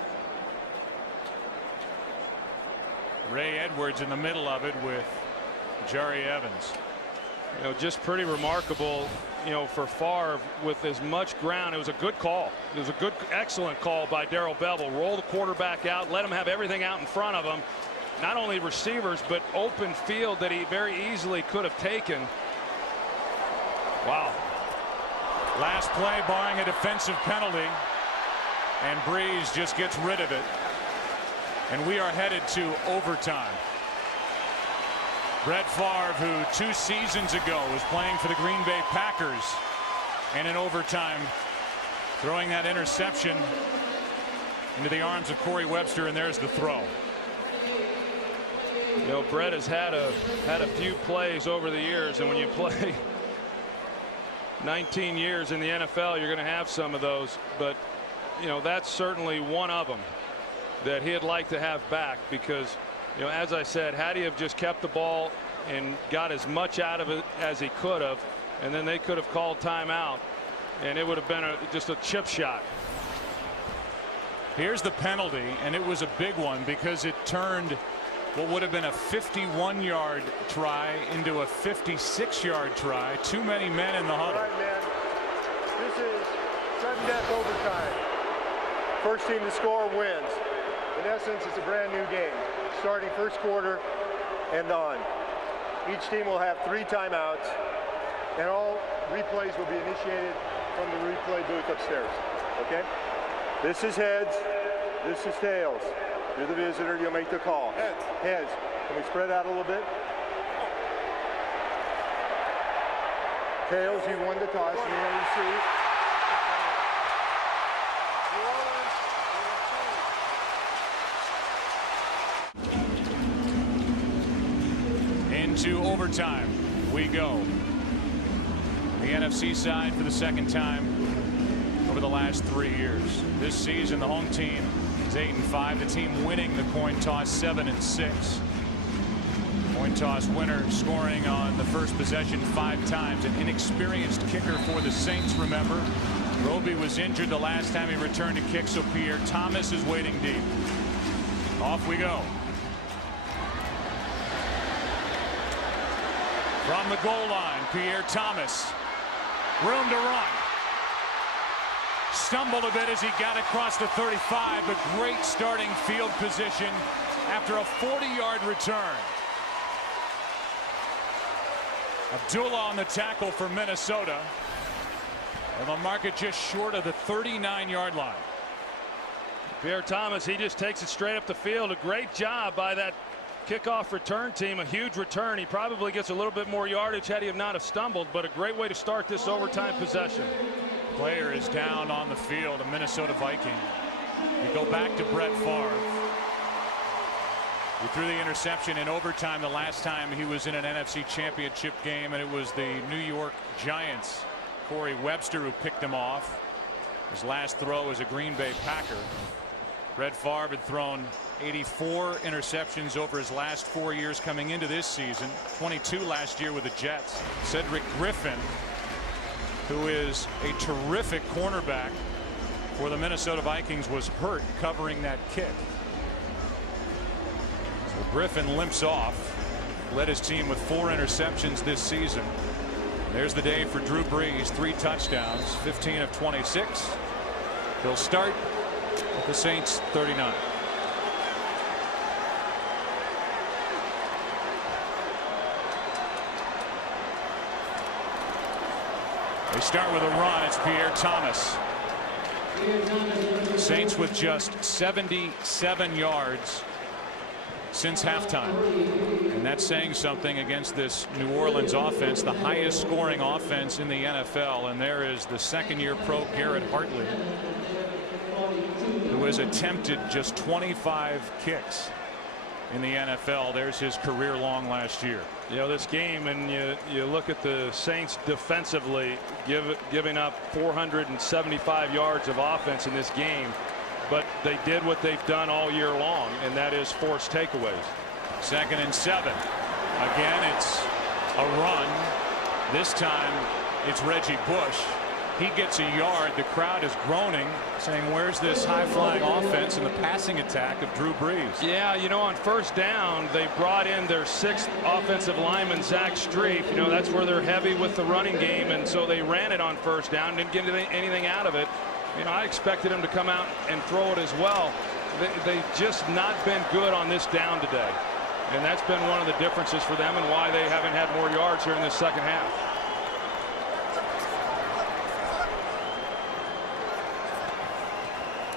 Ray Edwards in the middle of it with Jerry Evans. You know, just pretty remarkable, you know, for Favre with as much ground. It was a good call. It was a good, excellent call by Darrell Bevell. Roll the quarterback out, let him have everything out in front of him. Not only receivers, but open field that he very easily could have taken. Wow. Last play barring a defensive penalty, and Breeze just gets rid of it. And we are headed to overtime. Brett Favre, who 2 seasons ago was playing for the Green Bay Packers, and in overtime throwing that interception into the arms of Corey Webster, and there's the throw. You know, Brett has had a few plays over the years, and when you play 19 years in the NFL, you're going to have some of those. But you know, that's certainly one of them that he'd like to have back, because you know, as I said, had he have just kept the ball and got as much out of it as he could have, and then they could have called timeout, and it would have been just a chip shot. Here's the penalty, and it was a big one because it turned what would have been a 51-yard try into a 56-yard try. Too many men in the huddle. All right, man. This is sudden death overtime. First team to score wins. In essence, it's a brand new game, starting first quarter and on. Each team will have 3 timeouts, and all replays will be initiated from the replay booth upstairs. Okay? This is heads. This is tails. You're the visitor. You'll make the call. Heads. Heads. Can we spread out a little bit? Tails, you won the toss. You want to receive. Into overtime we go. The NFC side for the second time over the last 3 years. This season the home team is 8-5. The team winning the coin toss 7-6. Coin toss winner scoring on the first possession 5 times. An inexperienced kicker for the Saints, remember. Roby was injured the last time he returned to kick, so Pierre Thomas is waiting deep. Off we go. From the goal line, Pierre Thomas. Room to run. Stumbled a bit as he got across the 35, but great starting field position after a 40-yard return. Abdullah on the tackle for Minnesota. And they'll mark it just short of the 39-yard line. Pierre Thomas, he just takes it straight up the field. A great job by that kickoff return team. A huge return. He probably gets a little bit more yardage had he not have stumbled, but a great way to start this overtime possession. Player is down on the field, a Minnesota Viking. We go back to Brett Favre. He threw the interception in overtime the last time he was in an NFC championship game, and it was the New York Giants. Corey Webster who picked him off. His last throw as a Green Bay Packer. Brett Favre had thrown 84 interceptions over his last 4 years coming into this season. 22 last year with the Jets. Cedric Griffin, who is a terrific cornerback for the Minnesota Vikings, was hurt covering that kick. So Griffin limps off. Led his team with 4 interceptions this season. There's the day for Drew Brees. 3 touchdowns, 15 of 26. He'll start at the Saints 39. They start with a run. It's Pierre Thomas. Saints with just 77 yards since halftime, and that's saying something against this New Orleans offense, the highest scoring offense in the NFL. And there is the second-year pro Garrett Hartley, who has attempted just 25 kicks in the NFL. There's his career long last year. You know, this game, and you look at the Saints defensively, giving up 475 yards of offense in this game. But they did what they've done all year long, and that is force takeaways. 2nd and 7. Again, it's a run. This time it's Reggie Bush. He gets a yard. The crowd is groaning, saying, where's this high-flying offense and the passing attack of Drew Brees? Yeah, you know, on first down, they brought in their 6th offensive lineman, Zach Strief. You know, that's where they're heavy with the running game, and so they ran it on first down, didn't get anything out of it. You know, I expected him to come out and throw it as well. They've just not been good on this down today. And that's been one of the differences for them and why they haven't had more yards here in this second half.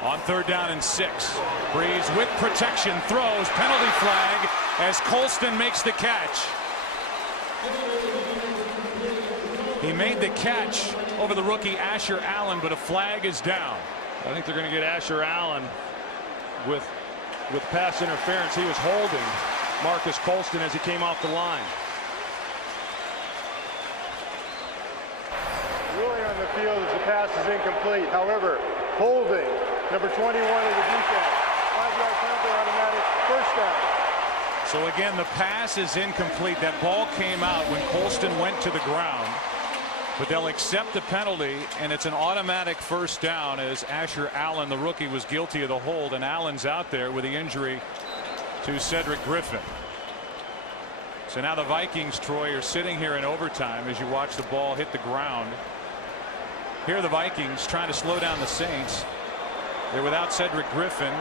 On 3rd down and 6. Brees with protection throws. Penalty flag as Colston makes the catch. He made the catch over the rookie Asher Allen, but a flag is down. I think they're going to get Asher Allen with pass interference. He was holding Marcus Colston as he came off the line. Ruling on the field as the pass is incomplete. However, holding number 21 of the defense. 5-yard penalty, automatic first down. So again, the pass is incomplete. That ball came out when Colston went to the ground. But they'll accept the penalty, and it's an automatic first down as Asher Allen, the rookie, was guilty of the hold, and Allen's out there with the injury to Cedric Griffin. So now the Vikings, Troy, are sitting here in overtime as you watch the ball hit the ground. Here are the Vikings trying to slow down the Saints. They're without Cedric Griffin,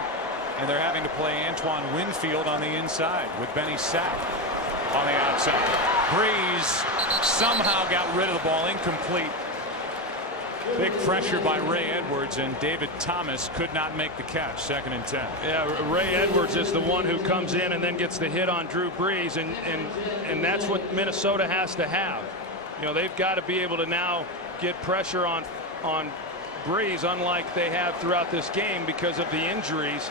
and they're having to play Antoine Winfield on the inside with Benny Sack on the outside. Brees somehow got rid of the ball, incomplete. Big pressure by Ray Edwards, and David Thomas could not make the catch. 2nd and 10. Yeah, Ray Edwards is the one who comes in and then gets the hit on Drew Brees, and that's what Minnesota has to have. You know, they've got to be able to now get pressure on Brees, unlike they have throughout this game because of the injuries,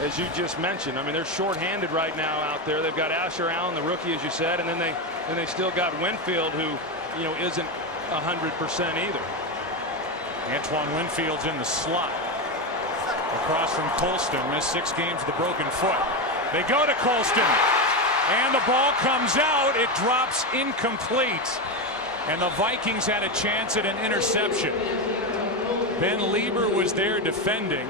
as you just mentioned. I mean, they're shorthanded right now out there. They've got Asher Allen, the rookie, as you said, and then they still got Winfield, who, you know, isn't 100% either. Antoine Winfield's in the slot across from Colston. Missed 6 games with a broken foot. They go to Colston, and the ball comes out. It drops incomplete, and the Vikings had a chance at an interception. Ben Lieber was there defending,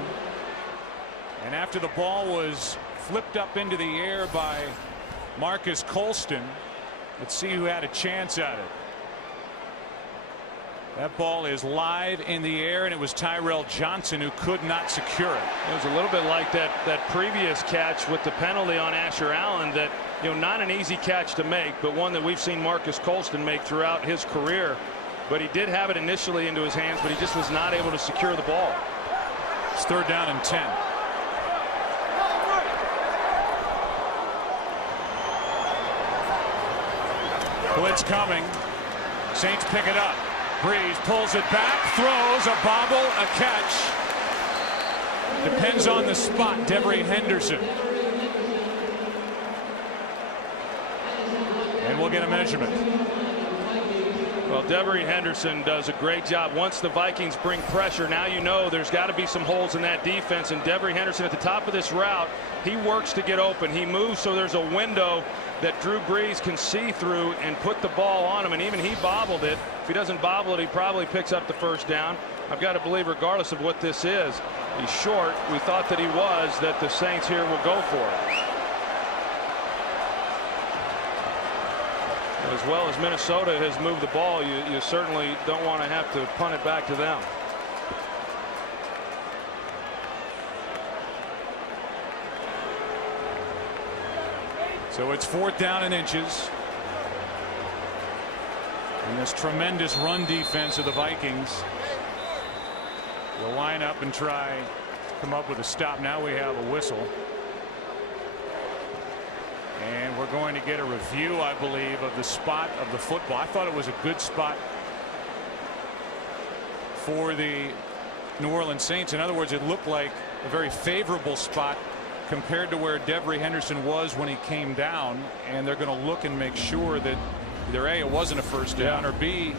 and after the ball was flipped up into the air by Marcus Colston, let's see who had a chance at it. That ball is live in the air, and it was Tyrell Johnson who could not secure it. It was a little bit like that previous catch with the penalty on Asher Allen, that, you know, not an easy catch to make, but one that we've seen Marcus Colston make throughout his career. But he did have it initially into his hands, but he just was not able to secure the ball. It's 3rd down and 10. Blitz coming. Saints pick it up. Brees pulls it back, throws a bobble, a catch. Depends on the spot. Devery Henderson. And we'll get a measurement. Well, Devery Henderson does a great job. Once the Vikings bring pressure, now you know there's got to be some holes in that defense. And Devery Henderson at the top of this route, he works to get open. He moves so there's a window that Drew Brees can see through and put the ball on him. And even he bobbled it. If he doesn't bobble it, he probably picks up the first down. I've got to believe, regardless of what this is, he's short. We thought that he was, that the Saints here will go for it. As well as Minnesota has moved the ball, you certainly don't want to have to punt it back to them. So it's 4th down and inches. And this tremendous run defense of the Vikings will line up and try to come up with a stop. Now we have a whistle. And we're going to get a review, I believe, of the spot of the football. I thought it was a good spot for the New Orleans Saints. In other words, it looked like a very favorable spot compared to where Devery Henderson was when he came down. And they're going to look and make sure that either A, it wasn't a first down, or B,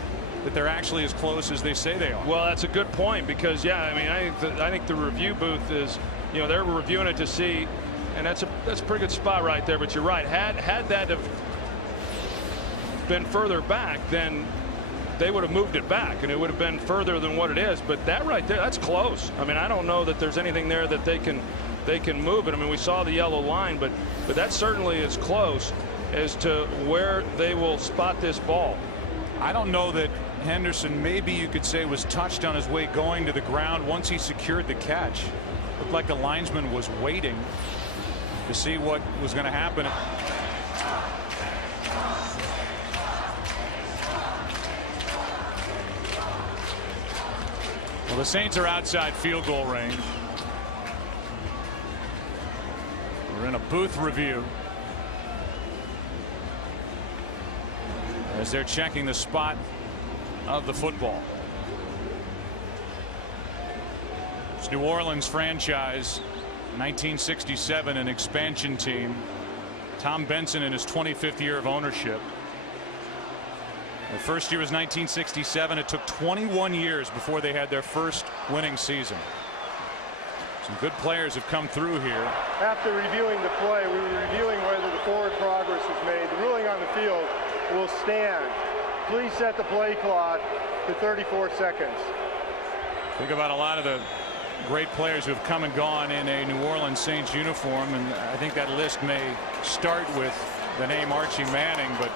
that they're actually as close as they say they are. Well, that's a good point, because, yeah, I mean, I think the review booth is, you know, they're reviewing it to see. And that's a pretty good spot right there. But you're right. Had that have been further back, then they would have moved it back, and it would have been further than what it is. But that right there, that's close. I mean, I don't know that there's anything there that they can move it. I mean, we saw the yellow line, but that certainly is close as to where they will spot this ball. I don't know that Henderson, maybe you could say, was touched on his way going to the ground once he secured the catch. Looked like the linesman was waiting to see what was going to happen. Well, the Saints are outside field goal range. We're in a booth review as they're checking the spot of the football. It's New Orleans franchise, 1967, an expansion team. Tom Benson in his 25th year of ownership. The first year was 1967. It took 21 years before they had their first winning season. Some good players have come through here. After reviewing the play, we were reviewing whether the forward progress was made. The ruling on the field will stand. Please set the play clock to 34 seconds. Think about a lot of the great players who have come and gone in a New Orleans Saints uniform, and I think that list may start with the name Archie Manning, but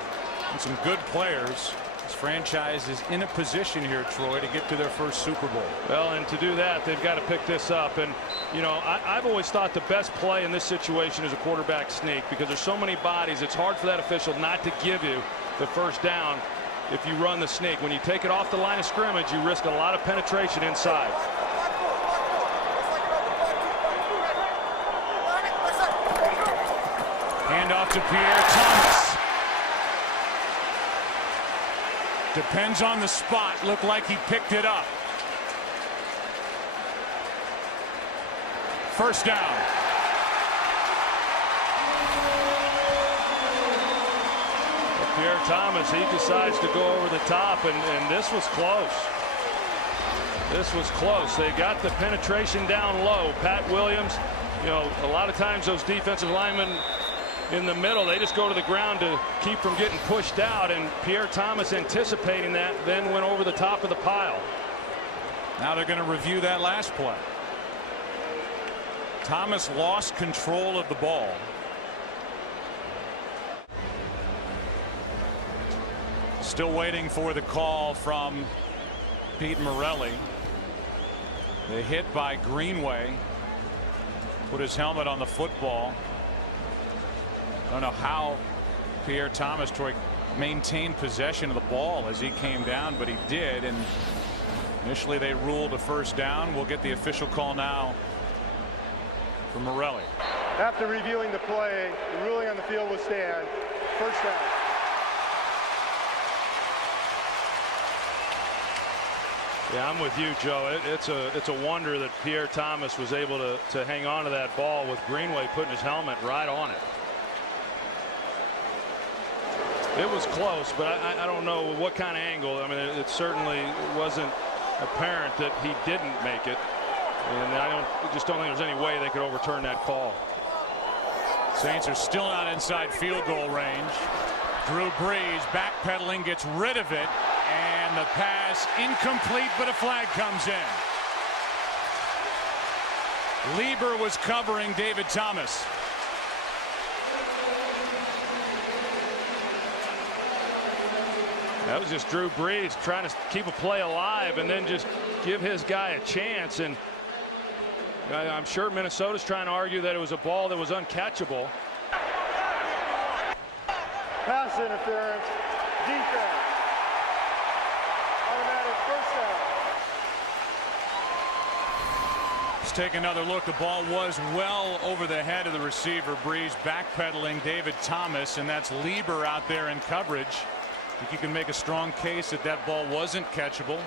some good players. This franchise is in a position here, Troy, to get to their first Super Bowl. Well, and to do that, they've got to pick this up. And, you know, I've always thought the best play in this situation is a quarterback sneak, because there's so many bodies. It's hard for that official not to give you the first down if you run the sneak. When you take it off the line of scrimmage, you risk a lot of penetration inside. Handoff to Pierre Thomas. Depends on the spot. Looked like he picked it up. First down. Pierre Thomas, he decides to go over the top, and this was close. This was close. They got the penetration down low. Pat Williams, you know, a lot of times those defensive linemen in the middle, they just go to the ground to keep from getting pushed out, and Pierre Thomas, anticipating that, then went over the top of the pile. Now they're going to review that last play. Thomas lost control of the ball. Still waiting for the call from Pete Morelli. The hit by Greenway put his helmet on the football. I don't know how Pierre Thomas, Troy, maintained possession of the ball as he came down, but he did. And initially they ruled a first down. We'll get the official call now from Morelli. After reviewing the play, the ruling on the field will stand. First down. Yeah, I'm with you, Joe. It's a wonder that Pierre Thomas was able to hang on to that ball with Greenway putting his helmet right on it. It was close, but I don't know what kind of angle. I mean, it certainly wasn't apparent that he didn't make it, and I just don't think there's any way they could overturn that call. Saints are still not inside field goal range. Drew Brees backpedaling, gets rid of it, and the pass incomplete, but a flag comes in. Lieber was covering David Thomas. That was just Drew Brees trying to keep a play alive and then just give his guy a chance. And I'm sure Minnesota's trying to argue that it was a ball that was uncatchable. Pass interference, defense. Let's take another look. The ball was well over the head of the receiver. Breeze backpedaling David Thomas, and that's Lieber out there in coverage. I think you can make a strong case that that ball wasn't catchable.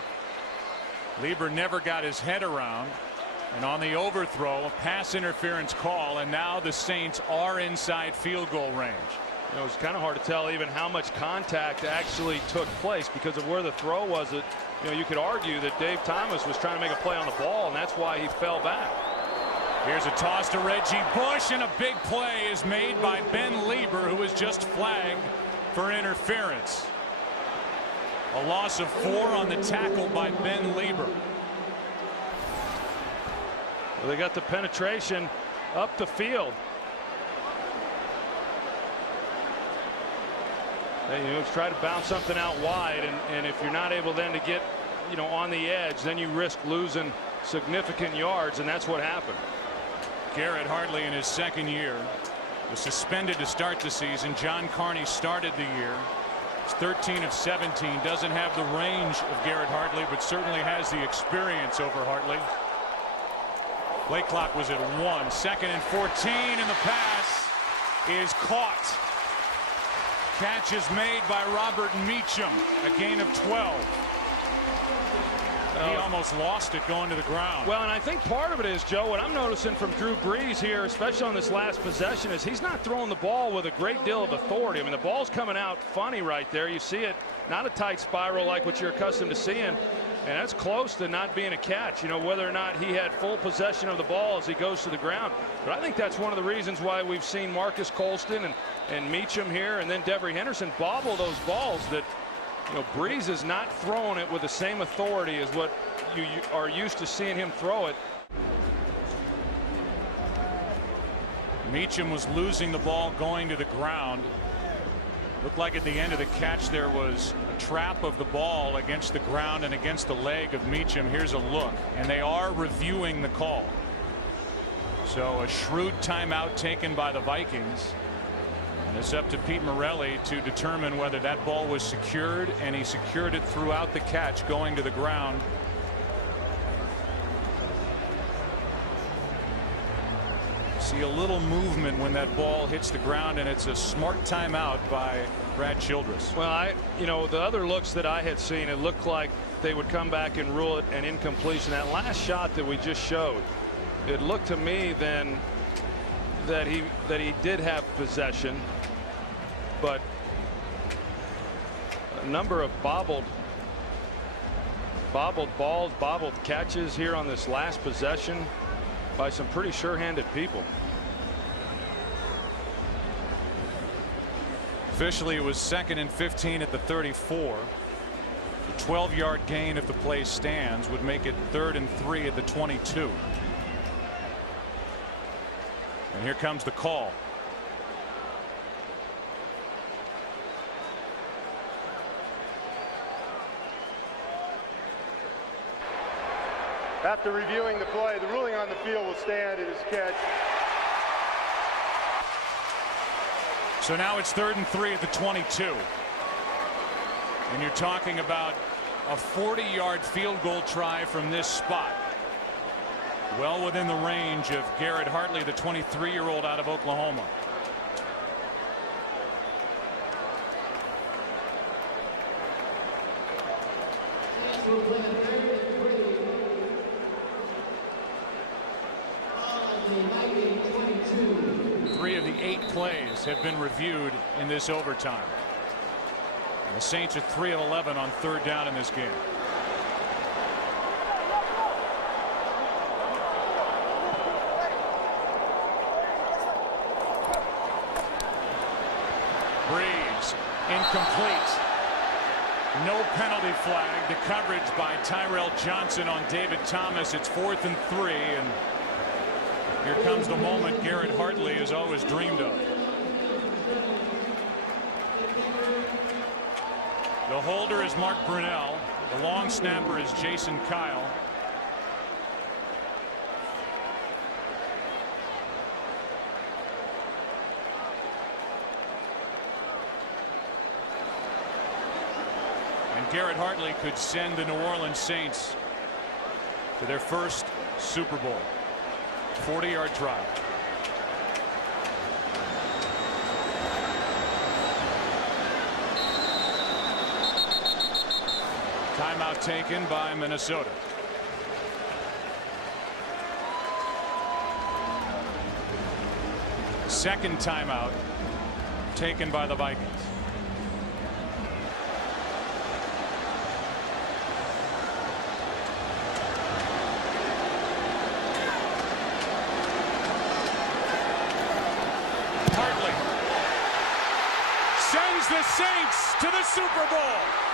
Lieber never got his head around, and on the overthrow, a pass interference call, and now the Saints are inside field goal range. You know, it's kind of hard to tell even how much contact actually took place because of where the throw was. You know, you could argue that Dave Thomas was trying to make a play on the ball, and that's why he fell back. Here's a toss to Reggie Bush, and a big play is made by Ben Lieber, who was just flagged for interference. A loss of 4 on the tackle by Ben Lieber. Well, they got the penetration up the field. You try to bounce something out wide, and if you're not able then to get, you know, on the edge, then you risk losing significant yards, and that's what happened. Garrett Hartley in his second year was suspended to start the season. John Carney started the year. He's 13 of 17. Doesn't have the range of Garrett Hartley, but certainly has the experience over Hartley. Play clock was at 1. 2nd and 14, and the pass is caught. Catch is made by Robert Meacham. A gain of 12. He almost lost it going to the ground. Well, and I think part of it is, Joe, what I'm noticing from Drew Brees here, especially on this last possession, is he's not throwing the ball with a great deal of authority. I mean, the ball's coming out funny right there. You see it, not a tight spiral like what you're accustomed to seeing. And that's close to not being a catch, you know, whether or not he had full possession of the ball as he goes to the ground. But I think that's one of the reasons why we've seen Marcus Colston and Meacham here, and then Devery Henderson bobble those balls that, you know, Brees is not throwing it with the same authority as what you are used to seeing him throw it. Meacham was losing the ball going to the ground. Looked like at the end of the catch there was a trap of the ball against the ground and against the leg of Meacham. Here's a look, and they are reviewing the call. So a shrewd timeout taken by the Vikings. And it's up to Pete Morelli to determine whether that ball was secured, and he secured it throughout the catch going to the ground. See a little movement when that ball hits the ground, and it's a smart timeout by Brad Childress. Well, you know, the other looks that I had seen, it looked like they would come back and rule it an incompletion. That last shot that we just showed, it looked to me then that he did have possession, but a number of bobbled balls, bobbled catches here on this last possession by some pretty sure-handed people. Officially, it was 2nd and 15 at the 34. The 12-yard gain, if the play stands, would make it 3rd and 3 at the 22. And here comes the call. After reviewing the play, the ruling on the field will stand. It is catch. So now it's 3rd and 3 at the 22. And you're talking about a 40-yard field goal try from this spot. Well within the range of Garrett Hartley, the 23-year-old out of Oklahoma. Three of the 8 plays have been reviewed in this overtime. And the Saints are 3 of 11 on 3rd down in this game. Breeze incomplete. No penalty flag. The coverage by Tyrell Johnson on David Thomas. It's 4th and 3, and here comes the moment Garrett Hartley has always dreamed of. The holder is Mark Brunell. The long snapper is Jason Kyle. And Garrett Hartley could send the New Orleans Saints to their first Super Bowl. 40-yard drive. Timeout taken by Minnesota. Second timeout taken by the Vikings. Hartley sends the Saints to the Super Bowl.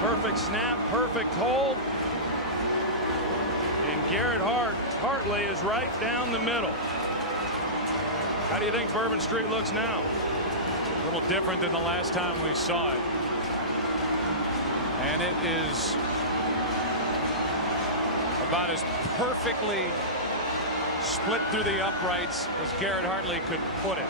Perfect snap, perfect hold. And Garrett Hartley is right down the middle. How do you think Bourbon Street looks now? A little different than the last time we saw it. And it is about as perfectly split through the uprights as Garrett Hartley could put it.